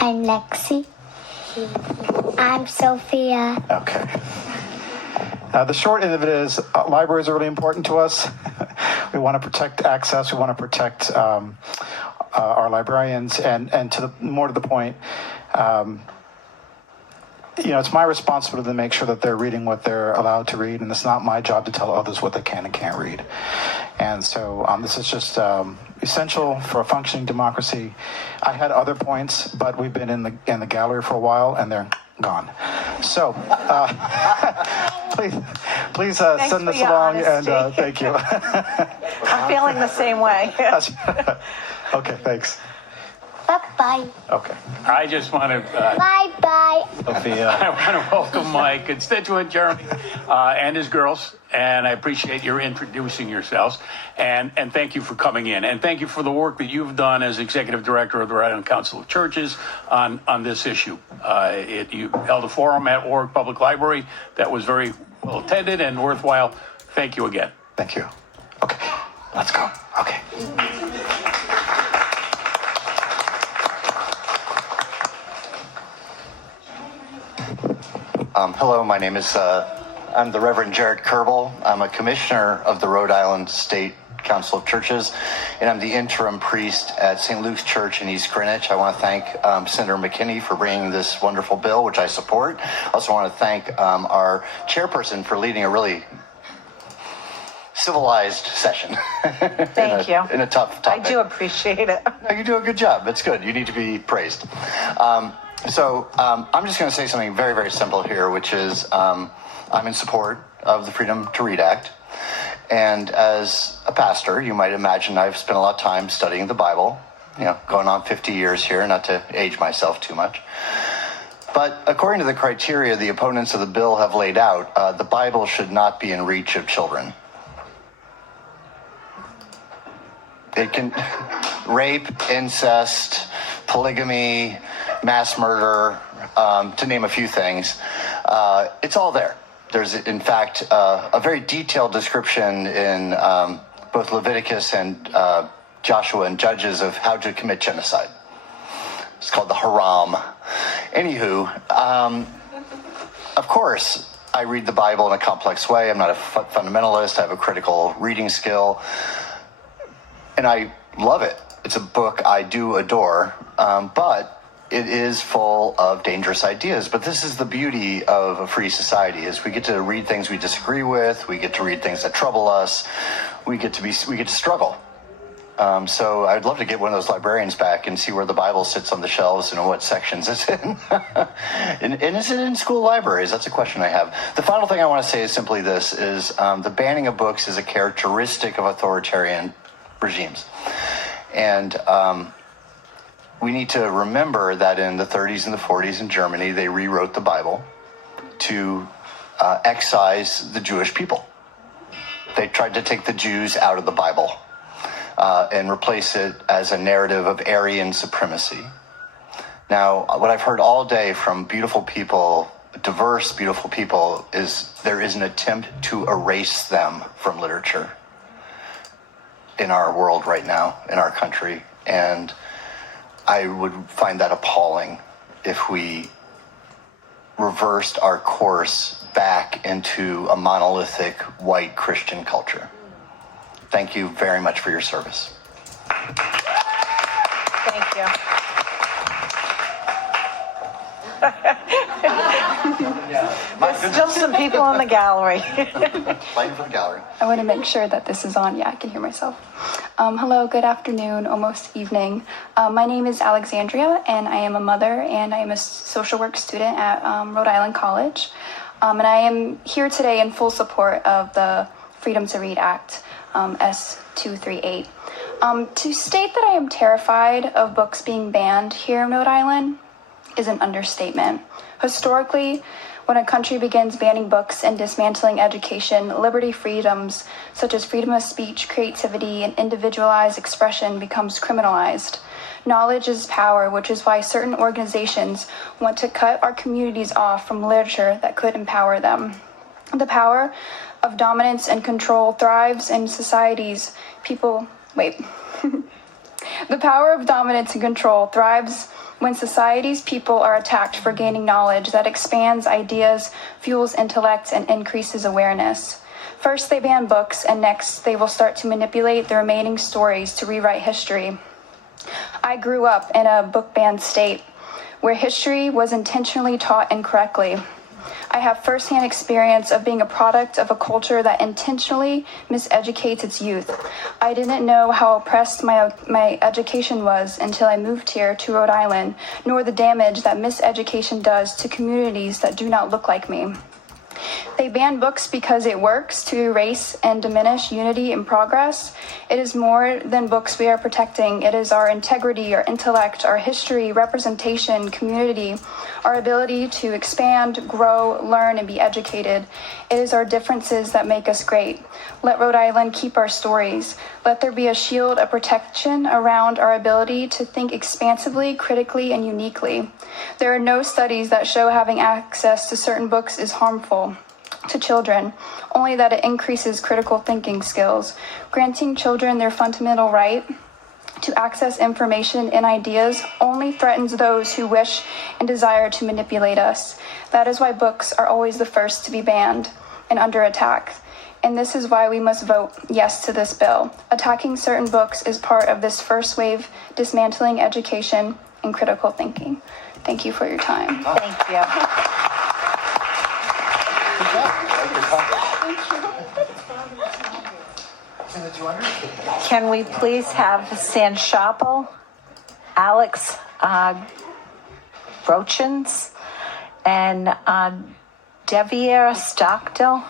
I'm Lexi. I'm Sophia. Okay. The short end of it is libraries are really important to us. We want to protect access. We want to protect our librarians. And more to the point, it's my responsibility to make sure that they're reading what they're allowed to read, and it's not my job to tell others what they can and can't read. And so this is just essential for a functioning democracy. I had other points, but we've been in the gallery for a while, and they're gone. So please send this along, and thank you. I'm feeling the same way. Okay, thanks. Bye-bye. Okay. I just want to Bye-bye. Sophia. I want to welcome my constituent, Jeremy, and his girls, and I appreciate your introducing yourselves, and thank you for coming in, and thank you for the work that you've done as Executive Director of the Rhode Island Council of Churches on this issue. You held a forum at Warwick Public Library that was very well attended and worthwhile. Thank you again. Thank you. Okay, let's go. Okay. Hello, my name is, I'm the Reverend Jared Kerbel. I'm a commissioner of the Rhode Island State Council of Churches, and I'm the interim priest at St. Luke's Church in East Greenwich. I want to thank Senator McKinney for bringing this wonderful bill, which I support. I also want to thank our chairperson for leading a really civilized session. Thank you. In a tough topic. I do appreciate it. No, you do a good job. It's good. You need to be praised. I'm just going to say something very, very simple here, which is I'm in support of the Freedom to Read Act. And as a pastor, you might imagine I've spent a lot of time studying the Bible, going on 50 years here, not to age myself too much. But according to the criteria the opponents of the bill have laid out, the Bible should not be in reach of children. It can rape, incest, polygamy, mass murder, to name a few things. It's all there. There's, in fact, a very detailed description in both Leviticus and Joshua and Judges of how to commit genocide. It's called the Haram. Anywho, of course, I read the Bible in a complex way. I'm not a fundamentalist. I have a critical reading skill. And I love it. It's a book I do adore, but it is full of dangerous ideas. But this is the beauty of a free society: is we get to read things we disagree with, we get to read things that trouble us, we get to struggle. So I'd love to get one of those librarians back and see where the Bible sits on the shelves and what sections it's in. And is it in school libraries? That's a question I have. The final thing I want to say is simply this: is the banning of books is a characteristic of authoritarian regimes. And we need to remember that in the 30s and the 40s in Germany, they rewrote the Bible to excise the Jewish people. They tried to take the Jews out of the Bible and replace it as a narrative of Aryan supremacy. Now, what I've heard all day from beautiful people, diverse, beautiful people, is there is an attempt to erase them from literature in our world right now, in our country. And I would find that appalling if we reversed our course back into a monolithic white Christian culture. Thank you very much for your service. Thank you. There's still some people in the gallery. Lighting for the gallery. I want to make sure that this is on. Yeah, I can hear myself. Hello, good afternoon, almost evening. My name is Alexandria, and I am a mother, and I am a social work student at Rhode Island College. And I am here today in full support of the Freedom to Read Act, S238. To state that I am terrified of books being banned here in Rhode Island is an understatement. Historically, when a country begins banning books and dismantling education, liberty freedoms such as freedom of speech, creativity, and individualized expression becomes criminalized. Knowledge is power, which is why certain organizations want to cut our communities off from literature that could empower them. The power of dominance and control thrives in societies. The power of dominance and control thrives when society's people are attacked for gaining knowledge that expands ideas, fuels intellect, and increases awareness. First, they ban books, and next, they will start to manipulate the remaining stories to rewrite history. I grew up in a book-banned state. where history was intentionally taught incorrectly. I have firsthand experience of being a product of a culture that intentionally miseducates its youth. I didn't know how oppressed my education was until I moved here to Rhode Island, nor the damage that miseducation does to communities that do not look like me. They ban books because it works to erase and diminish unity and progress. It is more than books we are protecting. It is our integrity, our intellect, our history, representation, community, our ability to expand, grow, learn, and be educated. It is our differences that make us great. Let Rhode Island keep our stories. Let there be a shield of protection around our ability to think expansively, critically, and uniquely. There are no studies that show having access to certain books is harmful to children, only that it increases critical thinking skills. Granting children their fundamental right to access information and ideas only threatens those who wish and desire to manipulate us. That is why books are always the first to be banned and under attack. And this is why we must vote yes to this bill. Attacking certain books is part of this first wave dismantling education and critical thinking. Thank you for your time. Thank you. Can we please have San Shapel, Alex Brochens, and Devier Stockdale?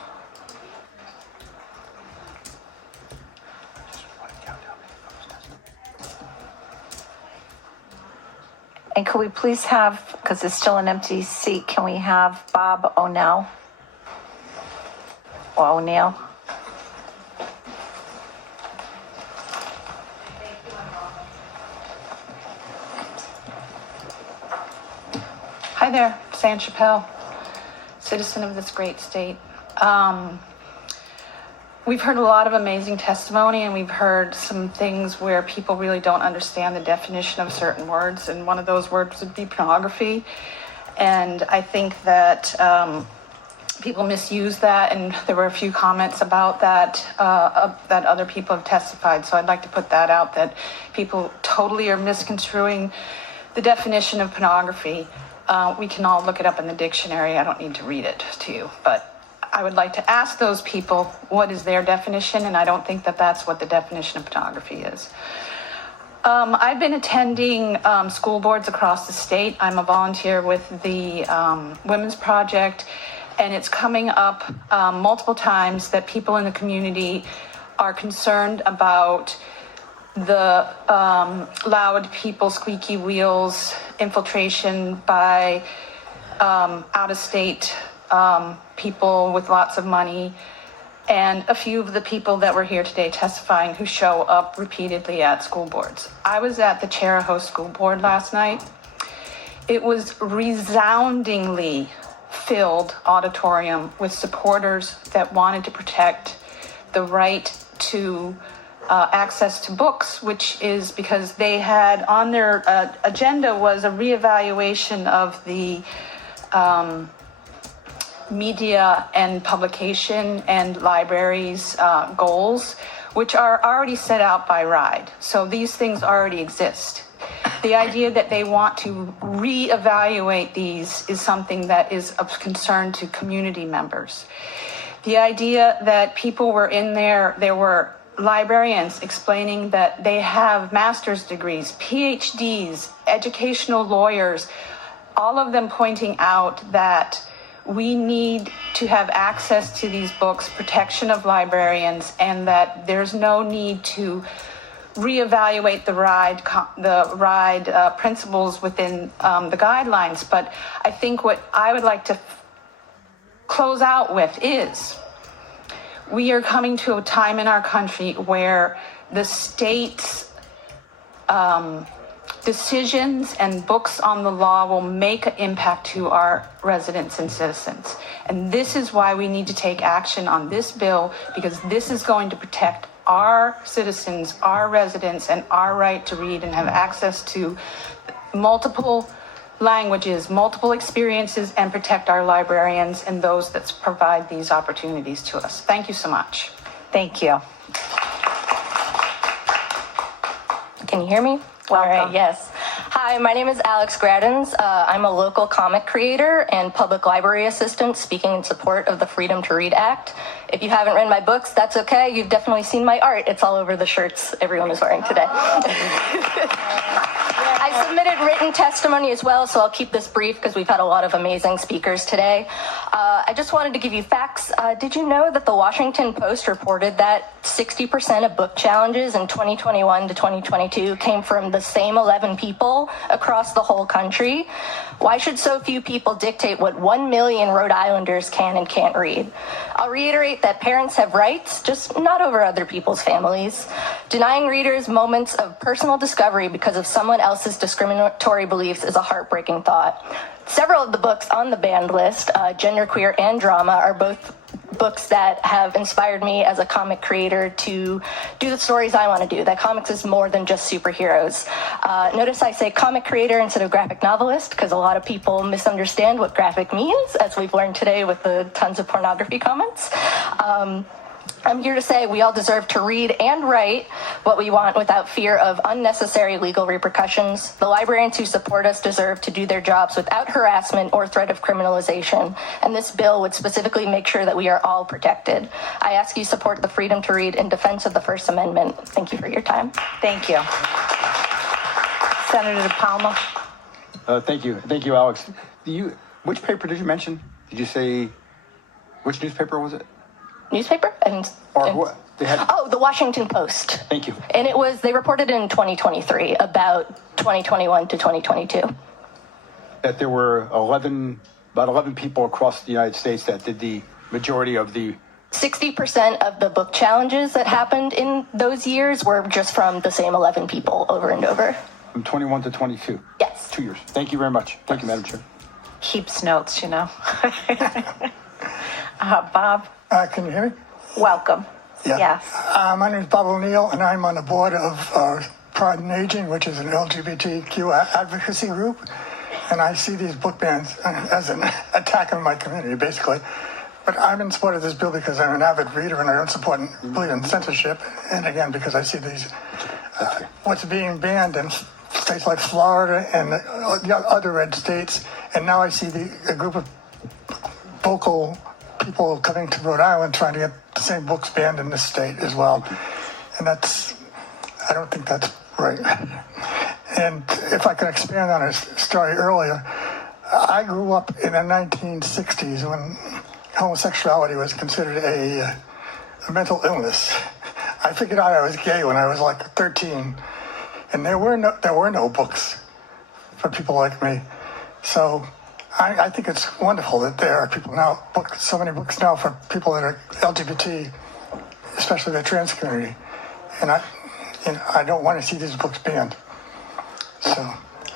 And could we please have, because it's still an empty seat, can we have Bob O'Neill? Or O'Neill? Hi there, San Chappelle, citizen of this great state. We've heard a lot of amazing testimony, and we've heard some things where people really don't understand the definition of certain words, and one of those words would be pornography. And I think that people misuse that, and there were a few comments about that that other people have testified. So I'd like to put that out, that people totally are misconstruing the definition of pornography. We can all look it up in the dictionary. I don't need to read it to you, but I would like to ask those people what is their definition, and I don't think that that's what the definition of pornography is. I've been attending school boards across the state. I'm a volunteer with the Women's Project, and it's coming up multiple times that people in the community are concerned about the loud people, squeaky wheels, infiltration by out-of-state people with lots of money, and a few of the people that were here today testifying who show up repeatedly at school boards. I was at the Cheraho School Board last night. It was resoundingly filled auditorium with supporters that wanted to protect the right to access to books, which is because they had on their agenda was a reevaluation of the media and publication and libraries goals, which are already set out by RIDE. So these things already exist. The idea that they want to reevaluate these is something that is of concern to community members. The idea that people were in there were librarians explaining that they have master's degrees, PhDs, educational lawyers, all of them pointing out that we need to have access to these books, protection of librarians, and that there's no need to reevaluate the RIDE principles within the guidelines. But I think what I would like to close out with is we are coming to a time in our country where the state's decisions and books on the law will make an impact to our residents and citizens. And this is why we need to take action on this bill, because this is going to protect our citizens, our residents, and our right to read and have access to multiple languages, multiple experiences, and protect our librarians and those that provide these opportunities to us. Thank you so much. Thank you. Can you hear me? All right, yes. Hi, Hi, my name is Alex Graddens. I'm a local comic creator and public library assistant speaking in support of the Freedom to Read Act. If you haven't read my books, that's okay. You've definitely seen my art. It's all over the shirts everyone is wearing today. I submitted written testimony as well, so I'll keep this brief because we've had a lot of amazing speakers today. I just wanted to give you facts. Did you know that the Washington Post reported that 60% of book challenges in 2021 to 2022 came from the same 11 people across the whole country? Why should so few people dictate what 1 million Rhode Islanders can and can't read? I'll reiterate that parents have rights, just not over other people's families. Denying readers moments of personal discovery because of someone else's discriminatory beliefs is a heartbreaking thought. Several of the books on the banned list, Genderqueer and Drama, are both books that have inspired me as a comic creator to do the stories I want to do. That comics is more than just superheroes. Notice I say comic creator instead of graphic novelist because a lot of people misunderstand what graphic means, as we've learned today with the tons of pornography comments. I'm here to say we all deserve to read and write what we want without fear of unnecessary legal repercussions. The librarians who support us deserve to do their jobs without harassment or threat of criminalization, and this bill would specifically make sure that we are all protected. I ask you support the freedom to read in defense of the First Amendment. Thank you for your time. Thank you. Senator DePalma. Thank you, Alex. Which paper did you mention? Did you say, which newspaper was it? Newspaper? What? The Washington Post. Thank you. And they reported in 2023 about 2021 to 2022. That there were about 11 people across the United States that did the majority of the 60% of the book challenges that happened in those years were just from the same 11 people over and over. From 21 to 22? Yes. 2 years. Thank you very much. Thank you, Madam Chair. Keeps notes, you know. Bob? Can you hear me? Welcome. Yeah. Yes. My name is Bob O'Neill, and I'm on the board of Pride and Aging, which is an LGBTQ advocacy group. And I see these book bans as an attack on my community, basically. But I'm in support of this bill because I'm an avid reader and I don't support and believe in censorship. And again, because I see these, what's being banned in states like Florida and the other red states. And now I see a group of vocal people coming to Rhode Island trying to get the same books banned in this state as well. And I don't think that's right. And if I could expand on a story earlier, I grew up in the 1960s when homosexuality was considered a mental illness. I figured out I was gay when I was like 13, and there were no books for people like me. So I think it's wonderful that there are people now, so many books now for people that are LGBT, especially the trans community. And I don't want to see these books banned. So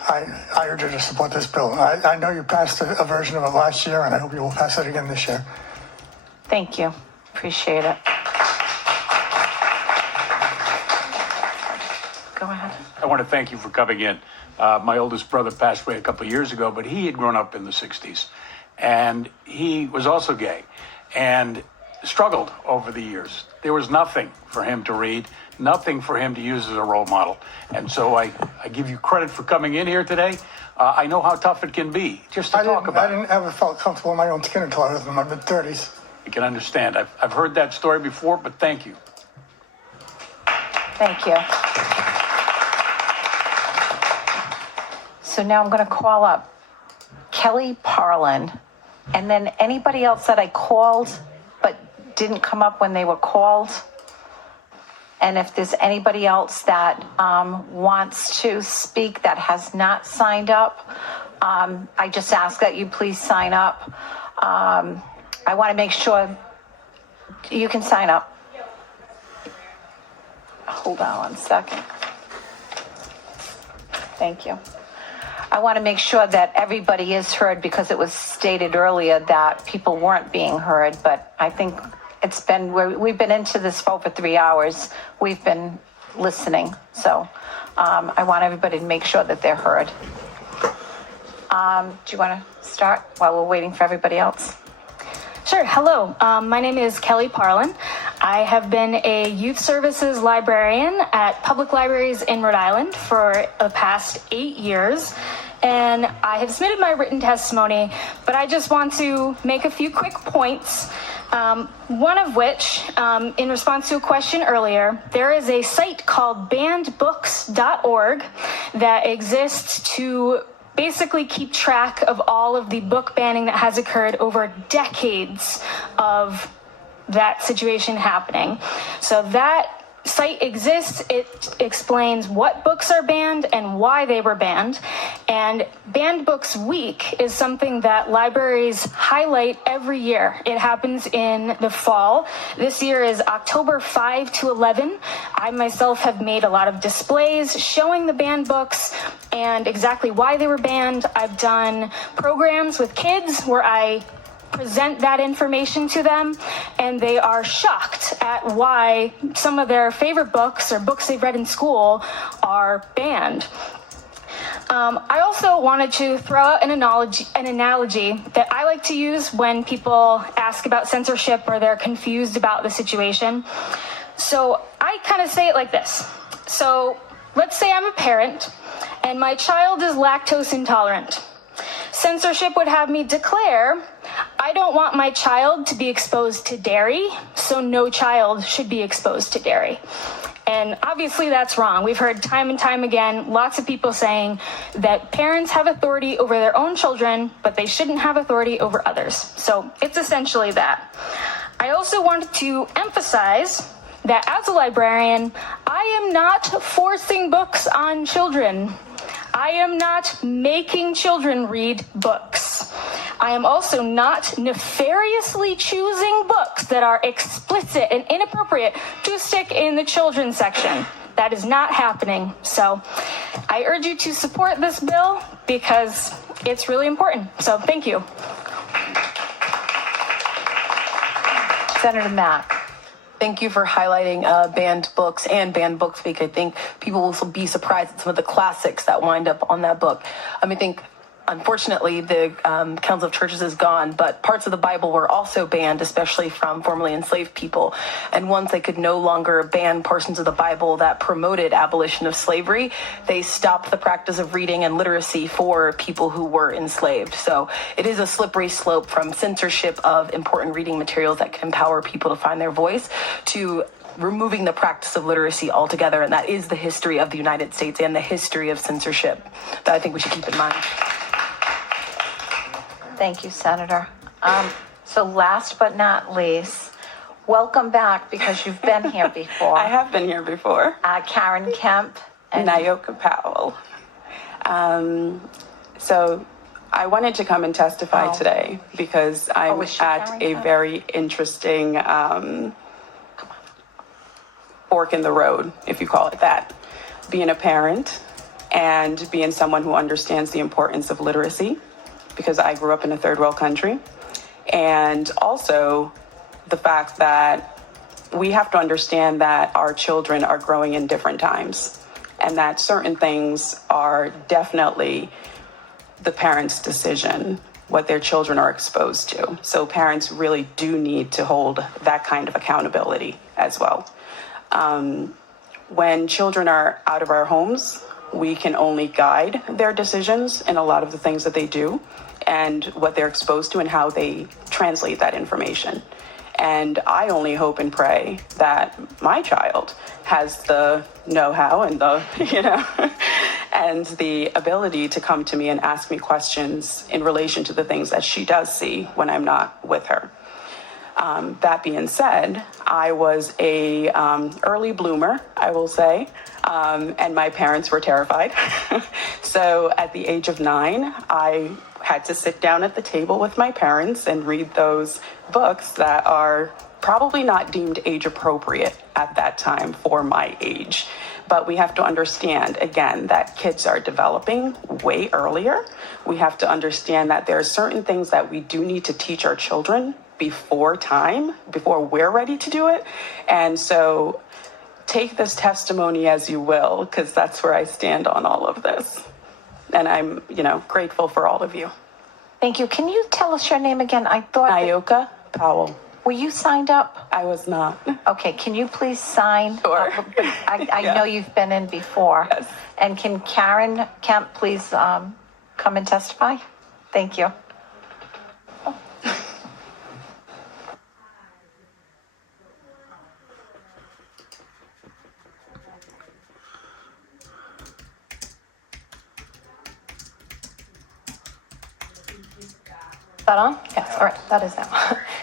I urge you to support this bill. I know you passed a version of it last year, and I hope you will pass it again this year. Thank you. Appreciate it. Go ahead. I want to thank you for coming in. My oldest brother passed away a couple of years ago, but he had grown up in the 60s. And he was also gay and struggled over the years. There was nothing for him to read, nothing for him to use as a role model. And so I give you credit for coming in here today. I know how tough it can be just to talk about it. I didn't ever felt comfortable in my own skin until I was in my mid-30s. I can understand. I've heard that story before, but thank you. Thank you. So now I'm going to call up Kelly Parlin, and then anybody else that I called but didn't come up when they were called. And if there's anybody else that wants to speak that has not signed up, I just ask that you please sign up. I want to make sure you can sign up. Hold on 1 second. Thank you. I want to make sure that everybody is heard because it was stated earlier that people weren't being heard, but I think we've been into this for over 3 hours. We've been listening. So I want everybody to make sure that they're heard. Do you want to start while we're waiting for everybody else? Sure. Hello. My name is Kelly Parlin. I have been a youth services librarian at public libraries in Rhode Island for the past 8 years. And I have submitted my written testimony, but I just want to make a few quick points. One of which, in response to a question earlier, there is a site called bannedbooks.org that exists to basically keep track of all of the book banning that has occurred over decades of that situation happening. So that site exists. It explains what books are banned and why they were banned. And Banned Books Week is something that libraries highlight every year. It happens in the fall. This year is October 5 to 11. I myself have made a lot of displays showing the banned books and exactly why they were banned. I've done programs with kids where I present that information to them, and they are shocked at why some of their favorite books or books they've read in school are banned. I also wanted to throw out an analogy that I like to use when people ask about censorship or they're confused about the situation. So I kind of say it like this. So let's say I'm a parent and my child is lactose intolerant. Censorship would have me declare, I don't want my child to be exposed to dairy, so no child should be exposed to dairy. And obviously that's wrong. We've heard time and time again, lots of people saying that parents have authority over their own children, but they shouldn't have authority over others. So it's essentially that. I also wanted to emphasize that as a librarian, I am not forcing books on children. I am not making children read books. I am also not nefariously choosing books that are explicit and inappropriate to stick in the children's section. That is not happening. So I urge you to support this bill because it's really important. So thank you. Senator Mack. Thank you for highlighting banned books and Banned Books Week. I think people will be surprised at some of the classics that wind up on that book. I think, unfortunately, the Council of Churches is gone, but parts of the Bible were also banned, especially from formerly enslaved people. And once they could no longer ban portions of the Bible that promoted abolition of slavery, they stopped the practice of reading and literacy for people who were enslaved. So it is a slippery slope from censorship of important reading materials that can empower people to find their voice to removing the practice of literacy altogether. And that is the history of the United States and the history of censorship that I think we should keep in mind. Thank you, Senator. So last but not least, welcome back because you've been here before. I have been here before. Karen Kemp and Nyoka Powell. So I wanted to come and testify today because I'm at a very interesting fork in the road, if you call it that. Being a parent and being someone who understands the importance of literacy, because I grew up in a third world country, and also the fact that we have to understand that our children are growing in different times and that certain things are definitely the parents' decision, what their children are exposed to. So parents really do need to hold that kind of accountability as well. When children are out of our homes, we can only guide their decisions in a lot of the things that they do and what they're exposed to and how they translate that information. And I only hope and pray that my child has the know-how and the, and the ability to come to me and ask me questions in relation to the things that she does see when I'm not with her. That being said, I was a early bloomer, I will say, and my parents were terrified. So at the age of 9, I had to sit down at the table with my parents and read those books that are probably not deemed age appropriate at that time for my age. But we have to understand, again, that kids are developing way earlier. We have to understand that there are certain things that we do need to teach our children before time, before we're ready to do it. And so take this testimony as you will, because that's where I stand on all of this. And I'm, grateful for all of you. Thank you. Can you tell us your name again? I thought Nyoka Powell. Were you signed up? I was not. Okay, can you please sign? Sure. I know you've been in before. Yes. And can Karen Kemp please come and testify? Thank you. Is that on? Yes, all right, that is now.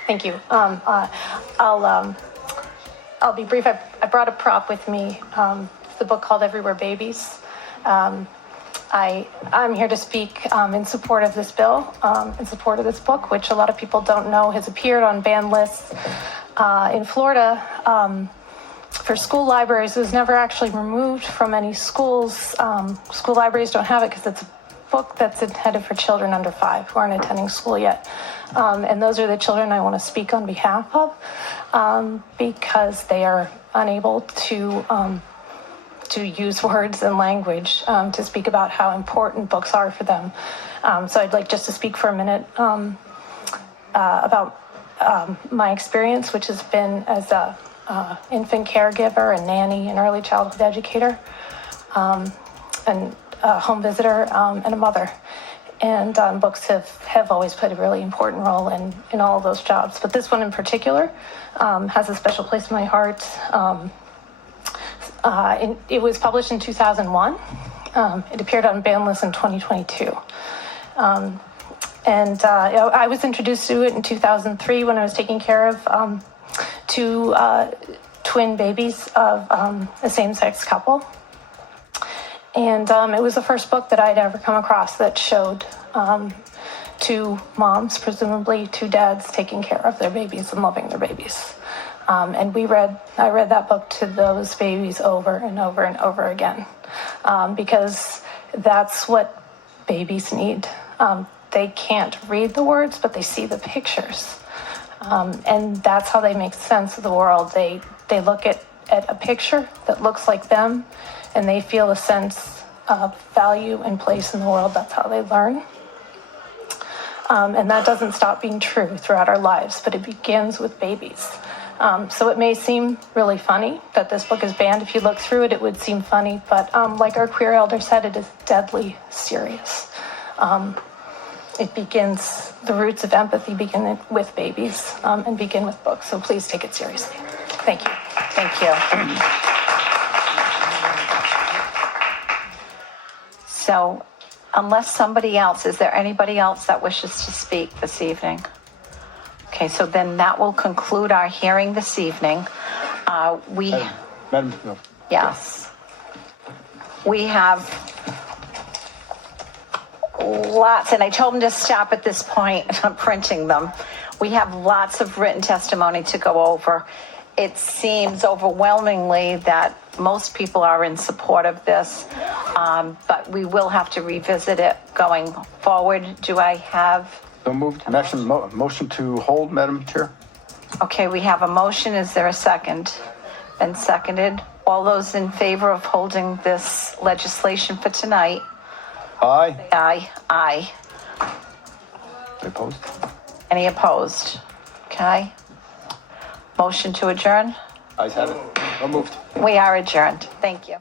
Thank you. I'll be brief. I brought a prop with me, the book called Everywhere Babies. I'm here to speak in support of this bill, in support of this book, which a lot of people don't know has appeared on banned lists in Florida for school libraries. It was never actually removed from any schools. School libraries don't have it because it's a book that's intended for children under 5 who aren't attending school yet. And those are the children I want to speak on behalf of because they are unable to use words and language to speak about how important books are for them. So I'd like just to speak for a minute about my experience, which has been as a infant caregiver and nanny and early childhood educator and a home visitor and a mother. And books have always played a really important role in all of those jobs. But this one in particular has a special place in my heart. It was published in 2001. It appeared on banned lists in 2022. I was introduced to it in 2003 when I was taking care of two twin babies of a same-sex couple. And it was the first book that I'd ever come across that showed two moms, presumably two dads, taking care of their babies and loving their babies. And I read that book to those babies over and over and over again because that's what babies need. They can't read the words, but they see the pictures. And that's how they make sense of the world. They look at a picture that looks like them, and they feel a sense of value and place in the world. That's how they learn. And that doesn't stop being true throughout our lives, but it begins with babies. So it may seem really funny that this book is banned. If you look through it, it would seem funny. But like our queer elder said, it is deadly serious. The roots of empathy begin with babies and begin with books. So please take it seriously. Thank you. Thank you. So unless somebody else, is there anybody else that wishes to speak this evening? Okay, so then that will conclude our hearing this evening. Madam, no. Yes. We have lots, and I told them to stop at this point. I'm printing them. We have lots of written testimony to go over. It seems overwhelmingly that most people are in support of this, but we will have to revisit it going forward. Do I have? So moved. Motion to hold, Madam Chair. Okay, we have a motion. Is there a second? Been seconded. All those in favor of holding this legislation for tonight? Aye. Aye. Aye. Opposed? Any opposed? Okay. Motion to adjourn? Ayes have it. So moved. We are adjourned. Thank you.